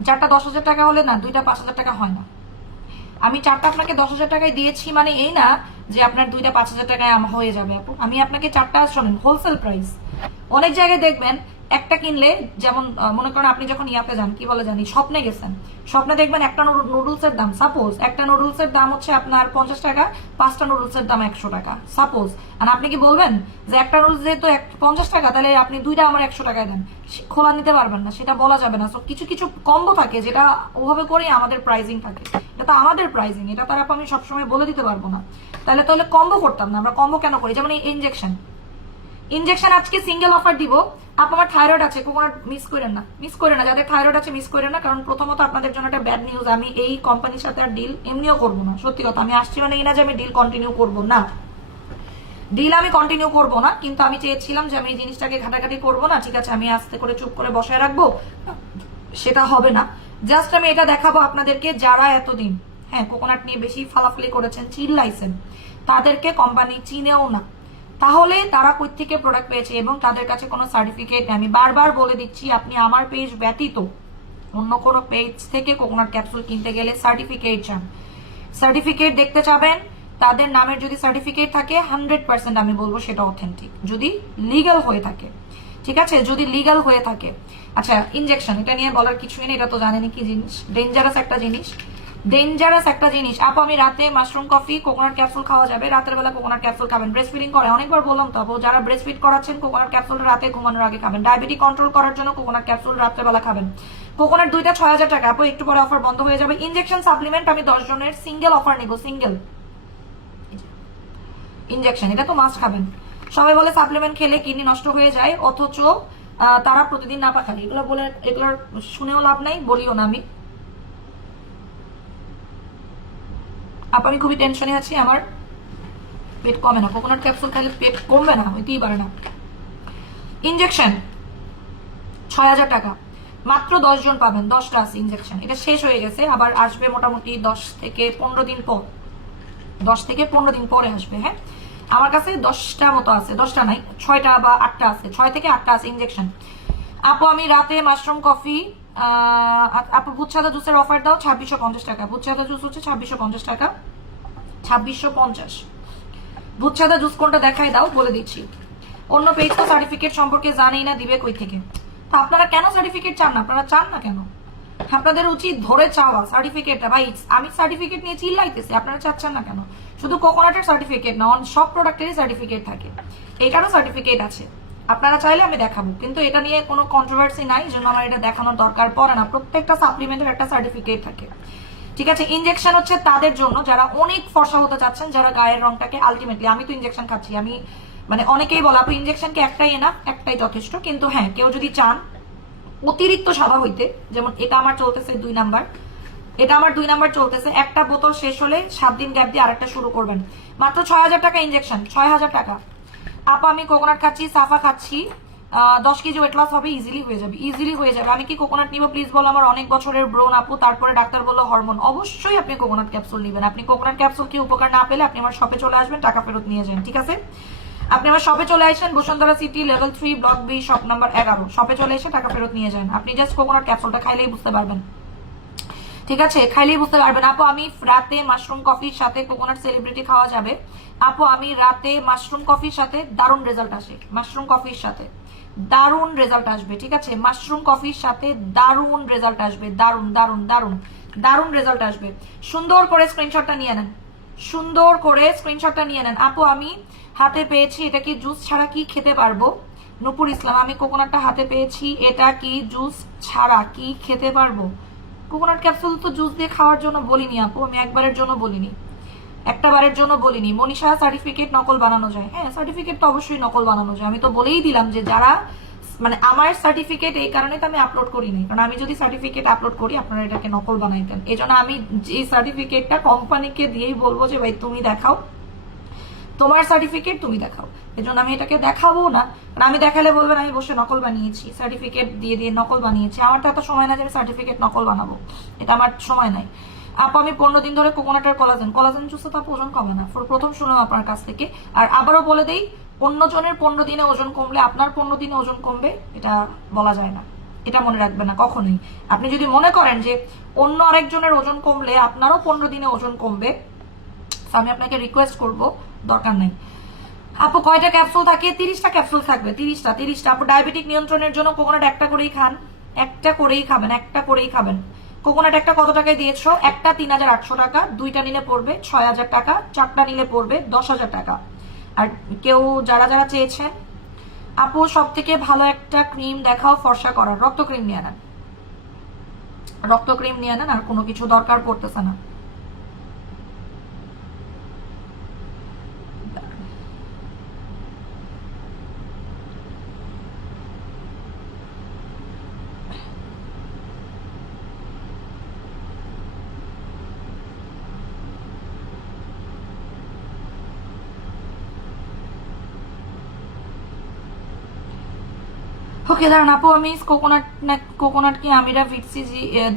4টা 10,000 টাকা হলে না, 2টা 5,000 টাকা হয় না। আমি 4টা আপনাকে 10,000 টাকায় দিয়েছি, মানে এই না যে আপনার 2টা 5,000 টাকায় হয়ে যাবে আপু। আমি আপনাকে 4টা, শোনেন, হোলসেল প্রাইস। অনেক জায়গায় দেখবেন একটা কিনলে যেমন মনে করেন আপনি যখন ইয়াতে যান, কি বলে জানি, স্বপ্নে গেছেন, স্বপ্নে দেখবেন একটা নুডলসের দাম, সাপোজ একটা নুডলসের দাম হচ্ছে আপনার 50 টাকা, 5টা নুডলসের দাম 100 টাকা সাপোজ। আর আপনি কি বলবেন যে একটা নুডলস যেহেতু 50 টাকা, তাহলে আপনি 2টা আমার 100 টাকায় দেন? খোলা নিতে পারবেন না, সেটা বলা যাবে না। কিছু কিছু কম্বো থাকে যেটা ওভাবে করেই আমাদের প্রাইজিং থাকে, এটা তো আমাদের প্রাইজিং, এটা তার আমি সবসময় বলে দিতে পারবো না। তাহলে কম্বো করতাম না, আমরা কম্বো কেন করি? যেমন এই ইনজেকশন আজকে সিঙ্গেল অফার দিব। আমার থাইরয়েড আছে, কোকোনাট মিস করেন না, যাদের থাইরয়েড আছে মিস করেন না। কারণ প্রথমত আপনাদের জন্য একটা ব্যাড নিউজ, আমি এই কোম্পানির সাথে আর ডিল এমনিও করবো না, সত্যি কথা। আমি আসছি মানে এই না যে আমি ডিল কন্টিনিউ করবো না, ডিল আমি কন্টিনিউ করবো না, কিন্তু আমি চেয়েছিলাম যে আমি এই জিনিসটাকে ঘাটাঘাটি করবো না, ঠিক আছে, আমি আস্তে করে চুপ করে বসায় রাখবো, সেটা হবে না। জাস্ট আমি এটা দেখাবো আপনাদেরকে, যারা এতদিন হ্যাঁ কোকোনাট নিয়ে বেশি ফালাফালি করেছেন, চিল্লাইছেন, তাদেরকে কোম্পানি চিনেও না, তাহলে তারা কই থেকে প্রোডাক্ট পেয়েছে এবং তাদের কাছে কোনো সার্টিফিকেট। আমি বারবার বলে দিচ্ছি, আপনি আমার পেজ ব্যতীত অন্য কোনো পেজ থেকে কোকোনাট ক্যাপসুল কিনতে গেলে সার্টিফিকেট চান, সার্টিফিকেট দেখতে চাবেন। তাদের নামের যদি সার্টিফিকেট থাকে 100% আমি বলবো সেটা অথেন্টিক, যদি লিগ্যাল হয়ে থাকে, ঠিক আছে, যদি লিগ্যাল হয়ে থাকে। আচ্ছা, ইনজেকশন, এটা নিয়ে বলার কিছুই নেই, এটা তো জানেনি কি জিনিস, ডেঞ্জারাস একটা জিনিস। আপু আমি রাতে মাশরুম কফি কোকোনাট ক্যাপসুল খাওয়া যাবে? রাতের বেলা কোকোনাট ক্যাপসুল খাবেন, ব্রেস্ট ফিডিং করে, অনেকবার বললাম তো আপু, যারা ব্রেস্ট ফিড করাচ্ছেন কোকোনাট ক্যাপসুল রাতে ঘুমানোর আগে খাবেন। ডায়াবেটিক কন্ট্রোল করার জন্য কোকোনাট ক্যাপসুল রাতের বেলা খাবেন। কোকোনাট 2টা 6000 টাকা আপু, একটু পরে অফার বন্ধ হয়ে যাবে। ইনজেকশন সাপ্লিমেন্ট আমি 10 জনের সিঙ্গেল অফার নিব, সিঙ্গেল ইনজেকশন, এটা তো মাস্ট খাবেন। সবাই বলে সাপ্লিমেন্ট খেলে কিডনি নষ্ট হয়ে যায়, অথচ তারা প্রতিদিন না পাখায়, এগুলোর শুনেও লাভ নাই, বলিও না আমি। আমি খুবই টেনশনে আছি, আমার পেট কমে না, কোকোনাট ক্যাপসুল খেলে পেট কমবে না, হইতেই পারে না। ইনজেকশন 6000 টাকা, মাত্র 10 জন পাবেন, 10টা আছে ইনজেকশন, এটা শেষ হয়ে গেছে, আবার আসবে মোটামুটি 10 থেকে 15 দিন পর, 10 থেকে 15 দিন পরে আসবে। হ্যাঁ, আমার কাছে 10টা মতো আছে, 10টা নাই, 6টা বা 8টা আছে, 6 থেকে 8টা আছে ইনজেকশন। আপু আমি রাতে মাশরুম কফি, আপু ভুতসাদা জুসের অফার দাও, 2650 টাকা। ভুতসাদা জুস হচ্ছে 2650 টাকা, 2650। ভুতসাদা জুস কোনটা দেখাই দাও, বলে দিচ্ছি। অন্য পেজ তো সার্টিফিকেট সম্পর্কে জানেই না, দিবে কই থেকে? তো আপনারা কেন সার্টিফিকেট চান না? আপনারা চান না কেন? আপনাদের উচিত ধরে চাওয়া সার্টিফিকেটটা। ভাই আমি সার্টিফিকেট নিয়ে চিল্লাইতেছি, আপনারা চাচ্ছেন না কেন? শুধু কোকোনাটের সার্টিফিকেট না, সব প্রোডাক্টেরই সার্টিফিকেট থাকে, এটারও সার্টিফিকেট আছে। আপনারা চাইলে আমি দেখাবো, কিন্তু এটা নিয়ে কোনো কন্ট্রোভার্সি নাই, জন্য আমার এটা দেখানোর দরকার পড়ে না। প্রত্যেকটা সাপ্লিমেন্টের একটা সার্টিফিকেট থাকে, ঠিক আছে। ইনজেকশন হচ্ছে তাদের জন্য যারা অনেক ফর্সা হতে চাচ্ছেন, যারা গায়ের রংটাকে আলটিমেটলি, আমি তো ইনজেকশন খাচ্ছি, আমি মানে অনেকেই বলা আপু ইনজেকশনকে একটাই না, একটাই যথেষ্ট, কিন্তু হ্যাঁ কেউ যদি চান অতিরিক্ত সাদা হইতে, যেমন এটা আমার চলতেছে 2 নাম্বার, এটা আমার 2 নাম্বার চলতেছে, একটা বোতল শেষ হলে 7 দিন গ্যাপ দিয়ে আরেকটা শুরু করবেন। মাত্র 6000 টাকা ইনজেকশন, 6000 টাকা। আপা আমি কোকোনাট খাচ্ছি, সাফা খাচ্ছি, 10 কেজি ওয়েট লস হবে, ইজিলি হয়ে যাবে। আমি কি কোকোনাট নিব প্লিজ বলো? আমার অনেক বছরের ব্রোন আপু, তারপরে ডাক্তার বললো হরমোন। অবশ্যই আপনি কোকোনাট ক্যাপসুল নেবেন। আপনি কোকোনাট ক্যাপসুল কি উপকার না পেলে আপনি আমার শপে চলে আসবেন, টাকা ফেরত নিয়ে যান, ঠিক আছে? আপনি আমার শপে চলে আসেন, Bashundhara City level 3 block B shop number 11, শপে চলে এসে টাকা ফেরত নিয়ে যান। আপনি জাস্ট কোকোনাট ক্যাপসুলটা খাইলেই বুঝতে পারবেন, ঠিক আছে, খাইলেই বুঝতে পারবেন। আপু আমি রাতে মাশরুম কফির সাথে কোকোনাট সেলিব্রিটি খাওয়া যাবে? আপু আমি রাতে মাশরুম কফির সাথে দারুণ রেজাল্ট আসে, মাশরুম কফির সাথে দারুণ রেজাল্ট আসবে, ঠিক আছে, মাশরুম কফির সাথে দারুণ রেজাল্ট আসবে, দারুণ দারুণ দারুণ দারুণ রেজাল্ট আসবে। সুন্দর করে স্ক্রিনশটটা নিয়ে নেন, সুন্দর করে স্ক্রিনশটটা নিয়ে নেন। আপু আমি হাতে পেয়েছি, এটা কি জুস ছাড়া কি খেতে পারবো? নূপুর ইসলাম আমি কোকোনাটটা হাতে পেয়েছি, এটা কি জুস ছাড়া কি খেতে পারবো? কোকোনাট ক্যাপসুল তো জুস দিয়ে খাওয়ার জন্য বলিনি আপু, আমি একবারের জন্য বলিনি, একটাবারের জন্য বলিনি। মনীষা সার্টিফিকেট নকল বানানো যায়? হ্যাঁ সার্টিফিকেট তো অবশ্যই নকল বানানো যায়, আমি তো বলেই দিলাম যে যারা মানে আমার সার্টিফিকেট এই কারণে তো আমি আপলোড করিনি, কারণ আমি যদি সার্টিফিকেট আপলোড করি আপনারা এটাকে নকল বানাইতেন। এই জন্য আমি এই সার্টিফিকেটটা কোম্পানিকে দিয়েই বলবো যে ভাই তুমি দেখাও, তোমার সার্টিফিকেট তুমি দেখাও। এই জন্য আমি এটাকে দেখাবো না, কারণ আমি দেখালে বলবেন আমি বসে নকল বানিয়েছি, সার্টিফিকেট দিয়ে দিয়ে নকল বানিয়েছি। আমার তো এত সময় না যে আমি সার্টিফিকেট নকল বানাবো, এটা আমার সময় নাই। আপু আমি 15 দিন ধরে কোকোনাটের কলাজেন জুসে তো ওজন কমে না, প্রথম শুনলাম আপনার কাছ থেকে। আর আবারও বলে দেই, অন্যজনের 15 দিনে ওজন কমলে আপনার 15 দিনে ওজন কমবে, এটা বলা যায় না, এটা মনে রাখবেন না কখনোই। আপনি যদি মনে করেন যে অন্য আরেকজনের ওজন কমলে আপনারও 15 দিনে ওজন কমবে, আমি আপনাকে রিকোয়েস্ট করব, দরকার নেই। আপু কয়টা ক্যাপসুল থাকে? 30টা ক্যাপসুল থাকবে, 30টা। আপু ডায়াবেটিক নিয়ন্ত্রণের জন্য কোকোনাট একটা করেই খান, একটা করেই খাবেন, একটা করেই খাবেন। কোকোনাট একটা কত টাকায় দিয়েছো? একটা 3800 টাকা, দুইটা নিলে পড়বে 6000 টাকা, চারটা নিলে পড়বে 10,000 টাকা। আর কেউ যারা যারা চেয়েছেন আপু সব থেকে ভালো একটা ক্রিম দেখাও ফর্সা করার, রক্ত ক্রিম নিয়ে নেন, রক্ত ক্রিম নিয়ে নেন, আর কোনো কিছু দরকার পড়তেছে না। ওকে দাঁড়ান আপু, আমি কোকোনাট কি আমিরা ভিটসি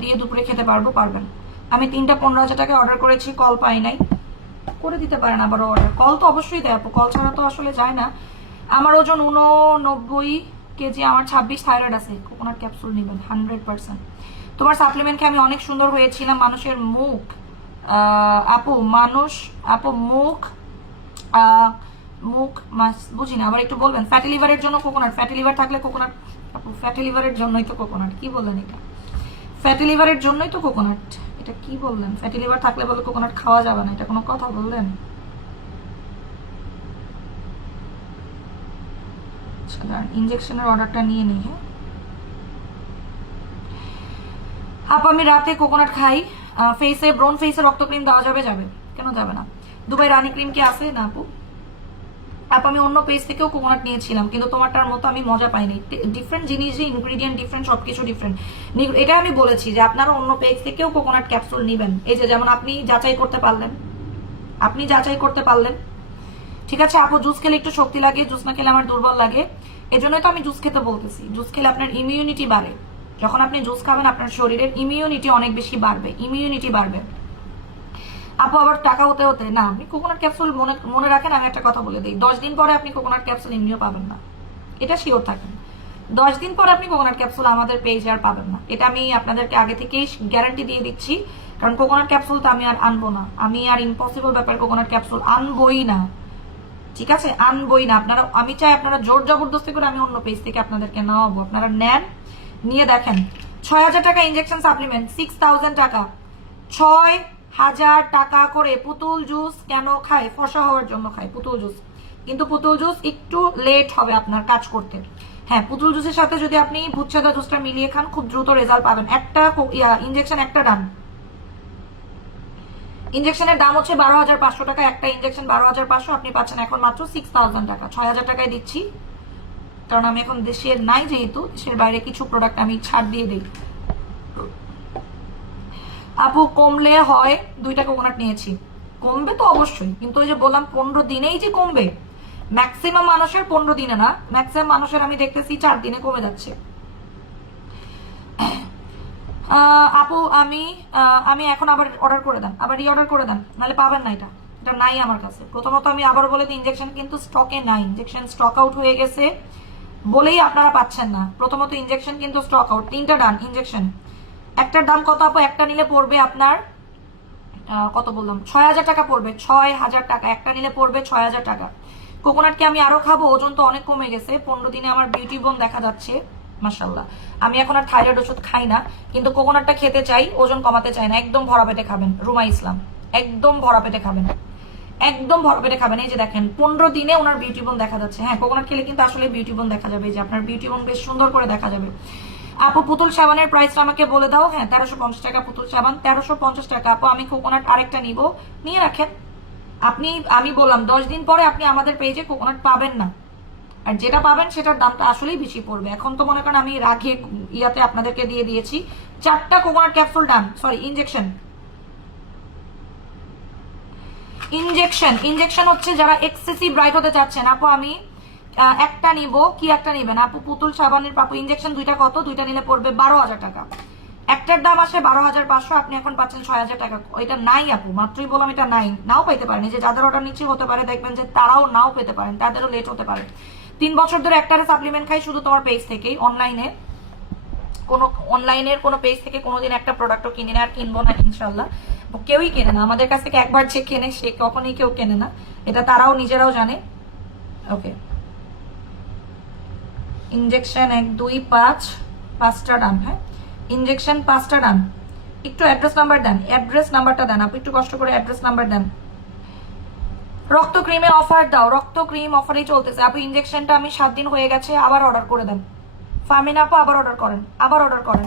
দিয়ে দুপুরে খেতে পারবো? পারবেন। আমি 3টা 15,000 টাকা অর্ডার করেছি, কল পাই নাই, করে দিতে পারেন আবারও অর্ডার। কল তো অবশ্যই দেয় আপু, কল ছাড়া তো আসলে যায় না। আমার ওজন 89 কেজি, আমার 26 থাইরয়েড আছে। কোকোনাট ক্যাপসুল নেবেন 100%। তোমার সাপ্লিমেন্ট খেয়ে আমি অনেক সুন্দর হয়েছিলাম। মানুষের মুখ আপু মুখ মুখ বুঝি না, আবার একটু বলবেন। ফ্যাটি লিভারের জন্য কোকোনাট, ফ্যাটি লিভার থাকলে কোকোনাট আপু, ফ্যাটি লিভারের জন্যই তো কোকোনাট। কি বললেন এটা? ফ্যাটি লিভারের জন্যই তো কোকোনাট, এটা কি বললেন? ফ্যাটি লিভার থাকলে বলে কোকোনাট খাওয়া যাবে না, এটা কোনো কথা বললেন? ইনজেকশনের অর্ডারটা নিয়ে নিই। হ্যাঁ আপু, আমি রাতে কোকোনাট খাই। ফেসে ব্রোন ফেসে রক্ত ক্রিম দেওয়া যাবে? যাবে, কেন যাবে না? দুবাই রানী ক্রিম কি আছে না আপু? আপু আমি অন্য পেজ থেকেও কোকোনাট নিয়েছিলাম, কিন্তু তোমারটার মতো আমি মজা পাইনি। ডিফারেন্ট জিনিসই, ইনগ্রিডিয়েন্ট ডিফারেন্ট, সবকিছু ডিফারেন্ট। এটা আমি বলেছি যে আপনারা অন্য পেজ থেকেও কোকোনাট ক্যাপসুল নেবেন। এই যে যেমন আপনি যাচাই করতে পারলেন, ঠিক আছে আপু। জুস খেলে একটু শক্তি লাগে, জুস না খেলে আমার দুর্বল লাগে, এজন্যই তো আমি জুস খেতে বলতেছি। জুস খেলে আপনার ইমিউনিটি বাড়ে। যখন আপনি জুস খাবেন আপনার শরীরের ইমিউনিটি অনেক বেশি বাড়বে। আপু আবার টাকা হতে হতে না, আপনি কোকোনাট ক্যাপসুল মনে রাখেন, আমি একটা কথা বলে দিই, 10 দিন পরে আপনি কোকোনাট ক্যাপসুল এমনিও পাবেন না, এটা শিওর থাকেন। 10 দিন পরে আপনি কোকোনাট ক্যাপসুল আমাদের পেজে আর পাবেন না, এটা আমি আপনাদেরকে আগে থেকেই গ্যারান্টি দিয়ে দিচ্ছি। কারণ কোকোনাট ক্যাপসুল তো আমি আর আনবো না, আমি আর ইম্পসিবল ব্যাপার, কোকোনাট ক্যাপসুল আনবই না, ঠিক আছে? আনবই না। আপনারা, আমি চাই আপনারা জোর জবরদস্তি করে আমি অন্য পেজ থেকে আপনাদেরকে নেওয়াবো, আপনারা নেন, নিয়ে দেখেন। 6,000 টাকা ইনজেকশন সাপ্লিমেন্ট, 6,000 টাকা, 6,000 টাকা করে। পুতুল জুস কেন খায়? ফর্সা হওয়ার জন্য খায় পুতুল জুস, কিন্তু পুতুল জুস একটু লেট হবে আপনার কাজ করতে। হ্যাঁ, পুতুল জুসের সাথে যদি আপনি ভুচ্ছাদা জুসটা মিলিয়ে খান খুব দ্রুত রেজাল্ট পাবেন। একটা ইনজেকশন একটা ডান। ইনজেকশনের দাম হচ্ছে 12,500 টাকা, একটা ইনজেকশন 12,500, আপনি পাচ্ছেন এখন মাত্র 6,000 টাকা। 6,000 টাকায় দিচ্ছি, কারণ আমি এখন দেশের নাই, যেহেতু দেশের বাইরে কিছু প্রোডাক্ট আমি ছাড় দিয়ে দিই। আপু কমলে হয়, 2টা কোকোনাট নিয়েছি, কমবে তো অবশ্যই, কিন্তু ওই যে বললাম 15 দিনেই যে কমবে, ম্যাক্সিমাম মানুষের 15 দিনে না, ম্যাক্সিমাম মানুষের আমি দেখতেছি 4 দিনে কমে যাচ্ছে। আপু আমি এখন আবার অর্ডার করে দেন, আবার রিঅর্ডার করে দেন, নাহলে পাবেন না। এটা নাই আমার কাছে। প্রথমত আমি আবার বলে দিই, ইনজেকশন কিন্তু স্টকে নাই, ইনজেকশন স্টক আউট হয়ে গেছে বলেই আপনারা পাচ্ছেন না। প্রথমত ইনজেকশন কিন্তু স্টক আউট। 3টা ডান ইনজেকশন, একটার দাম কত আপু? একটা নিলে পড়বে আপনার কত বললাম, 6,000 টাকা পড়বে, 6,000 টাকা। একটা নিলে পড়বে 6,000 টাকা। কোকোনাট কি আমি আরো খাবো? ওজন তো অনেক কমে গেছে, 15 দিনে আমার বিউটি বোন দেখা যাচ্ছে, মাশাল্লাহ। আমি এখন আর থাইরয়েড ওষুধ খাই না, কিন্তু কোকোনাটটা খেতে চাই, ওজন কমাতে চাই না। একদম ভরা পেটে খাবেন, রুমা ইসলাম, একদম ভরা পেটে খাবেন, একদম ভরা পেটে খাবেন। এই যে দেখেন 15 দিনে ওনার বিউটি বোন দেখা যাচ্ছে। হ্যাঁ, কোকোনাট খেলে কিন্তু আসলে বিউটি বোন দেখা যাবে, যে আপনার বিউটি বোন বেশ সুন্দর করে দেখা যাবে। আপু পুতুল সাবানের প্রাইসটা আমাকে বলে দাও। হ্যাঁ, 1350 টাকা পুতুল সাবান, 1350 টাকা। আপু আমি কোকোনাট আরেকটা নিব, নিয়ে রাখেন আপনি। আমি বললাম 10 দিন পরে আপনি আমাদের পেজে কোকোনাট পাবেন না, আর যেটা পাবেন সেটার দামটা আসলেই বেশি পড়বে। এখন তো মনে করেন আমি রাখে ইয়াতে আপনাদেরকে দিয়ে দিয়েছি 4টা কোকোনাট ক্যাপসুল ডান, সরি ইনজেকশন হচ্ছে যারা এক্সেসিভ ব্রাইট হতে চাচ্ছেন। আপু আমি একটা নিব, কি একটা নিবেন আপু? পুতুল সাবানের পাপু ইনজেকশন 2টা কত? 2টা নিলে পড়বে 12,000 টাকা। একটার দাম আসে 12,500, আপনি এখন পাচ্ছেন 6,000 টাকা। এটা নাই আপু, মাত্রই বললাম এটা নাই, নাও পাইতে পারেন। যে যাদের অর্ডার নিচ্ছে হতে পারে, দেখবেন যে তারাও নাও পেতে পারেন, তাদেরও লেট হতে পারে। 3 বছর ধরে একটারে সাপ্লিমেন্ট খাই, শুধু তোমার পেজ থেকেই। অনলাইনের কোনো পেজ থেকে কোনোদিন একটা প্রোডাক্টও কিনে না, আর কিনবো না ইনশাল্লাহ। কেউই কেনে না আমাদের কাছ থেকে, একবার যে কেনে সে কখনই কেউ কেনে না, এটা তারাও নিজেরাও জানে। ওকে, ইনজেকশন 1 2 5 5টা ডান। হ্যাঁ, ইনজেকশন 5টা ডান। একটু অ্যাড্রেস নাম্বার দেন, অ্যাড্রেস নাম্বারটা দেন আপু, একটু কষ্ট করে অ্যাড্রেস নাম্বার দেন। রক্ত ক্রিমে অফার দাও, রক্ত ক্রিম অফারই চলতেছে আপু। ইনজেকশনটা আমি 7 দিন হয়ে গেছে, আবার অর্ডার করে দেন। ফারমিনা আপু আবার অর্ডার করেন, আবার অর্ডার করেন,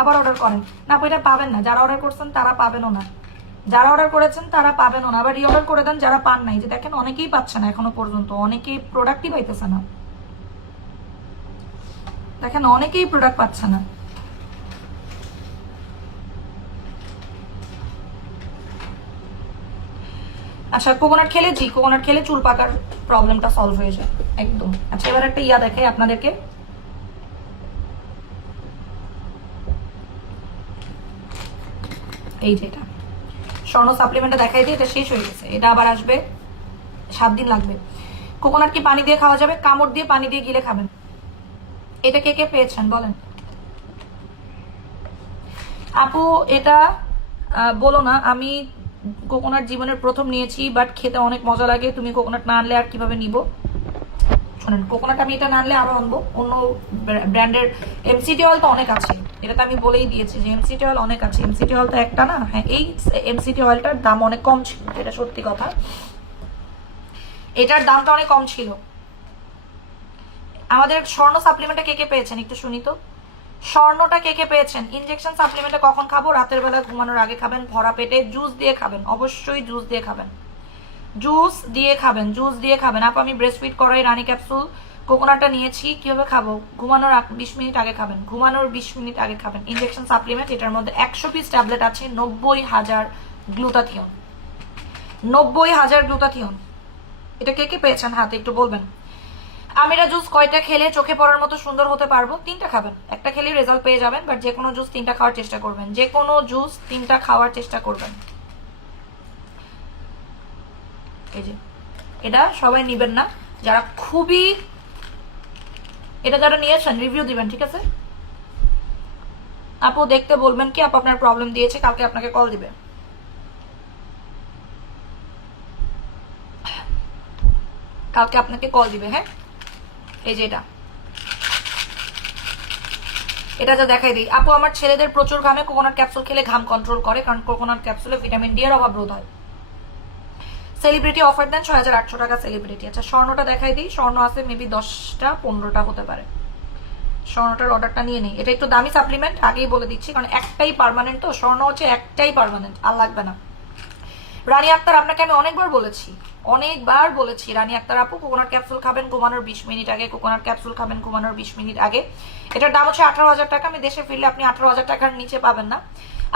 আবার অর্ডার করেন। না আপু এটা পাবেন না, যারা অর্ডার করছেন তারা পাবেনও না, যারা অর্ডার করেছেন তারা পাবেনও না। আবার রিঅর্ডার করে দেন যারা পান নাই। যে দেখেন অনেকেই পাচ্ছে না এখনো পর্যন্ত, অনেকেই প্রোডাক্টই পাইতেছে না। দেখেন অনেকেই প্রোডাক্ট পাচ্ছে না। আচ্ছা, কোকোনাট খেলে, জি কোকোনাট খেলে চুল পাকার প্রবলেমটা সলভ হয়ে যায় একদম। আচ্ছা, এবার একটা ইয়া দেখাই আপনাদেরকে। এই যে এটা স্বর্ণ সাপ্লিমেন্টটা দেখাই দিয়ে, এটা শেষ হয়ে গেছে, এটা আবার আসবে, 7 দিন লাগবে। কোকোনাট কি পানি দিয়ে খাওয়া যাবে? কামড় দিয়ে পানি দিয়ে গিলে খাবেন। এটা কে কে পেয়েছেন বলেন আপু? এটা বলো না, আমি কোকোনাট জীবনের প্রথম নিয়েছি, বাট খেতে অনেক মজা লাগে। তুমি কোকোনাট না আনলে আর কিভাবে নিব? শোনেন, কোকোনাট আমি এটা না আনলে আরো আনবো অন্য ব্র্যান্ডের। এমসিটি অয়েল তো অনেক আছে, এটা তো আমি বলেই দিয়েছি যে এমসিটি অয়েল অনেক আছে। এমসিটি অয়েল তো একটা না। হ্যাঁ, এই এমসিটি অয়েলটার দাম অনেক কম ছিল, এটা সত্যি কথা, এটার দামটা অনেক কম ছিল। আমাদের স্বর্ণ সাপ্লিমেন্টে কে কে পেয়েছেন একটু শুনি তো। স্বর্ণটা কে কে পেয়েছেন? ইনজেকশন সাপ্লিমেন্টে কখন খাবো? রাতের বেলা ঘুমানোর আগে খাবেন, ভরা পেটে। জুস দিয়ে খাবেন, অবশ্যই জুস দিয়ে খাবেন, জুস দিয়ে খাবেন, জুস দিয়ে খাবেন। আপু আমি ব্রেস্ট ফিড করাই রানী ক্যাপসুল কোকোনাটটা নিয়েছি, কিভাবে খাবো? ঘুমানোর 20 মিনিট আগে খাবেন, ঘুমানোর 20 মিনিট আগে খাবেন। ইনজেকশন সাপ্লিমেন্ট, এটার মধ্যে 100 পিস ট্যাবলেট আছে, 90,000 গ্লুটাথিয়ন, 90,000 গ্লুটাথিয়ন। এটা কে কে পেয়েছেন হাতে একটু বলবেন। আমিরা জুস কয়টা খেলে চোখে পড়ার মতো সুন্দর হতে পারবো? 3টা খাবেন, একটা খেলেই রেজাল্ট পেয়ে যাবেন, বাট যে কোনো জুস 3টা খাওয়ার চেষ্টা করবেন, যে কোনো জুস 3টা খাওয়ার চেষ্টা করবেন। এই যে এটা সবাই নিবেন না, যারা খুবই, এটা যারা নিয়েছেন রিভিউ দিবেন, ঠিক আছে? আপু দেখতে বলবেন কি আপু আপনার প্রবলেম দিয়েছে, কালকে আপনাকে কল দিবে, কালকে আপনাকে কল দিবে। হ্যাঁ, এই যে এটা যা দেখাই দিই। আপু আমার ছেলেদের প্রচুর ঘামে, কোকোনাট ক্যাপসুল খেলে ঘাম কন্ট্রোল করে, কারণ কোকোনাট ক্যাপসুলে ভিটামিন ডি এর অভাব রোধ হয়। সেলিব্রিটি অফার দেন 6,800 টাকা সেলিব্রিটি। আচ্ছা, স্বর্ণটা দেখাই দিই। স্বর্ণ আছে মেবি 10টা 15টা হতে পারে। স্বর্ণটার অর্ডারটা নিয়ে নেই, এটা একটু দামি সাপ্লিমেন্ট, আগেই বলে দিচ্ছি, কারণ একটাই পার্মানেন্ট, তো স্বর্ণ হচ্ছে একটাই পার্মানেন্ট, আর লাগবে না। রানী আক্তার, আপনাকে আমি অনেকবার বলেছি, অনেকবার বলেছি, রানী আক্তার আপু কোকোনাট ক্যাপসুল খাবেন ঘুমানোর 20 মিনিট আগে, কোকোনাট ক্যাপসুল খাবেন ঘুমানোর 20 মিনিট আগে। এটার দাম হচ্ছে 18,000 টাকা। আমি দেশে ফিরলে আপনি 18,000 টাকার নিচে পাবেন না।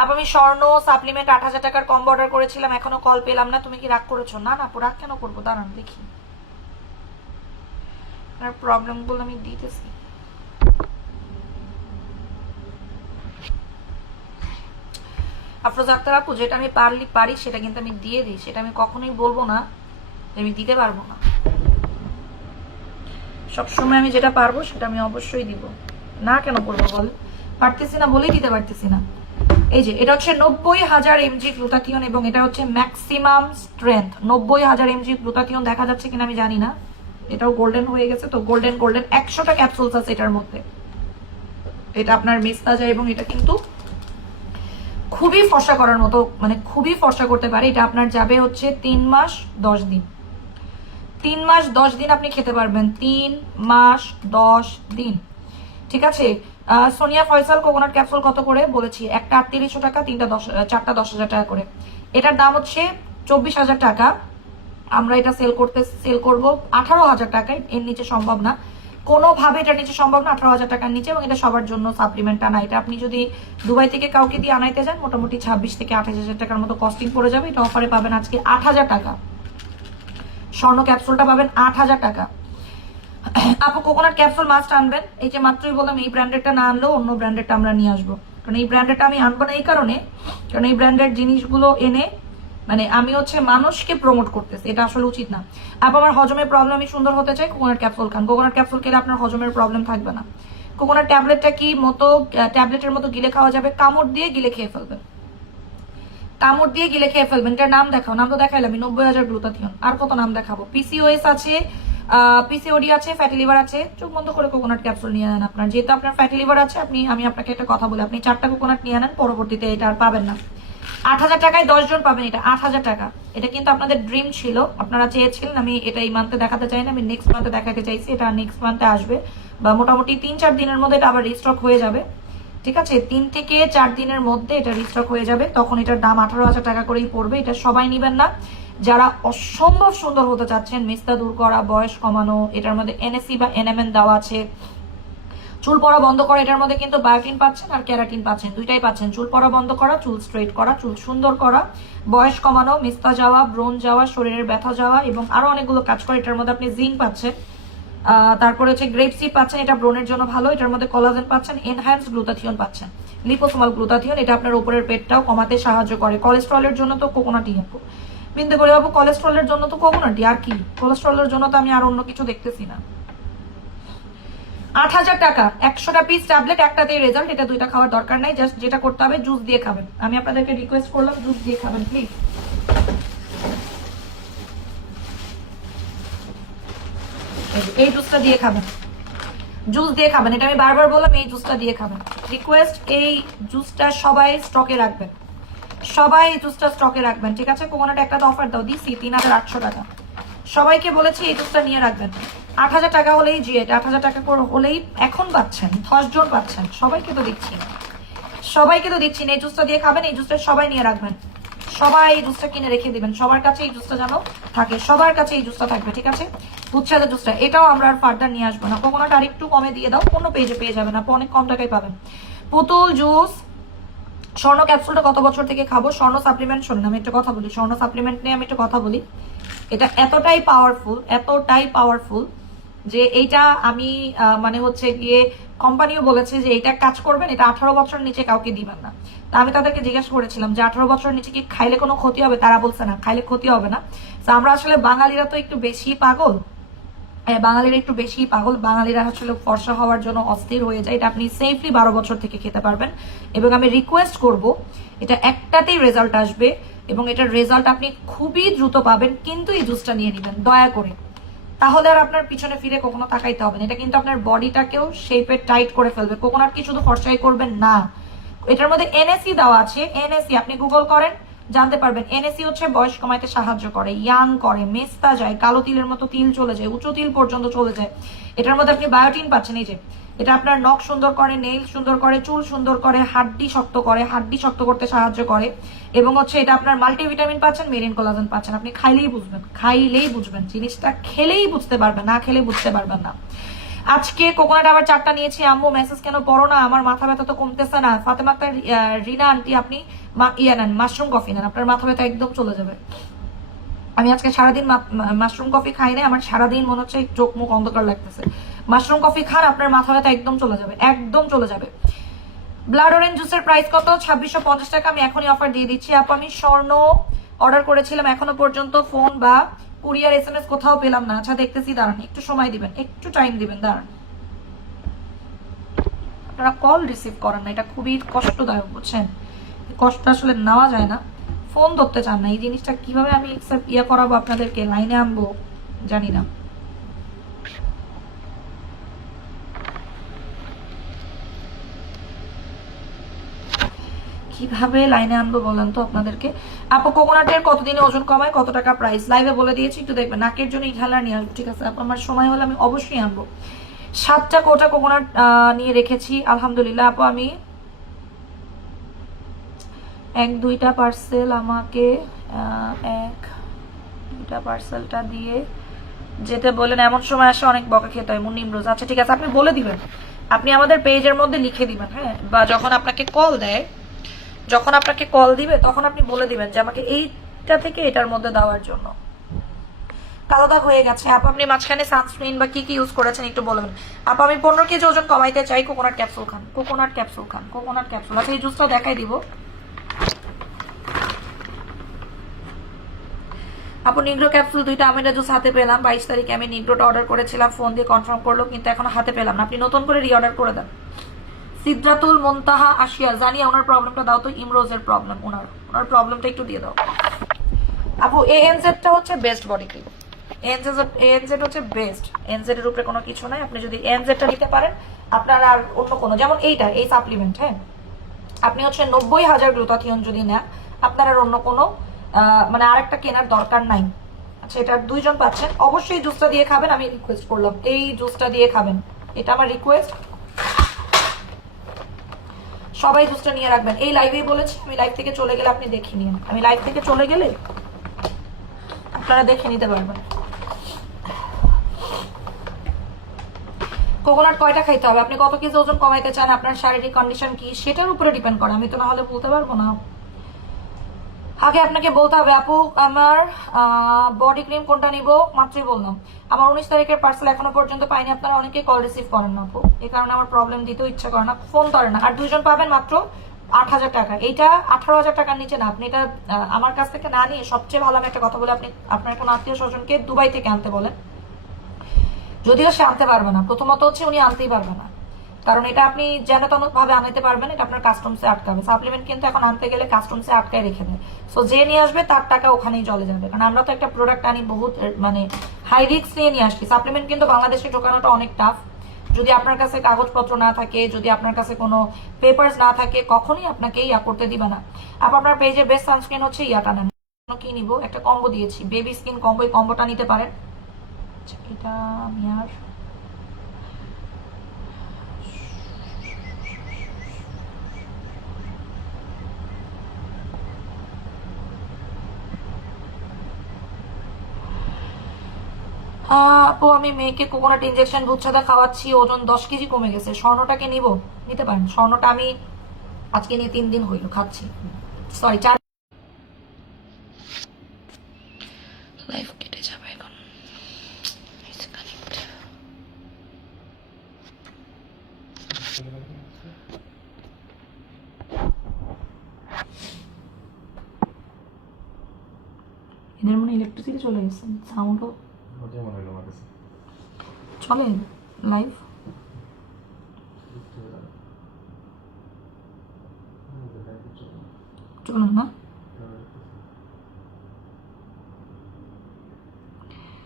আপু আমি স্বর্ণ সাপ্লিমেন্ট 8,000 টাকার কম অর্ডার করেছিলাম, এখনো কল পেলাম না, তুমি কি রাগ করেছো? না না আপু, রাগ কেন করবো, দাঁড়ান দেখি আপনার প্রবলেম গুলো আমি দিতেছি। আফরোজ আক্তার আপু, যেটা আমি পারি সেটা কিন্তু আমি দিয়ে দিই, সেটা আমি কখনোই বলবো না যে আমি দিতে পারবো না। সবসময় আমি যেটা পারবো সেটা আমি অবশ্যই দিব, না কেন করবো বল? পারতেছি না বলেই দিতে পারতেছি না। এই যে এটা হচ্ছে 90,000 mg গ্লুটাথিয়ন, এবং এটা হচ্ছে ম্যাক্সিমাম স্ট্রেংথ। 90,000 mg গ্লুটাথিয়ন দেখা যাচ্ছে কিনা আমি জানি না, এটাও গোল্ডেন হয়ে গেছে তো, গোল্ডেন 100টা ক্যাপসুলস আছে এটার মধ্যে, এটা আপনার মিস না যায়, এবং এটা কিন্তু খুবই ফর্সা করার মতো, মানে খুবই ফর্সা করতে পারে। এটা আপনার যাবে হচ্ছে 3 মাস 10 দিন, 3 মাস 10 দিন আপনি খেতে পারবেন, 3 মাস 10 দিন, ঠিক আছে? সোনিয়া ফয়সাল কোকোনাট ক্যাপসুল কত করে বলেছি? একটা 3800 টাকা, 4টা 10,000 টাকা করে। এটার দাম হচ্ছে 24,000 টাকা। আমরা এটা সেল করব 18,000 টাকায়, এর নিচে সম্ভব না কোনোভাবে, এটার নিচে সম্ভব না 18,000 টাকার নিচে। এবং এটা সবার জন্য সাপ্লিমেন্টটা না, এটা আপনি যদি দুবাই থেকে কাউকে দিয়ে আনাইতে যান মোটামুটি 26 থেকে 28,000 টাকার মতো কস্টিং পড়ে যাবে। এটা অফারে পাবেন আজকে 8,000 টাকা। স্বর্ণ ক্যাপসুলটা পাবেন 8,000 টাকা। আপু কোকোনাট ক্যাপসুল মাস্ট আনবেন, এই যে মাত্রই বললাম এই ব্র্যান্ডেরটা না আনলেও অন্য ব্র্যান্ডেরটা আমরা নিয়ে আসবো, কারণ এই ব্র্যান্ডেরটা আমি আনবো না এই কারণে, কারণ এই ব্র্যান্ডের জিনিসগুলো এনে মানে আমি হচ্ছে মানুষকে প্রমোট করতেছি, এটা আসলে উচিত না। আপু আমার হজমের প্রবলেম, আমি সুন্দর হতে চাই, কোকোনাট ক্যাপসুল খান। কোকোনাট ক্যাপসুল খেলে আপনার হজমের প্রবলেম থাকবে না। কোকোনাট ট্যাবলেটটা কি মতো ট্যাবলেটের মতো গিলে খাওয়া যাবে? কামড় দিয়ে গিলে খেয়ে ফেলবেন, কামড় দিয়ে গিলে খেয়ে ফেলবেন। এটার নাম দেখাও, নাম তো দেখাইলাম 90,000 গ্লুটাথিয়ন, আর কত নাম দেখাবো? পিসিওএস আছে, পিসিওডি আছে, ফ্যাটি লিভার আছে, চোখ বন্ধ করে কোকোনাট ক্যাপসুল নিয়ে নেন আপনার। যেহেতু আপনার ফ্যাটি লিভার আছে, আমি আপনাকে একটা কথা বলি, আপনি 4টা কোকোনাট নিয়ে নেন, পরবর্তীতে এটা আর পাবেন না। 8,000 টাকায় 10 জন পাবেন এটা, 8,000 টাকা। এটা কিন্তু আপনাদের ড্রিম ছিল, আপনারা চেয়েছিলেন। আমি এটা এই মান্থে দেখাতে চাই না, আমি নেক্সট মান্থে দেখাতে চাইছি। এটা নেক্সট মান্থে আসবে, বা মোটামুটি 3-4 দিনের মধ্যে এটা আবার রিস্টক হয়ে যাবে, ঠিক আছে? 3 থেকে 4 দিনের মধ্যে এটা রিস্টক হয়ে যাবে, তখন এটার দাম 18,000 টাকা করেই পড়বে। এটা সবাই নিবেন না। যারা অসম্ভব সুন্দর হতে চাচ্ছেন, মেস্তা দূর করা, বয়স কমানো, এটার মধ্যে এনএসি বা এনএমএন দেওয়া আছে। চুল পড়া বন্ধ করা, এটার মধ্যে কিন্তু বায়োটিন পাচ্ছেন আর ক্যারাটিন পাচ্ছেন, দুইটাই পাচ্ছেন। চুল পড়া বন্ধ করা, চুল স্ট্রেট করা, চুল সুন্দর করা, বয়স কমানো, মেস্তা যাওয়া, ব্রণ যাওয়া, শরীরের ব্যথা যাওয়া, এবং আরো অনেকগুলো কাজ করে। এটার মধ্যে আপনি জিঙ্ক পাচ্ছেন, তারপরে হচ্ছে গ্রেপ সিড পাচ্ছেন, এটা ব্রণের জন্য ভালো। এটার মধ্যে কলাজেন পাচ্ছেন, এনহ্যান্স গ্লুটাথিয়ন পাচ্ছেন, লিপোসোমাল গ্লুটাথিয়ন, এটা আপনার উপরের পেটটাও কমাতে সাহায্য করে। কোলেস্ট্রলের জন্য তো কোকোনাটই আপু বিনতে করে বাবু, কোলেস্ট্রলের জন্য তো কোকোনাটই, আর কি? কোলেস্ট্রলের জন্য তো আমি আর অন্য কিছু দেখতেছি না। 8,000 টাকা, 100টা পিস ট্যাবলেট, একটাতেই রেজাল্ট। এটা 2টা খাওয়ার দরকার নাই, জাস্ট যেটা করতে হবে জুস দিয়ে খাবেন। আমি আপনাদেরকে রিকোয়েস্ট করলাম জুস দিয়ে খাবেন প্লিজ। এই জুসটা দিয়ে খাবেন, জুস দিয়ে খাবেন, এটা আমি বারবার বললাম, এই জুসটা দিয়ে খাবেন। রিকোয়েস্ট, এই জুসটা সবাই স্টকে রাখবেন, সবাই এই জুসটা স্টকে রাখবেন, ঠিক আছে? কোকোনাট একটা তো অফার দাও দিছি 3,800 টাকা, সবাইকে বলেছি এই জুসটা নিয়ে রাখবেন। 8,000 টাকা হলেই এটা 8,000 টাকা করে হলেই এখন পাচ্ছেন, 10 জন পাচ্ছেন, সবাইকে তো দিচ্ছি না, সবাইকে তো দিচ্ছি না। এই জুসটা দিয়ে খাবেন, এই জুসটা সবাই নিয়ে রাখবেন, সবাই এই জুসটা কিনে রেখে দিবেন, সবার কাছে এই জুসটা যেন থাকে, সবার কাছে এই জুসটা থাকবে, ঠিক আছে? দুধসাদের জুসটা, এটাও আমরা আর ফার্দার নিয়ে আসবো না। কোকোনাট আর একটু কমে দিয়ে দাও, অন্য পেজে পেয়ে যাবেন, আপনি অনেক কম টাকায় পাবেন। পুতুল জুস, স্বর্ণ ক্যাপসুলটা কত বছর থেকে খাবো? স্বর্ণ সাপ্লিমেন্ট, শোনেন আমি একটা কথা বলি, স্বর্ণ সাপ্লিমেন্ট নিয়ে আমি একটা কথা বলি। এটা এতটাই পাওয়ারফুল যে এইটা আমি মানে হচ্ছে গিয়ে কোম্পানিও বলেছে যে এটা কাজ করবেন, এটা 18 বছর নিচে কাউকে দিবেন না। তা আমি তাদেরকে জিজ্ঞাসা করেছিলাম যে 18 বছর নিচে কি খাইলে কোনো ক্ষতি হবে? তারা বলছে না, খাইলে ক্ষতি হবে না। তো আমরা আসলে বাঙালিরা তো একটু বেশি পাগল, বাঙালিরা আসলে ফর্সা হওয়ার জন্য অস্থির হয়ে যায়। এটা আপনি সেফলি 12 বছর থেকে খেতে পারবেন, এবং আমি রিকোয়েস্ট করব, এটা একটাতেই রেজাল্ট আসবে, এবং এটার রেজাল্ট আপনি খুবই দ্রুত পাবেন। কিন্তু এই জুসটা নিয়ে নেবেন দয়া করে, তাহলে আর আপনার পিছনে ফিরে কখনো তাকাইতে হবে না। এটা কিন্তু আপনার বডিটাকেও শেপে টাইট করে ফেলবে। কোকোনাট কি শুধু ফর্সাই করবেন না, এটার মধ্যে এনএসি দেওয়া আছে। এনএসি আপনি গুগল করেন, জানতে পারবেন। এনএসি হচ্ছে বয়স কমাইতে সাহায্য করে, ইয়াং করে, মেস্তা যায়, কালো তিলের মতো তিল চলে যায়, উঁচু তিল পর্যন্ত চলে যায়। এটার মধ্যে আপনি বায়োটিন পাচ্ছেন, এই যে এটা আপনার নখ সুন্দর করে, নেইল সুন্দর করে, চুল সুন্দর করে, হাড্ডি শক্ত করে, হাড্ডি শক্ত করতে সাহায্য করে, এবং হচ্ছে এটা আপনার মাল্টিভিটামিন পাচ্ছেন, মেরিন কোলাজেন পাচ্ছেন। আপনি খাইলেই বুঝবেন জিনিসটা, খেলেই বুঝতে পারবেন, না খেলে বুঝতে পারবেন না। আজকে কোকোনাট আবার 4টা নিয়েছি। আম্মু মেসেজ কেন পড়ো না? আমার মাথা ব্যথা তো কমতেছে না। ফাতেমা আক্তার, রিনা আন্টি, আপনি নেন, মাশরুম কফি নেন, আপনার মাথা ব্যথা একদম চলে যাবে। আমি আজকে সারাদিন মাশরুম কফি খাই না, আমার সারাদিন মনে হচ্ছে চোখ মুখ অন্ধকার লাগতেছে। মাশরুম কফি খান, আপনার মাথা ব্যথা একদম চলে যাবে, একদম চলে যাবে। ব্লাড অরেঞ্জ জুসের প্রাইস কত? 2650 টাকা। আমি এখনই অফার দিয়ে দিচ্ছি। আমি স্বর্ণ অর্ডার করেছিলাম, এখনো পর্যন্ত ফোন বা কুরিয়ার এসএমএস কোথাও পেলাম না। আচ্ছা দেখতেছি, দাঁড়ান, একটু সময় দিবেন, একটু টাইম দিবেন, দাঁড়ান। আপনারা কল রিসিভ করেন না, এটা খুবই কষ্টদায়ক, বুঝছেন? কষ্ট আসলে নেওয়া যায় না, ফোন ধরতে চান না। এই জিনিসটা কিভাবে আমি করাবো আপনাদেরকে, লাইনে আনবো জানি না। কিভাবে লাইনে আনবো বলেন তো আপনাদেরকে। আপু কোকোনাটের কতদিনে ওজন কমায়, কত টাকা প্রাইস? লাইভে বলে দিয়েছি, একটু দেখবেন। নাকের জন্য ইনহেলার নিয়ে আসবো, ঠিক আছে আপু? আমার সময় হলে আমি অবশ্যই আনবো। 7টা কোটা কোকোনাট নিয়ে রেখেছি আলহামদুলিল্লাহ। আপু আমি 1-2টা পার্সেল, আমাকে 1-2টা পার্সেলটা দিয়ে যেতে বলেন। এমন সময় আসে অনেক বকা খেতে হয় মুন্নিম রোজ। আচ্ছা ঠিক আছে, আপনি বলে দিবেন, আপনি আমাদের পেজের মধ্যে লিখে দিবেন, হ্যাঁ? বা যখন আপনাকে কল দেয়, যখন আপনাকে কল দিবে তখন আপনি বলে দিবেন যে আমাকে এইটা থেকে এটার মধ্যে দেওয়ার জন্য। কালো দাগ হয়ে গেছে আপু, আপনি মাঝখানে সানস্ক্রিন বা কি কি ইউজ করেছেন একটু বলবেন। আপু আমি 15 কেজি ওজন কমাইতে চাই, কোকোনাট ক্যাপসুল খান, কোকোনাট ক্যাপসুল খান, কোকোনাট ক্যাপসুল। আচ্ছা এই জুসটা দেখাই দিব। আপু নিগ্রো ক্যাপসুল 2টা আমিনা জুস হাতে পেলাম। 22 তারিখে আমি নিগ্রোটা অর্ডার করেছিলাম, ফোন দিয়ে কনফার্ম করলো, কিন্তু এখনো হাতে পেলাম না। আপনি নতুন করে রিঅর্ডার করে দেন। সিদ্রাতুল মুনতাহা আশিয়া, জানি ওনার প্রবলেমটা দাও তো, ইমরোজের প্রবলেম, ওনার প্রবলেমটা একটু দিয়ে দাও। আপু এএনজেডটা হচ্ছে বেস্ট বডি ক্রিম, এনজেড হচ্ছে বেস্ট, এনজেড এর উপরে কোনো কিছু নাই। আপনি যদি এনজেডটা নিতে পারেন, আপনার আর অন্য কোনো, যেমন এইটা এই সাপ্লিমেন্ট, হ্যাঁ আপনি হচ্ছে 90,000 গ্লুটাথিয়ন যদি নেন, আপনার আর অন্য কোনো মানে আরেকটা কেনার দরকার নাই। আচ্ছা, এটা 2 জন পাচ্ছেন। অবশ্যই জুসটা দিয়ে খাবেন, আমি রিকোয়েস্ট করলাম এই জুসটা দিয়ে খাবেন, এটা আমার রিকোয়েস্ট। সবাই জুসটা নিয়ে রাখবেন। এই লাইভেই বলেছি, আমি লাইভ থেকে চলে গেলে আপনি দেখে নিন, আমি লাইভ থেকে চলে গেলে আপনারা দেখে নিতে পারবেন। কোকোনাট কয়টা খাইতে হবে, আপনি কত কেজি ওজন কমাইতে চান, আপনার শারীরিক কন্ডিশন কি, সেটার উপরে ডিপেন্ড করে। আমি তো না হলে বলতে পারবো না। আগে আপনাকে বলতে হবে আপু আমার বডি ক্রিম কোনটা নিব, মাত্রই বললাম। আমার 19 তারিখের পার্সেল এখনো পর্যন্ত পাইনি। আপনারা অনেকে কল রিসিভ করেন না আপু, এই কারণে আমার প্রবলেম দিতেও ইচ্ছা করে না, ফোন ধরে না। আর 2 জন পাবেন মাত্র 8,000 টাকা। এইটা 18,000 টাকার নিচে না। আপনি এটা আমার কাছ থেকে না নিয়ে, সবচেয়ে ভালো আমি একটা কথা বলে, আপনি আপনার কোনো আত্মীয় স্বজনকে দুবাই থেকে আনতে বলেন। যদিও সে আনতে পারবে না, প্রথমত হচ্ছে উনি আনতেই পারবে না, কারণ এটা আপনি যেন তেন ভাবে আনাইতে পারবেন, এটা আপনার কাস্টমসে আটকাবে। সাপ্লিমেন্ট কিন্তু এখন আনতে গেলে কাস্টমসে আটকায় রেখে দেয়। সো যে নিয়ে আসবে তার টাকা ওখানেই চলে যাবে, কারণ আমরা তো একটা প্রোডাক্ট আনি বহুত মানে হাই রিস্ক নিয়ে নিয়ে আসছি। সাপ্লিমেন্ট কিন্তু বাংলাদেশে ঢোকানোটা অনেক টাফ। যদি আপনার কাছে কাগজপত্র না থাকে, যদি আপনার কাছে কোনো পেপারস না থাকে, কখনোই আপনাকে ইয়া করতে দিবে না। আপনার পেজের বেস্ট সানস্ক্রিন হচ্ছে ইয়াটা নেন। কি নিব, একটা কম্বো দিয়েছি, বেবি স্কিন কম্বো, এই কম্বোটা নিতে পারেন। এটা আমি আর আপু আমি মেয়েকে কোকোনাট ইনজেকশন দুধ সাদা খাওয়াচ্ছি, ওজন 10 কেজি কমে গেছে। স্বর্ণটাকে নিব, নিতে পারেন। স্বর্ণটা আমি আজকে নিয়ে 3 দিন হইল খাচ্ছি, সরি 4। লাইফ কেটে যাবে এখন। এদের মনে ইলেকট্রিসিটি চলে গেছে, সাউন্ডও চলে লাইভ। চলুন না,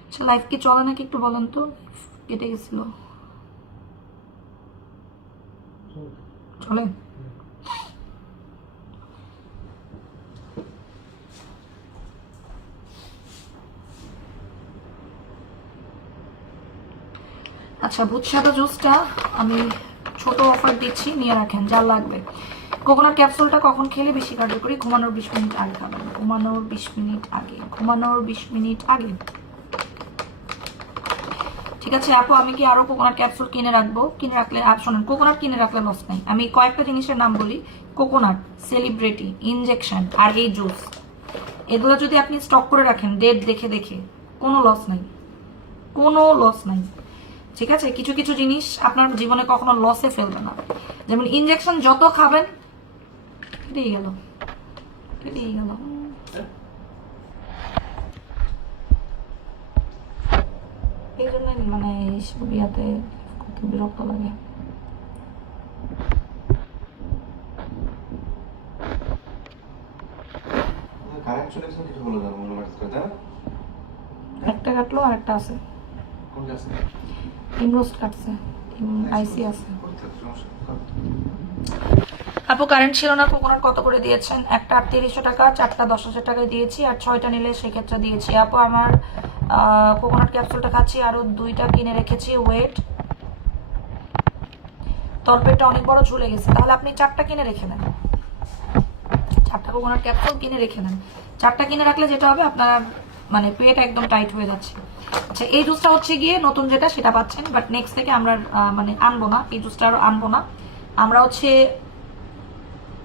আচ্ছা লাইভ কি চলে নাকি একটু বলেন তো, কেটে গেছিল। চলে, আচ্ছা ভূত সাদা জুসটা আমি ছোট অফার দিচ্ছি, নিয়ে রাখেন যার লাগবে। কোকোনাট ক্যাপসুলটা কখন খেলে বেশি কার্যকরী, ঘুমানোর 20 মিনিট আগে খাবেন। ঘুমানোর 20 মিনিট আগে, ঘুমানোর 20 মিনিট আগে। ঠিক আছে আপু, আমি কি আরো কোকোনাট ক্যাপসুল কিনে রাখবো? কিনে রাখলে শোনেন, কোকোনাট কিনে রাখলে লস নাই। আমি কয়েকটা জিনিসের নাম বলি, কোকোনাট, সেলিব্রিটি, ইনজেকশন আর এই জুস, এগুলো যদি আপনি স্টক করে রাখেন ডেট দেখে দেখে, কোনো লস নাই, কোনো লস নাই। ঠিক আছে, কিছু কিছু জিনিস আপনার জীবনে কখনো লসে ফেলবে না। যেমন ইনজেকশন যত খাবেন, কেটেই গেল, কেটেই গেল। এই জন্য মানে এইসব বিয়াতে বিরক্ত লাগে। একটা কাটলো আর একটা আছে, ইমরোস্ট কাটছে, আইসি আছে। আপু কারেন্ট ছিল না, কোকোনাট কত করে দিয়েছেন? একটা 3800 টাকা, 4টা 10,000 টাকায় দিয়েছি, আর 6টা নিলে সেক্ষেত্রে দিয়েছি। আপু আমার কোকোনাট ক্যাপসুলটা খাচ্ছি, আরো 2টা কিনে রেখেছি। ওয়েট, তলপেটটা অনেক বড় ঝুলে গেছে, তাহলে আপনি 4টা কিনে রেখে দেন, 4টা কোকোনাট ক্যাপসুল কিনে রেখে দেন। 4টা কিনে রাখলে যেটা হবে, আপনার মানে পেট একদম টাইট হয়ে যাচ্ছে। আচ্ছা এই জুসটা হচ্ছে গিয়ে নতুন যেটা, সেটা পাচ্ছেন, বাট নেক্সট থেকে আমরা মানে আনবো না, এই জুসটা আরো আনবো না। আমরা হচ্ছে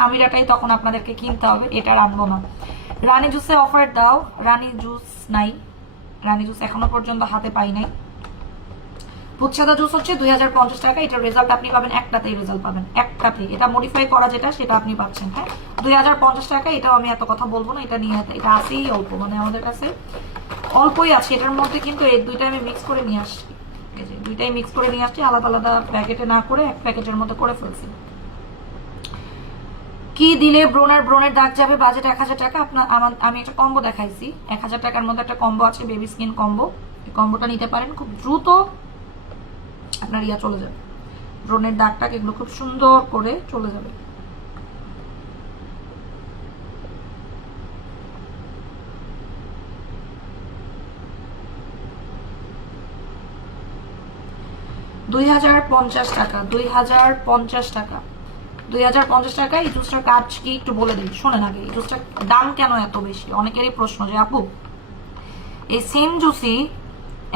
আমিরাটাই তখন আপনাদেরকে কিনতে হবে, এটা আর আনবো না। রানী জুসে অফার দাও, রানী জুস নাই, রানী জুস এখনো পর্যন্ত হাতে পাই নাই। ভূতসাদা জুস হচ্ছে 2050 টাকা, এটার রেজাল্ট আপনি পাবেন একটাতেই, রেজাল্ট পাবেন একটাতেই, এটা মডিফাই করা যেটা সেটা আপনি পাচ্ছেন। হ্যাঁ 2050 টাকা, এটাও আমি এত কথা বলবো না, এটা নিয়ে এটা আসেই অল্প, মানে আমাদের কাছে অল্পই আছে এটার মধ্যে, কিন্তু এই দুইটা আমি মিক্স করে নিয়ে আসছি, এই যে দুইটাই মিক্স করে নিয়ে আসছি, আলাদা আলাদা প্যাকেটে না করে এক প্যাকেটের মধ্যে করে ফেলছি। কি দিলে ব্রণের দাগ যাবে? বাজেট 1000 টাকা। আপনার আমি একটা কম্বো দেখাইছি, 1000 টাকার মধ্যে একটা কম্বো আছে, বেবি স্কিন কম্বো, এই কম্বোটা নিতে পারেন, খুব দ্রুত আপনার ইয়া চলে যাবে, ব্রণের দাগটাকে এগুলো খুব সুন্দর করে চলে যাবে। $2050 টাকা, 2050 টাকা, 2050 টাকা। এই জুসটার কাজ কি একটু বলে দিই, শোনেন আগে। এই জুসটার দাম কেন এত বেশি? অনেকেরই প্রশ্ন যে আপু এই সেম জুসই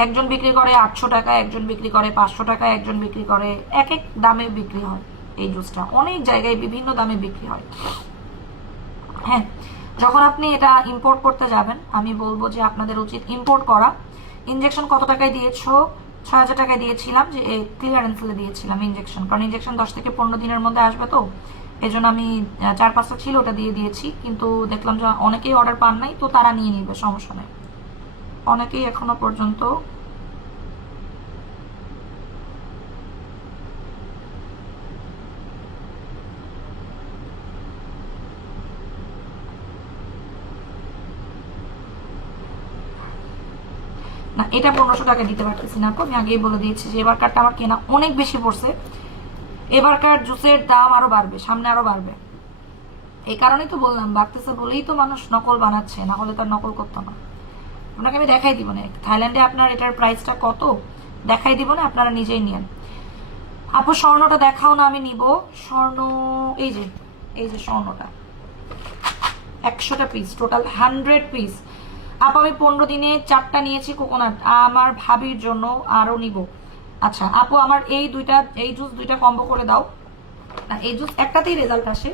একজন বিক্রি করে 800 টাকা, একজন বিক্রি করে 500 টাকা, একজন বিক্রি করে এক এক দামে বিক্রি হয়। এই জুসটা অনেক জায়গায় বিভিন্ন দামে বিক্রি হয়। হ্যাঁ, যখন আপনি এটা ইম্পোর্ট করতে যাবেন, আমি বলবো যে আপনাদের উচিত ইম্পোর্ট করা। ইনজেকশন কত টাকায় দিয়েছো? 6000 টাকায় দিয়েছিলাম, যে ক্লিয়ারেন্স সেলে দিয়েছিলাম ইনজেকশন, কারণ ইনজেকশন 10 থেকে 15 দিনের মধ্যে আসবে, তো এই জন্য আমি 4-5টা ছিল ওটা দিয়ে দিয়েছি। কিন্তু দেখলাম যে অনেকেই অর্ডার পান নাই, তো তারা নিয়ে নিবে, সমস্যা নেই। অনেকেই এখনো পর্যন্ত না, এটা 1500 টাকা দিতে পারতেছি না। আমি আগেই বলে দিয়েছি যে এবার কারটা আমার কেনা অনেক বেশি পড়ছে, এবারকার জুসের দাম আরো বাড়বে, সামনে আরো বাড়বে। এই কারণেই তো বললাম, বাড়তেছে বলেই তো মানুষ নকল বানাচ্ছে, না হলে তার নকল করতো না। আপনাকে আমি দেখাই দিব না থাইল্যান্ডে আপনার এটার প্রাইসটা কত, দেখাই দিব না, আপনারা নিজেই নিয়েন। আপু স্বর্ণটা দেখাও না, আমি নিব স্বর্ণ। এই যে স্বর্ণটা 100টা পিস, টোটাল 100 পিস। আপু আমি 15 দিনে 4টা নিয়েছি কোকোনাট, আমার ভাবির জন্য আরো নিব। আচ্ছা আপু আমার এই জুস দুইটা কম্বো করে দাও না, এই জুস একটাতেই রেজাল্ট আসে।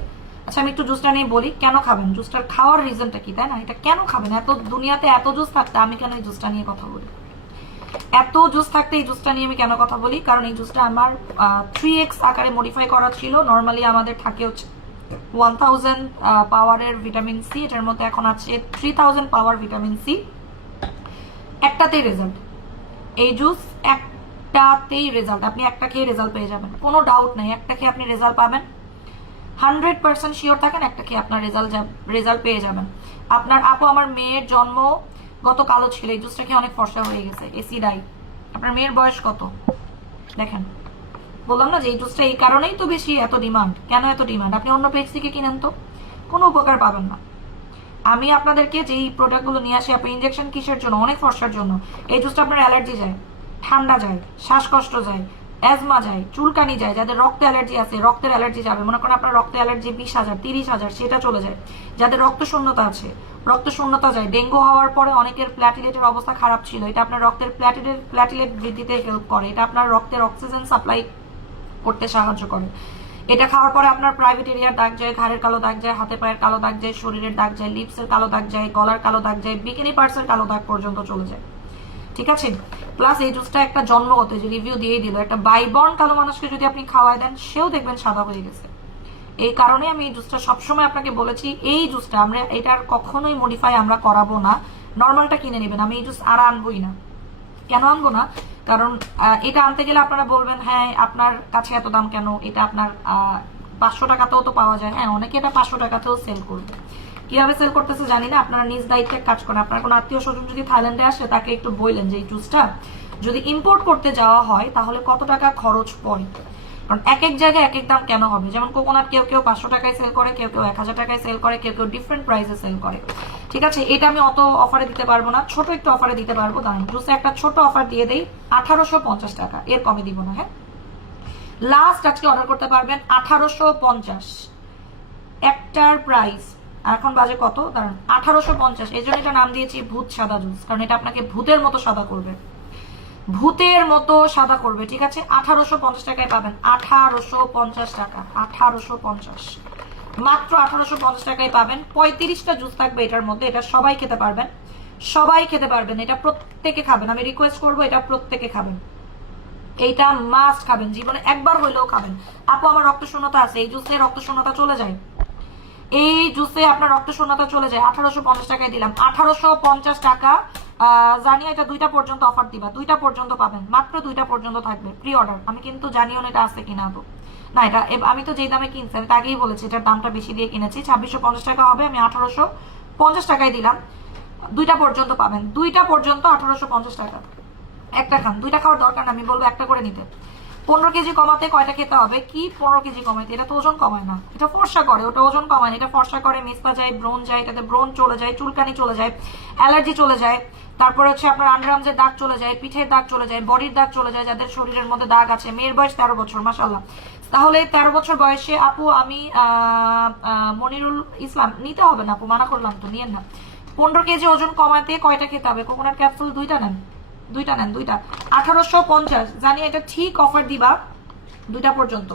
আচ্ছা আমি একটু জুসটা নিয়ে বলি কেন খাবেন, জুসটার খাওয়ার রিজনটা কি, তাই না? এটা কেন খাবেন? এত দুনিয়াতে এত জুস থাকতে আমি কেন এই জুসটা নিয়ে কথা বলি? এত জুস থাকতে এই জুসটা নিয়ে আমি কেন কথা বলি? কারণ এই জুসটা আমার 3x আকারে মডিফাই করা ছিল। নর্মালি আমাদের থাকে হচ্ছে 1000 পাওয়ারের ভিটামিন সি, এটার মধ্যে এখন আছে 3000 পাওয়ার ভিটামিন সি। একটাতেই রেজাল্ট, এই জুস একটাতেই রেজাল্ট, আপনি একটা খেয়ে রেজাল্ট পেয়ে যাবেন, কোনো ডাউট নাই। একটা খেয়ে আপনি রেজাল্ট পাবেন, 100% শিওর থাকেন একটা খেয়ে আপনার রেজাল্ট পেয়ে যাবেন। আপনার আপু আমার মেয়ের জন্ম গত কালো ছিল, এই জুসটা খেয়ে অনেক ফর্সা হয়ে গেছে, এসি ডাই। আপনার মেয়ের বয়স কত দেখেন? বললাম না যে এই জুসটা এই কারণেই তো বেশি এত ডিমান্ড। কেন এত ডিমান্ড? আপনি অন্য পেজ থেকে কিনেন তো কোনো উপকার পাবেন না। আমি আপনাদেরকে যেই প্রোডাক্টগুলো নিয়ে আসি, আপনি ইনজেকশন কিসের জন্য? অনেক ফর্সার জন্য। এই জুসটা আপনার অ্যালার্জি যায়, ঠান্ডা যায়, শ্বাসকষ্ট যায়, অ্যাজমা যায়, চুলকানি যায়। যাদের রক্তে অ্যালার্জি আছে, রক্তের অ্যালার্জি যাবে। মনে করেন আপনার রক্তে অ্যালার্জি 20,000 30,000, সেটা চলে যায়। যাদের রক্ত শূন্যতা আছে, রক্ত শূন্যতা যায়। ডেঙ্গু হওয়ার পরে অনেকের প্ল্যাটিলেটের অবস্থা খারাপ ছিল, এটা আপনার রক্তের প্ল্যাটিলেট বৃদ্ধিতে হেল্প করে। এটা আপনার রক্তের অক্সিজেন সাপ্লাই করতে সাহায্য করে। এটা খাওয়ার পরে আপনার প্রাইভেট এরিয়ার দাগ যায়, ঘাড়ের কালো দাগ যায়, হাতে পায়ের কালো দাগ যায়, শরীরের দাগ যায়, লিপসের কালো দাগ যায়, গলার কালো দাগ যায়, বিকিনি পার্টসের কালো দাগ পর্যন্ত চলে যায়। ঠিক আছে? প্লাস এই জুসটা একটা জন্মগত, যে রিভিউ দিয়েই দিল, একটা বাইবর্ন কালো মানুষকে যদি আপনি খাওয়াই দেন, সেও দেখবেন সাদা হয়ে গেছে। এই কারণে আমি এই জুসটা সবসময় আপনাকে বলেছি, এই জুসটা আমরা এটার কখনোই মডিফাই আমরা করাবো না, নর্মালটা কিনে নেবেন। আমি এই জুস আর আনবোই না। কেন আনবো না? কারণ এটা আনতে গেলে আপনারা বলবেন হ্যাঁ আপনার কাছে এত দাম কেন, এটা আপনার 500 টাকাতেও তো পাওয়া যায়। হ্যাঁ, অনেকে এটা 500 টাকাতেও সেল করবে। কিভাবে সেল করতেছে জানি না। আপনারা নিজ দায়িত্বে কাজ করেন। আপনার কোনো আত্মীয় স্বজন যদি থাইল্যান্ডে আসে, তাকে একটু বললেন যে এই জুসটা যদি ইম্পোর্ট করতে যাওয়া হয় তাহলে কত টাকা খরচ পড়ে। কারণ এক এক জায়গায় এক এক দাম কেন হবে? যেমন কোকোনাট কেউ 500 টাকায় সেল করে, কেউ 1000 টাকায় সেল করে, কেউ ডিফারেন্ট প্রাইসে সেল করে। ঠিক আছে, এটা আমি অত অফারে দিতে পারবো না, ছোট একটু অফারে দিতে পারবো। দাঁড়ান, জুসে একটা ছোট অফার দিয়ে দেই, 1850 টাকা, এর কমে দিব না। হ্যাঁ, লাস্ট আজকে অর্ডার করতে পারবেন 1850 একটার প্রাইস। এখন বাজে কত? দাঁড়ান, 1850। এই জন্য এটা নাম দিয়েছি ভূত সাদা জুস, কারণ এটা আপনাকে ভূতের মতো সাদা করবে, ভূতের মতো সাদা করবে। ঠিক আছে, 1850 টাকায় পাবেন। 1850 টাকা, 1850, মাত্র 1850 টাকায় পাবেন। 35টা জুস থাকবে এটার মধ্যে, এটা সবাই খেতে পারবেন, সবাই খেতে পারবেন। এটা প্রত্যেকে খাবেন, আমি রিকোয়েস্ট করবো এটা প্রত্যেকে খাবেন। এইটা মাস্ট খাবেন, জীবনে একবার হইলেও খাবেন। আপু আমার রক্ত শূন্যতা আছে, এই জুসে রক্ত শূন্যতা চলে যায়, এই জুসে আপনার রক্ত শূন্যতা চলে যায়। 1850 টাকায় দিলাম, 1850 টাকা। জানি এটা 2টা পর্যন্ত অফার দিবা, 2টা পর্যন্ত পাবেন, মাত্র 2টা পর্যন্ত থাকবে প্রি অর্ডার। আমি কিন্তু জানিও না এটা আছে কিনা। তো না, এটা আমি তো যেই দামে কিনছি, আমি তো আগেই বলেছি এটার দামটা বেশি দিয়ে কিনেছি। 2650 টাকা হবে, আমি 1850 টাকায় দিলাম। 2টা পর্যন্ত পাবেন, 2টা পর্যন্ত 1850 টাকা। একটা খান, দুইটা খাওয়ার দরকার না, আমি বলবো একটা করে নিতে। 15 কেজি কমাতে কয়টা খেতে হবে? কি 15 কেজি কমাতে? এটা তো ওজন কমায় না, এটা ফর্সা করে, ওটা ওজন কমায় না। এটা ফর্সা করে, মেস্তা যায়, ব্রণ যায়, এটাতে ব্রণ চলে যায়, চুলকানি চলে যায়, অ্যালার্জি চলে যায়, তারপরে হচ্ছে আপনার আন্ডারআর্মসের দাগ চলে যায়, পিঠের দাগ চলে যায়, বডির দাগ চলে যায়, যাদের শরীরের মধ্যে দাগ আছে। মেয়ের বয়স 13 বছর, মাশাআল্লাহ। তাহলে 13 বছর বয়সে আপু আমি মনিরুল ইসলাম, নিতে হবে না আপু, মানা করলাম তো, নিয়েন না। 15 কেজি ওজন কমাতে কয়টা খেতে হবে? কোকোনাট ক্যাপসুল 2টা নেন, 2টা নেন, 2টা। 1850, জানি এটা ঠিক অফার দিবা 2টা পর্যন্ত,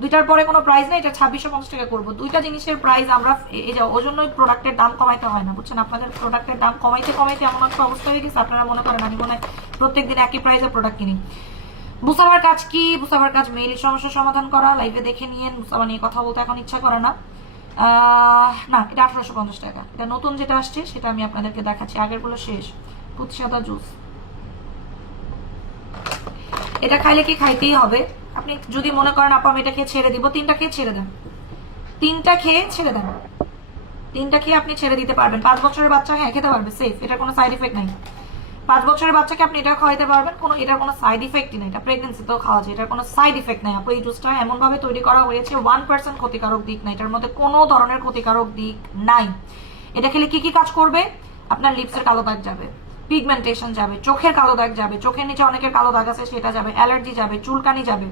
2টার পরে কোনো প্রাইস নেই, এটা 2650 টাকা করবো। 2টা জিনিসের প্রাইস আমরা এই যে ওজন্যই প্রোডাক্টের দাম কমাইতে হয় না, বুঝছেন? আপনাদের প্রোডাক্টের দাম কমাইতে কমাইতে এমন একটা অবস্থা হয়ে গেছে, আপনারা মনে করেন আমি মনে হয় প্রত্যেকদিন একই প্রাইসে প্রোডাক্ট কিনি। মুসাফার কাজ কি? মুসাফার কাজ মেইলি সমস্যার সমাধান করা, লাইভে দেখে নিয়ে মুসাফা নিয়ে কথা বলতে এখন ইচ্ছা করে না। না, এটা 1850 টাকা। এটা নতুন যেটা আসছে সেটা আমি আপনাদেরকে দেখাচ্ছি, আগের গুলো শেষ। পুৎসাদা জুস, এটা খাইলে কি খাইতেই হবে? আপনি যদি মনে করেন আপা আমি এটা খেয়ে ছেড়ে দিব, 3টা খেয়ে ছেড়ে দেন, 3টা খেয়ে ছেড়ে দেন, 3টা খেয়ে আপনি ছেড়ে দিতে পারবেন। 5 বছরের বাচ্চা হ্যাঁ খেতে পারবে, সেফ, এটার কোনো সাইড ইফেক্ট নাই। 5 বছরের বাচ্চাকে আপনি এটা খাওয়াইতে পারবেন, কোনো এটার কোনো সাইড ইফেক্টই নেই, এটা প্রেগনেন্সিতেও খাওয়া যায়, এটার কোনো সাইড ইফেক্ট নাই আপু। এই জুসটা এমন ভাবে তৈরি করা হয়েছে 1% ক্ষতিকারক দিক নাই, এটার মধ্যে কোনো ধরনের ক্ষতিকারক দিক নাই। এটা খেলে কি কি কাজ করবে? আপনার লিপসের কালো দাগ যাবে, পিগমেন্টেশন যাবে, চোখের কালো দাগ যাবে, চোখের নিচে অনেকের কালো দাগ আছে সেটা যাবে, অ্যালার্জি যাবে, চুলকানি যাবে,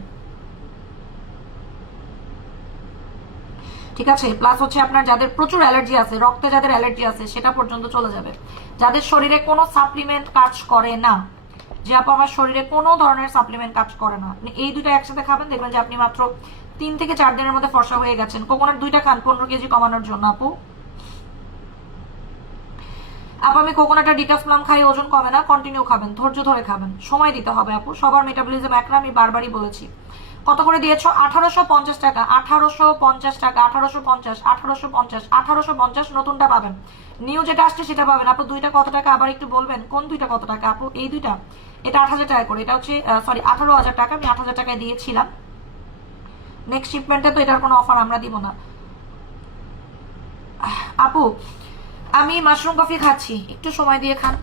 ঠিক আছে? প্লাস হচ্ছে আপনার যাদের প্রচুর অ্যালার্জি আছে, রক্তে যাদের অ্যালার্জি আছে সেটা পর্যন্ত চলে যাবে। যাদের শরীরে কোনো সাপ্লিমেন্ট কাজ করে না, যে আপু আমার শরীরে কোনো ধরনের সাপ্লিমেন্ট কাজ করে না, আপনি এই 2টা একসাথে খাবেন, দেখবেন যে আপনি মাত্র 3 থেকে 4 দিনের মধ্যে ফর্সা হয়ে গেছেন। কোকোনাট 2টা খান 15 কেজি কমানোর জন্য আপু। আপু আমি কোকোনাট আর ডিটক্স প্লাম খাই, ওজন কমে না, কন্টিনিউ খাবেন, ধৈর্য ধরে খাবেন, সময় দিতে হবে আপু। সবার মেটাবলিজম এক না, আমি বারবারই বলেছি। কত করে দিয়েছো? 1850 টাকা, 1850 টাকা, 1850, 1850, 1850। নতুনটা পাবেন, নিউ যেটা আসছে সেটা পাবেন আপু। 2টা কত টাকা আবার একটু বলবেন? কোন 2টা কত টাকা আপু? এই 2টা, এটা 8000 টাকা করে, এটা হচ্ছে সরি 18000 টাকা, আমি 8000 টাকায় দিয়েছিলাম। নেক্সট শিপমেন্টে তো এটার কোনো অফার আমরা দিব না আপু। আমি মাশরুম কফি খাচ্ছি, একটু সময় দিয়ে খান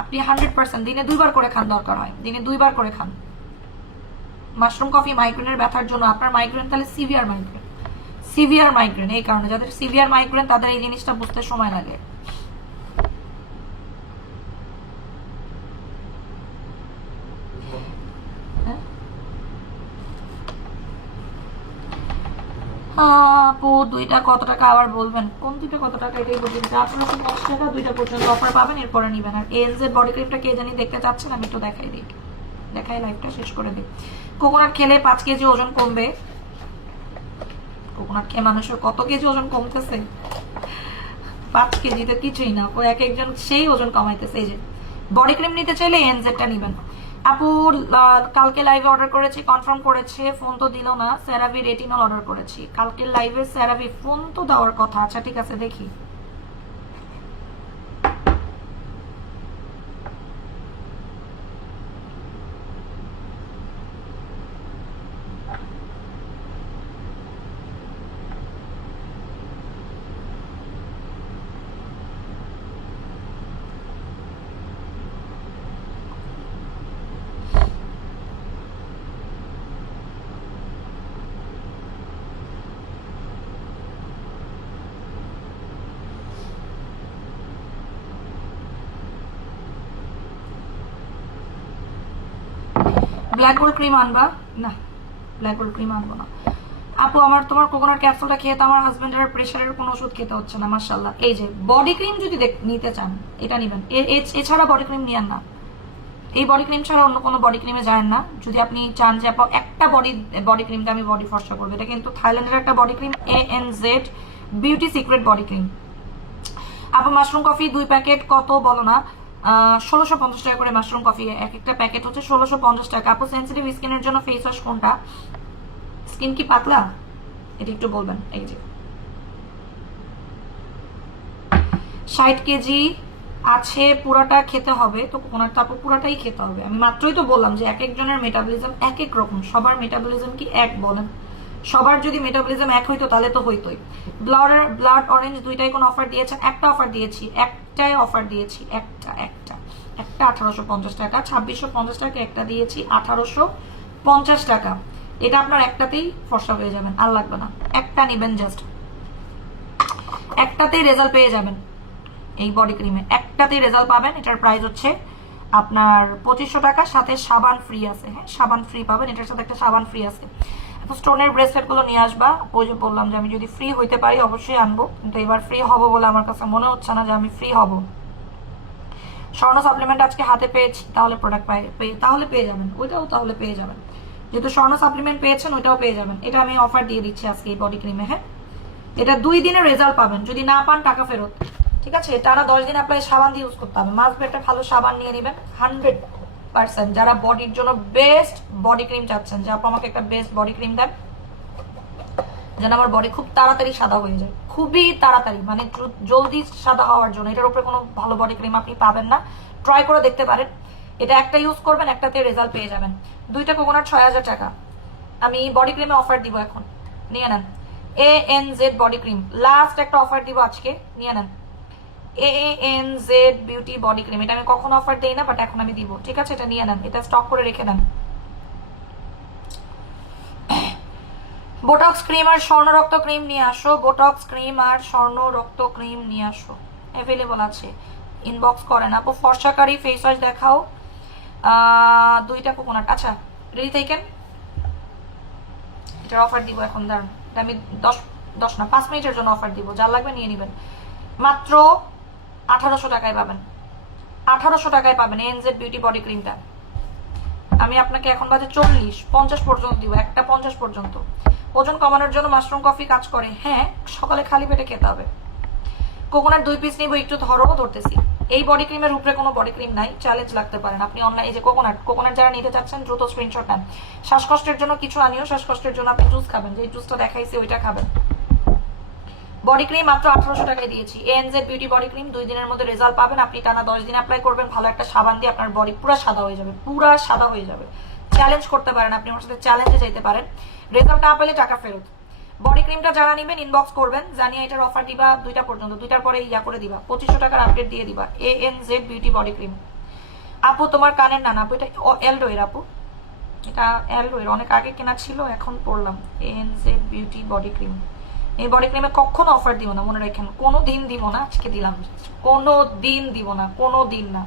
আপনি। 100% দিনে 2বার করে খান, দরকার হয় দিনে 2বার করে খান মাশরুম কফি। মাইগ্রেনের ব্যথার জন্য, আপনার মাইগ্রেন তাহলে সিভিয়ার মাইগ্রেন, সিভিয়ার মাইগ্রেন, এই কারণে যাদের সিভিয়ার মাইগ্রেন তাদের এই জিনিসটা বুঝতে সময় লাগে। আপু 2টা কত টাকা আবার বলবেন? কোন 2টা কত টাকা এটাই বলবেন। 1850 টাকা 2টা পর্যন্ত অফার পাবেন, এরপরে নিবেন। আর এএনজেড বডি ক্রিমটা কে জানি দেখতে চাচ্ছেন, আমি একটু দেখাই দিই, দেখাই লাইভটা শেষ করে দিই। কোকোনাট খেলে 5 কেজি ওজন কমবে। কোকোনাট খেয়ে মানুষের কত কেজি ওজন কমতেছে? 5 কেজি তো কিছুই না, ও এক একজন সেই ওজন কমাইতেছে। এই যে বডি ক্রিম নিতে চাইলে এএনজেডটা নিবেন আপু। কালকে লাইভে অর্ডার করেছি, কনফার্ম করেছে, ফোন তো দিল না। সেরাভি রেটিনল অর্ডার করেছি কালকে লাইভে, সেরাভি ফোন তো দেওয়ার কথা। আচ্ছা ঠিক আছে, দেখি। ব্ল্যাক গোল্ড ক্রিম আনবা? না, ব্ল্যাক গোল্ড ক্রিম আনবো না আপু। আমার তোমার কোকোনাট ক্যাপসুলটা খেয়ে তো আমার হাজবেন্ডের প্রেশারের কোনো ওষুধ খেতে হচ্ছে না, মাশাআল্লাহ। এই যে বডি ক্রিম যদি নিতে চান এটা নিবেন, এছাড়া বডি ক্রিম নিয়েন না। এই বডি ক্রিম ছাড়া অন্য কোনো বডি ক্রিমে যায় না। যদি আপনি চান যে আপা একটা বডি ক্রিমটা আমি বডি ফর্সা করবো, এটা কিন্তু থাইল্যান্ডের একটা body cream, ANZ beauty secret body cream. আপু মাশরুম কফি 2 প্যাকেট কত বলো না? 1650 টাকা করে মাশরুম কফি, এক একটা প্যাকেট হচ্ছে 1650 টাকা আপু। সেন্সিটিভ স্কিনের জন্য ফেস ওয়াশ কোনটা? স্কিন কি পাতলা এটা একটু বলবেন। এই যে 60 কেজি আছে, পুরাটা খেতে হবে তো কোকোনাট, তারপর পুরাটাই খেতে হবে। আমি মাত্রই তো বললাম যে এক একজনের মেটাবলিজম এক এক রকম, সবার মেটাবলিজম কি এক বলেন? সবার যদি মেটাবলিজম এক হইতো তাহলে তো হইতোই। ব্লাড অরেঞ্জ 2টাই কোন অফার দিয়েছেন? একটা অফার দিয়েছি, একটাই অফার দিয়েছি, একটা। একটা 1850 টাকা, 2650 টাকা একটা দিয়েছি, 1850 টাকা। এটা আপনার একটাতেই ফর্সা হয়ে যাবেন, আর লাগবে না, একটা নেবেন, জাস্ট একটাতেই রেজাল্ট পেয়ে যাবেন। এই বডি ক্রিমে একটাতেই রেজাল্ট পাবেন। এটার প্রাইস হচ্ছে আপনার 2500 টাকা, সাথে সাবান ফ্রি আছে। হ্যাঁ, সাবান ফ্রি পাবেন, এটার সাথে একটা সাবান ফ্রি আছে। স্টোনের ব্রেসলেট গুলো নিয়ে আসবা। ওই যে বললাম যে আমি যদি ফ্রি হইতে পারি অবশ্যই আনবো, কিন্তু এবার ফ্রি হব বলে আমার কাছে মনে হচ্ছে না যে আমি ফ্রি হব। স্বর্ণ সাপ্লিমেন্ট আজকে হাতে পেয়েছি, তাহলে প্রোডাক্ট তাহলে পেয়ে যাবেন, ওইটাও তাহলে পেয়ে যাবেন। যেহেতু স্বর্ণ সাপ্লিমেন্ট পেয়েছেন, ওইটাও পেয়ে যাবেন। এটা আমি অফার দিয়ে দিচ্ছি আজকে এই বডি ক্রিমে। হ্যাঁ, এটা 2 দিনের রেজাল্ট পাবেন, যদি না পান টাকা ফেরত। ঠিক আছে, টানা 10 দিন আপনার সাবান দিয়ে ইউজ করতে হবে। মাস্ট বি একটা ভালো সাবান নিয়ে নেবেন 100%। যারা বডির জন্য বেস্ট বডি ক্রিম চাচ্ছেন, যে আপু আমাকে একটা বেস্ট বডি ক্রিম দেন, যেন আমার বডি খুব তাড়াতাড়ি সাদা হয়ে যায়, খুবই তাড়াতাড়ি, মানে জলদি সাদা হওয়ার জন্য। এটার উপরে কোনো ভালো বডি ক্রিম আপনি পাবেন না, ট্রাই করে দেখতে পারেন। এটা একটা ইউজ করবেন, একটাতে রেজাল্ট পেয়ে যাবেন। 2টা কোকোনাট 6000 টাকা। আমি বডি ক্রিমে অফার দিব এখন, নিয়ে নেন। ANZ বডি ক্রিম লাস্ট একটা অফার দিব আজকে, নিয়ে নেন। ANZ বিউটি বডি ক্রিম, এটা আমি কখনো অফার দেই না, বাট এখন আমি দিব। ঠিক আছে, এটা নিয়ে নেন, এটা স্টক করে রেখে নেন। বোটক্স ক্রিম আর স্বর্ণ রক্ত ক্রিম নিয়ে আসো, বোটক্স ক্রিম আর স্বর্ণ রক্ত ক্রিম নিয়ে আসো, অ্যাভেলেবল আছে। ইনবক্স করেন আপু। ফর্সাকারি ফেস ওয়াশ দেখাও, 2টা কোকোনাট। আচ্ছা, রেডি থাকেন, এটার অফার দিব এখন। দাঁড়ান, এটা আমি 10 না 5 মিনিটের জন্য অফার দিব, যা লাগবে নিয়ে নেবেন। মাত্র 1800 টাকায় পাবেন, 1800 টাকায় পাবেন ANZ বিউটি বডি ক্রিমটা। আমি আপনাকে এখন বাজে 40-50 পর্যন্ত দিব, একটা 50 পর্যন্ত। ওজন কমানোর জন্য মাশরুম কফি কাজ করে। হ্যাঁ, সকালে খালি পেটে খেতে হবে। কোকোনাট 2 পিস নিব, একটু ধরতেছি। এই বডি ক্রিমের উপরে কোনো বডি ক্রিম নাই, চ্যালেঞ্জ লাগতে পারেন আপনি অনলাইন। এই যে কোকোনাট যারা নিতে চাচ্ছেন দ্রুত স্ক্রিনশট নেন। শ্বাসকষ্টের জন্য কিছু আনিও, শ্বাসকষ্টের জন্য আপনি জুস খাবেন, যে জুসটা দেখাইছি ওইটা খাবেন। বডি ক্রিম মাত্র 1800 টাকায় দিয়েছি। ANZ বিউটি বডি ক্রিম 2 দিনের মধ্যে রেজাল্ট পাবেন। আপনি টানা 10 দিন অ্যাপ্লাই করবেন, ভালো একটা সাবান দিয়ে আপনার বডি পুরো সাদা হয়ে যাবে, পুরো সাদা হয়ে যাবে। চ্যালেঞ্জ করতে পারেন, আপনি আমার সাথে চ্যালেঞ্জে যেতে পারেন। রেজাল্ট না পেলে টাকা ফেরত। বডি ক্রিমটা যারা নেবেন ইনবক্স করবেন, জানিয়ে এটার অফার দিবা 2টা পর্যন্ত, 2টার পরে ইয়া করে দিবা, 2500 টাকার আপডেট দিয়ে দিবা। ANZ beauty body cream. আপু তোমার কানের না, আপু এটা এলডোয়ের আপু, এটা এলডোয়ের, অনেক আগে কেনা ছিল, এখন পড়লাম। ANZ beauty body cream. এই বডি ক্রিমে কখনো অফার দিব না, মনে রাখেন, কোনো দিন দিব না। আজকে দিলাম, কোনো দিন দিব না, কোনো দিন না।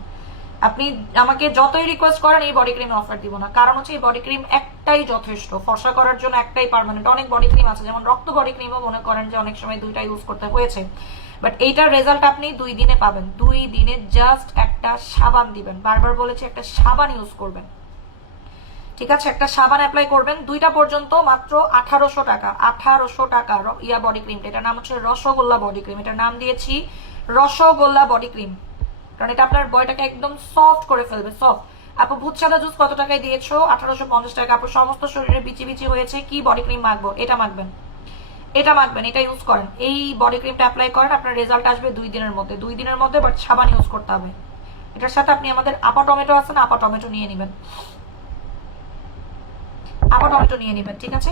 আপনি আমাকে যতই রিকোয়েস্ট করেন, এই বডি ক্রিমে অফার দিব না। কারণ হচ্ছে এই বডি ক্রিম একটাই যথেষ্ট, ফর্সা করার জন্য একটাই পার্মানেন্ট। অনেক বডি ক্রিম আছে, যেমন রক্ত বডি ক্রিমও মনে করেন যে অনেক সময় 2টা ইউজ করতে হয়েছে, বাট এইটার রেজাল্ট আপনি 2 দিনে পাবেন। 2 দিনে জাস্ট একটা সাবান দিবেন, বারবার বলেছি একটা সাবান ইউজ করবেন। ঠিক আছে, একটা সাবান অ্যাপ্লাই করবেন। 2টা পর্যন্ত মাত্র 1800 টাকা। 1800 টাকা ইয়া বডি ক্রিমটা, এটার নাম হচ্ছে রসগোল্লা বডি ক্রিম। এটার নাম দিয়েছি রসগোল্লা বডি ক্রিম, কারণ এটা আপনার বডিটাকে একদম সফট করে ফেলবে, সফট। আপু ভূত সাদা জুস কত টাকায় দিয়েছো? 1850 টাকা। আপু সমস্ত শরীরে বিচি বিচি হয়েছে, কি বডি ক্রিম মাখবো? এটা মাখবেন, এটা মাখবেন, এটা ইউজ করেন। এই বডি ক্রিমটা অ্যাপ্লাই করেন, আপনার রেজাল্ট আসবে 2 দিনের মধ্যে। 2 দিনের মধ্যে, বাট সাবান ইউজ করতে হবে। এটার সাথে আপনি আমাদের আপা টমেটো আছে না, আপা টমেটো নিয়ে নেবেন, আপা টমেটো নিয়ে নেবেন। ঠিক আছে,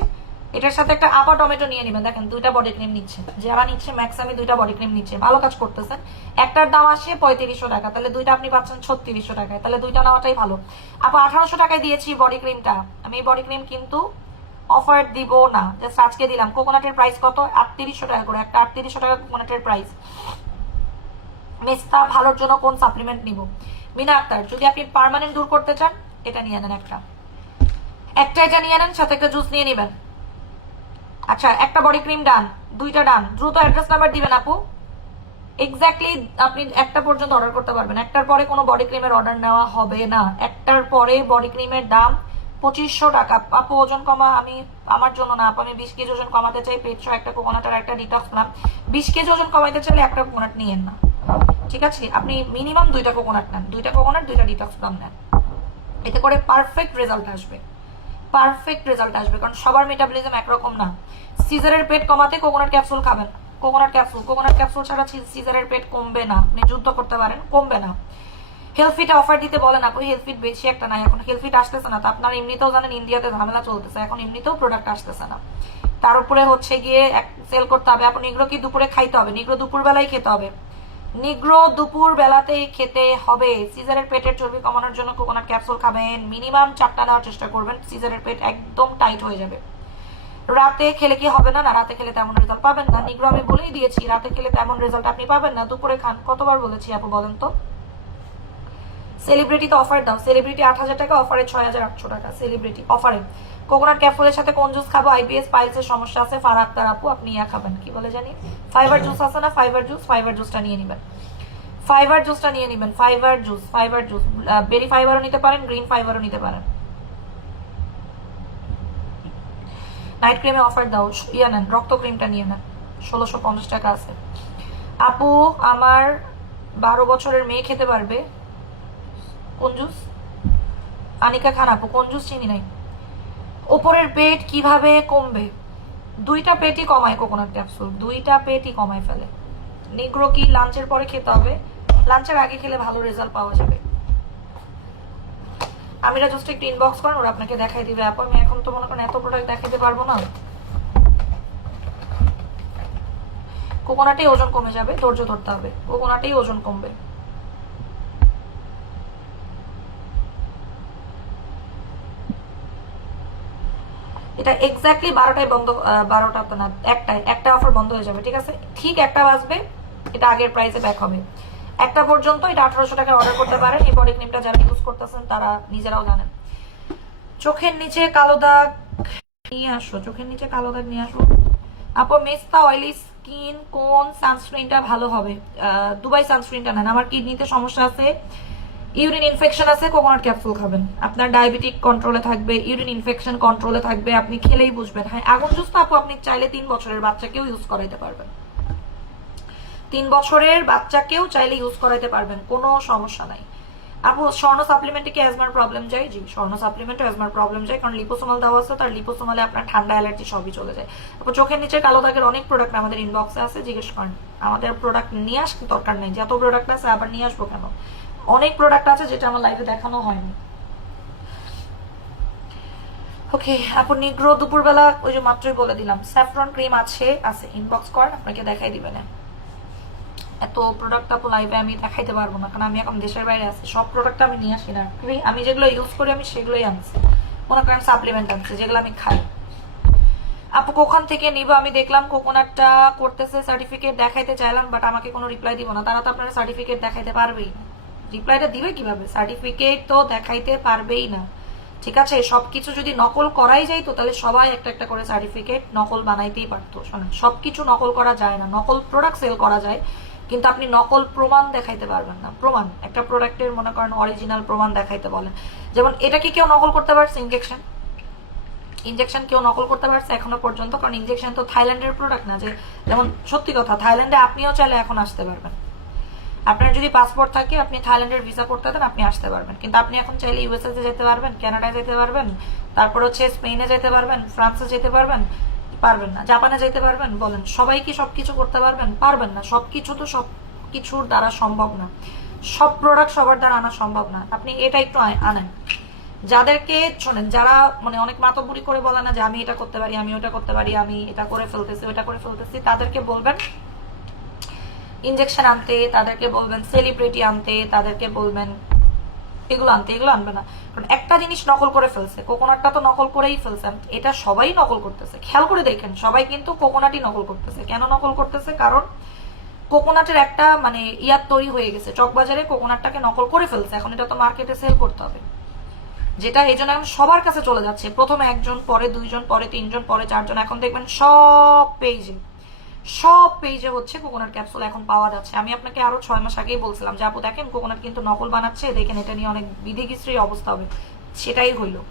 এটার সাথে একটা আপা টমেটো নিয়ে নেবেন। দেখেন 2টা বডি ক্রিম নিচ্ছে, যারা নিচ্ছে ম্যাক্সিমাম 2টা বডি ক্রিম নিচ্ছে, ভালো কাজ করতেছেন। একটার দাম আসে 3500 টাকা, তাহলে 2টা আপনি পাচ্ছেন 3600 টাকায়, তাহলে 2টা নেওয়াটাই ভালো। আপা 1800 টাকায় দিয়েছি বডি ক্রিমটা। আমি এই বডি ক্রিম কিন্তু অফার দিব না, জাস্ট আজকে দিলাম। কোকোনাটের প্রাইস কত? 3800 টাকা করে, একটা 3800 টাকা কোকোনাটের প্রাইস। মেস্তা ভালোর জন্য কোন সাপ্লিমেন্ট নিব? মিনা আক্তার, যদি আপনি পার্মানেন্ট দূর করতে চান এটা নিয়ে নেন, একটা এটা নিয়ে নেন, সাথে একটা জুস নিয়ে নেবেন। আচ্ছা, একটা বডি ক্রিম ডান, 2টা ডান। দ্রুত অ্যাড্রেস নাম্বার দিবেন আপু, এক্স্যাক্টলি আপনি একটা পর্যন্ত অর্ডার করতে পারবেন। একটার পরে কোনো বডি ক্রিমের অর্ডার নেওয়া হবে না। একটার পরে বডি ক্রিমের দাম 2500 টাকা। আপু ওজন কমা, আমি আমার জন্য না আপু, আমি 20 কেজি ওজন কমাতে চাই, পেট সহ একটা কোকোনাট আর একটা ডিটক্স প্লাম। 20 কেজি ওজন কমাইতে চাইলে একটা কোকোনাট নিয়েন না, ঠিক আছে? আপনি মিনিমাম 2টা কোকোনাট নেন, 2টা কোকোনাট 2টা ডিটক্স প্লাম নেন, এতে করে পারফেক্ট রেজাল্ট আসবে, পারফেক্ট রেজাল্ট আসবে। কারণ সবার মেটাবলিজম একরকম না। সিজারের পেট কমাতে কোকোনাট ক্যাপসুল খাবেন, কোকোনাট ক্যাপসুল ছাড়া সিজারের পেট কমবে না। আপনি যুদ্ধ করতে পারেন, কমবে না। হেলফিট অফার দিতে বলেন আপু, হেলফিট বেশি একটা নাই এখন, হেলফিট আসতেছে না। তো আপনার এমনিতেও জানেন ইন্ডিয়াতে ঝামেলা চলতেছে, এখন এমনিতেও প্রোডাক্ট আসতেছে না। তার উপরে হচ্ছে গিয়ে সেল করতে হবে। আপনি নিগ্রো কি দুপুরে খাইতে হবে? নিগ্রো দুপুর বেলায় খেতে হবে। নিগ্রো দুপুর বেলাতেই খেতে হবে। সিজারের পেটের চর্বি কমানোর জন্য কোকোনাট ক্যাপসুল খাবেন, মিনিমাম 4টা নেওয়ার চেষ্টা করবেন, সিজারের পেট একদম টাইট হয়ে যাবে। রাতে খেলে কি হবে না? না, রাতে খেলে তেমন রেজাল্ট পাবেন না। নিগ্রো আমি বলেই দিয়েছি, রাতে খেলে তেমন রেজাল্ট আপনি পাবেন না, দুপুরে খান। কতবার বলেছি আপু বলেন তো? সেলিব্রিটিতে অফার দাও। সেলিব্রিটি 8,000 টাকা, অফারে 6,800 টাকা। সেলিব্রিটি অফারে কোকোনাট ক্যাপসুলের সাথে কোন জুস খাবো? আইবিএস পাইলসের সমস্যা আছে, ফারাহ আক্তার আপু আপনি ইয়া খাবেন, কি বলে জানি, ফাইবার জুস আছে না, ফাইবার জুস, ফাইবার জুসটা নিয়ে নেবেন, ফাইবার জুসটা নিয়ে নেবেন, ফাইবার জুস, ফাইবার জুস, বেরি ফাইবারও নিতে পারেন, গ্রিন ফাইবারও নিতে পারেন। নাইট ক্রিমে অফার দাও, ইয়া নেন, রক্ত ক্রিমটা নিয়ে নেন, 1650 টাকা আছে। আপু আমার 12 বছরের মেয়ে খেতে পারবে কোন জুস? আনিকা খান আপু, কোন জুস চিনি নাই। উপরের পেট কিভাবে কমবে? 2টা পেটই কমায় কোকোনাট ক্যাপসুল, 2টা পেটই কমায় ফেলে। নিগ্রো কি লাঞ্চের পরে খেতে হবে? লাঞ্চের আগে খেলে ভালো রেজাল্ট পাওয়া যাবে। আমিরা জাস্ট একটু ইনবক্স করেন, ওরা আপনাকে দেখাই দিবে। আপু আমি এখন তো মনে করেন এত প্রোডাক্ট দেখাইতে পারবো না। কোকোনাটেই ওজন কমে যাবে, ধৈর্য ধরতে হবে, কোকোনাটেই ওজন কমবে। এটা এক্স্যাক্টলি 12টায় বন্ধ, 12টা তো না, একটা অফার বন্ধ হয়ে যাবে, ঠিক আছে? ঠিক 1টা বাজবে, এটা আগের প্রাইসে ব্যাক হবে। 1টা পর্যন্ত এটা 1800 টাকায় অর্ডার করতে পারেন। এই বডি ক্রিমটা যারা ইউজ করতেছেন তারা নিজেরাও জানেন। চোখের নিচে কালো দাগ নিয়ে আসো, চোখের নিচে কালো দাগ নিয়ে আসো। আপু মেস্তা অয়েলি স্কিন কোন সানস্ক্রিনটা ভালো হবে? দুবাই সানস্ক্রিনটা নেন। আমার কিডনিতে সমস্যা আছে, ইউরিন ইনফেকশন আছে, কোকোনাট ক্যাপসুল খাবেন, আপনার ডায়াবেটিক কন্ট্রোলে থাকবে, ইউরিন ইনফেকশন কন্ট্রোলে থাকবে, আপনি খেলেই বুঝবেন। হ্যাঁ, আগুন জুস তো আপু আপনি চাইলে 3 বছরের বাচ্চাকেও ইউজ করাইতে পারবেন, 3 বছরের বাচ্চাকেও চাইলে ইউজ করাইতে পারবেন, কোনো সমস্যা নাই। আপু স্বর্ণ সাপ্লিমেন্টে কি অ্যাজমার প্রবলেম যায়? জি, স্বর্ণ সাপ্লিমেন্টে অ্যাজমার প্রবলেম যায়, কারণ লিপোসোমাল দেওয়া আছে, তার লিপোসোমালে আপনার ঠান্ডা অ্যালার্জি সবই চলে যায়। আপু চোখের নিচে কালো দাগের অনেক প্রোডাক্ট আমাদের ইনবক্সে আছে, জিজ্ঞেস করেন। আমাদের প্রোডাক্ট নিয়ে আসতে দরকার নেই, যত প্রোডাক্ট আছে আবার নিয়ে আসবো কেন? অনেক প্রোডাক্ট আছে যেটা আমার লাইভে দেখানো হয়নি। ওকে আপু নিগ্রো দুপুরবেলা ওই যে মাত্রই বলে দিলাম, স্যাফরন ক্রিম আছে, ইনবক্স করেন, আপনাকে দেখাই দিবে না। এত প্রোডাক্ট আপু লাইভে আমি দেখাইতে পারবো না, কারণ আমি এখন দেশের বাইরে আছি, সব প্রোডাক্ট আমি নিয়ে আসি না। আমি যেগুলো ইউজ করি আমি সেগুলোই আনছি, মনে করেন সাপ্লিমেন্ট আনছি যেগুলো আমি খাই। আপু কখন থেকে নিব? আমি দেখলাম কোকোনাটটা করতেছে, সার্টিফিকেট দেখাইতে চাইলাম, বাট আমাকে কোনো রিপ্লাই দিব না। তারা তো আপনারা সার্টিফিকেট দেখাইতে পারবেই না, রিপ্লাইটা দিবে কিভাবে? সার্টিফিকেট তো দেখাইতে পারবেই না, ঠিক আছে? সবকিছু যদি নকল করাই যাইতো তাহলে সবাই একটা একটা করে সার্টিফিকেট নকল বানাইতেই পারতো। শোনেন, সবকিছু নকল করা যায় না, নকল প্রোডাক্ট সেল করা যায়, কিন্তু আপনি নকল প্রমাণ দেখাইতে পারবেন না। প্রমাণ, একটা প্রোডাক্টের মনে করেন অরিজিনাল প্রমাণ দেখাইতে বলেন, যেমন এটা কি কেউ নকল করতে পারছে? ইনজেকশন কেউ নকল করতে পারছে এখনো পর্যন্ত? কারণ ইনজেকশন তো থাইল্যান্ডের প্রোডাক্ট না। যে যেমন সত্যি কথা, থাইল্যান্ডে আপনিও চাইলে এখন আসতে পারবেন, আপনার যদি পাসপোর্ট থাকে, আপনি থাইল্যান্ডের ভিসা করতে দেন, আপনি আসতে পারবেন। কিন্তু আপনি এখন চাইলে ইউএসএ যেতে পারবেন, কানাডায় যেতে পারবেন, তারপর হচ্ছে স্পেনে যেতে পারবেন, ফ্রান্সে যেতে পারবেন, পারবেন না। জাপানে যেতে পারবেন? বলেন, সবাই কি সবকিছু করতে পারবেন? পারবেন না। সবকিছু তো সবকিছুর দ্বারা সম্ভব না, সব প্রোডাক্ট সবার দ্বারা আনা সম্ভব না। আপনি এটা একটু আনেন। যাদেরকে শোনেন, যারা মানে অনেক মাতব্বরি করে বলে না যে আমি এটা করতে পারি, আমি ওটা করতে পারি, আমি এটা করে ফেলতেছি, ওটা করে ফেলতেছি, তাদেরকে বলবেন ইনজেকশন আনতে, তাদেরকে বলবেন সেলিব্রিটি আনতে, তাদেরকে বলবেন এগুলো আনতে। এগুলো আনবে না, কারণ একটা জিনিস নকল করে ফেলছে, কোকোনাটটা তো নকল করেই ফেলছে। এটা সবাই নকল করতেছে, খেয়াল করে দেখেন, সবাই কিন্তু কোকোনাটই নকল করতেছে। কেন নকল করতেছে? কারণ কোকোনাটের একটা মানে ইয়ার তৈরি হয়ে গেছে, চকবাজারে কোকোনাটটাকে নকল করে ফেলছে, এখন এটা তো মার্কেটে সেল করতে হবে, যেটা এই জন্য এখন সবার কাছে চলে যাচ্ছে। প্রথমে 1 জন, পরে 2 জন, পরে 3 জন, পরে 4 জন, এখন দেখবেন সব পেজে হচ্ছে কোকোনাট ক্যাপসুল এখন পাওয়া যাচ্ছে। আমি আপনাকে আরো 6 মাস আগেই বলছিলাম যে আপু দেখেন কোকোনাট কিন্তু নকল বানাচ্ছে, দেখেন এটা নিয়ে অনেক বিধিকিস্ত্রী অবস্থা হবে, সেটাই হইলো।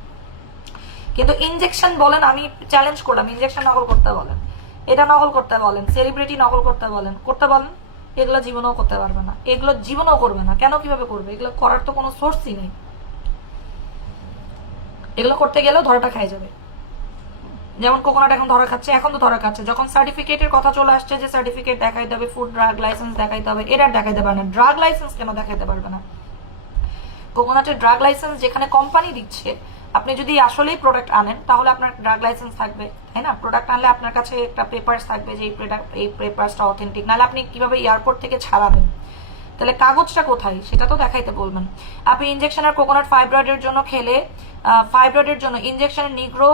কিন্তু ইনজেকশন বলেন, আমি চ্যালেঞ্জ করলাম, ইনজেকশন নকল করতে বলেন, এটা নকল করতে বলেন, সেলিব্রিটি নকল করতে বলেন, এগুলো জীবনেও করতে পারবে না, এগুলো জীবনেও করবে না। কেন? কিভাবে করবে? এগুলো করার তো কোনো সোর্সই নেই, এগুলো করতে গেলেও ধরাটা খাই যাবে। যেমন কোকোনাট এখন ধরা খাচ্ছে, এখন তো ধরা খাচ্ছে, যখন সার্টিফিকেটের কথা চলে আসছে যে সার্টিফিকেট দেখাইতে হবে, ফুড ড্রাগ লাইসেন্স দেখাইতে হবে, এটা দেখাইতে পারবে না। ড্রাগ লাইসেন্স কেন দেখাইতে পারবে না? কোকোনাটের ড্রাগ লাইসেন্স যেখানে কোম্পানি দিচ্ছে, আপনি যদি আসলেই প্রোডাক্ট আনেন তাহলে আপনার ড্রাগ লাইসেন্স থাকবে, তাই না? প্রোডাক্ট আনলে আপনার কাছে একটা পেপারস থাকবে যে এই পেপারসটা অথেন্টিক, নাহলে আপনি কিভাবে এয়ারপোর্ট থেকে ছাড়াবেন? তাহলে কাগজটা কোথায় সেটা তো দেখাইতে বলবেন। আপনি ইনজেকশনের কোকোনাট ফাইব্রয়েডের জন্য খেলে, ফাইব্রয়েডের জন্য ইনজেকশনের নিগ্রো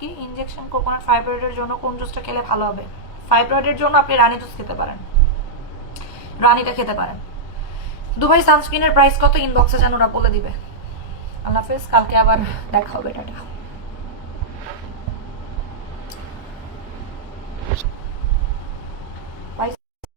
কি ইনজেকশন কোকোনাট ফাইব্রয়েডের জন্য কোন জুসটা খেলে ভালো হবে? ফাইব্রয়েডের জন্য আপনি রানী জুস খেতে পারেন, রানীটা খেতে পারেন। দুবাই সানস্ক্রিনের প্রাইস কত ইনবক্সে যেন ওরা বলে দিবে। আল্লাহ হাফেজ, কালকে আবার দেখা হবে, টাটা।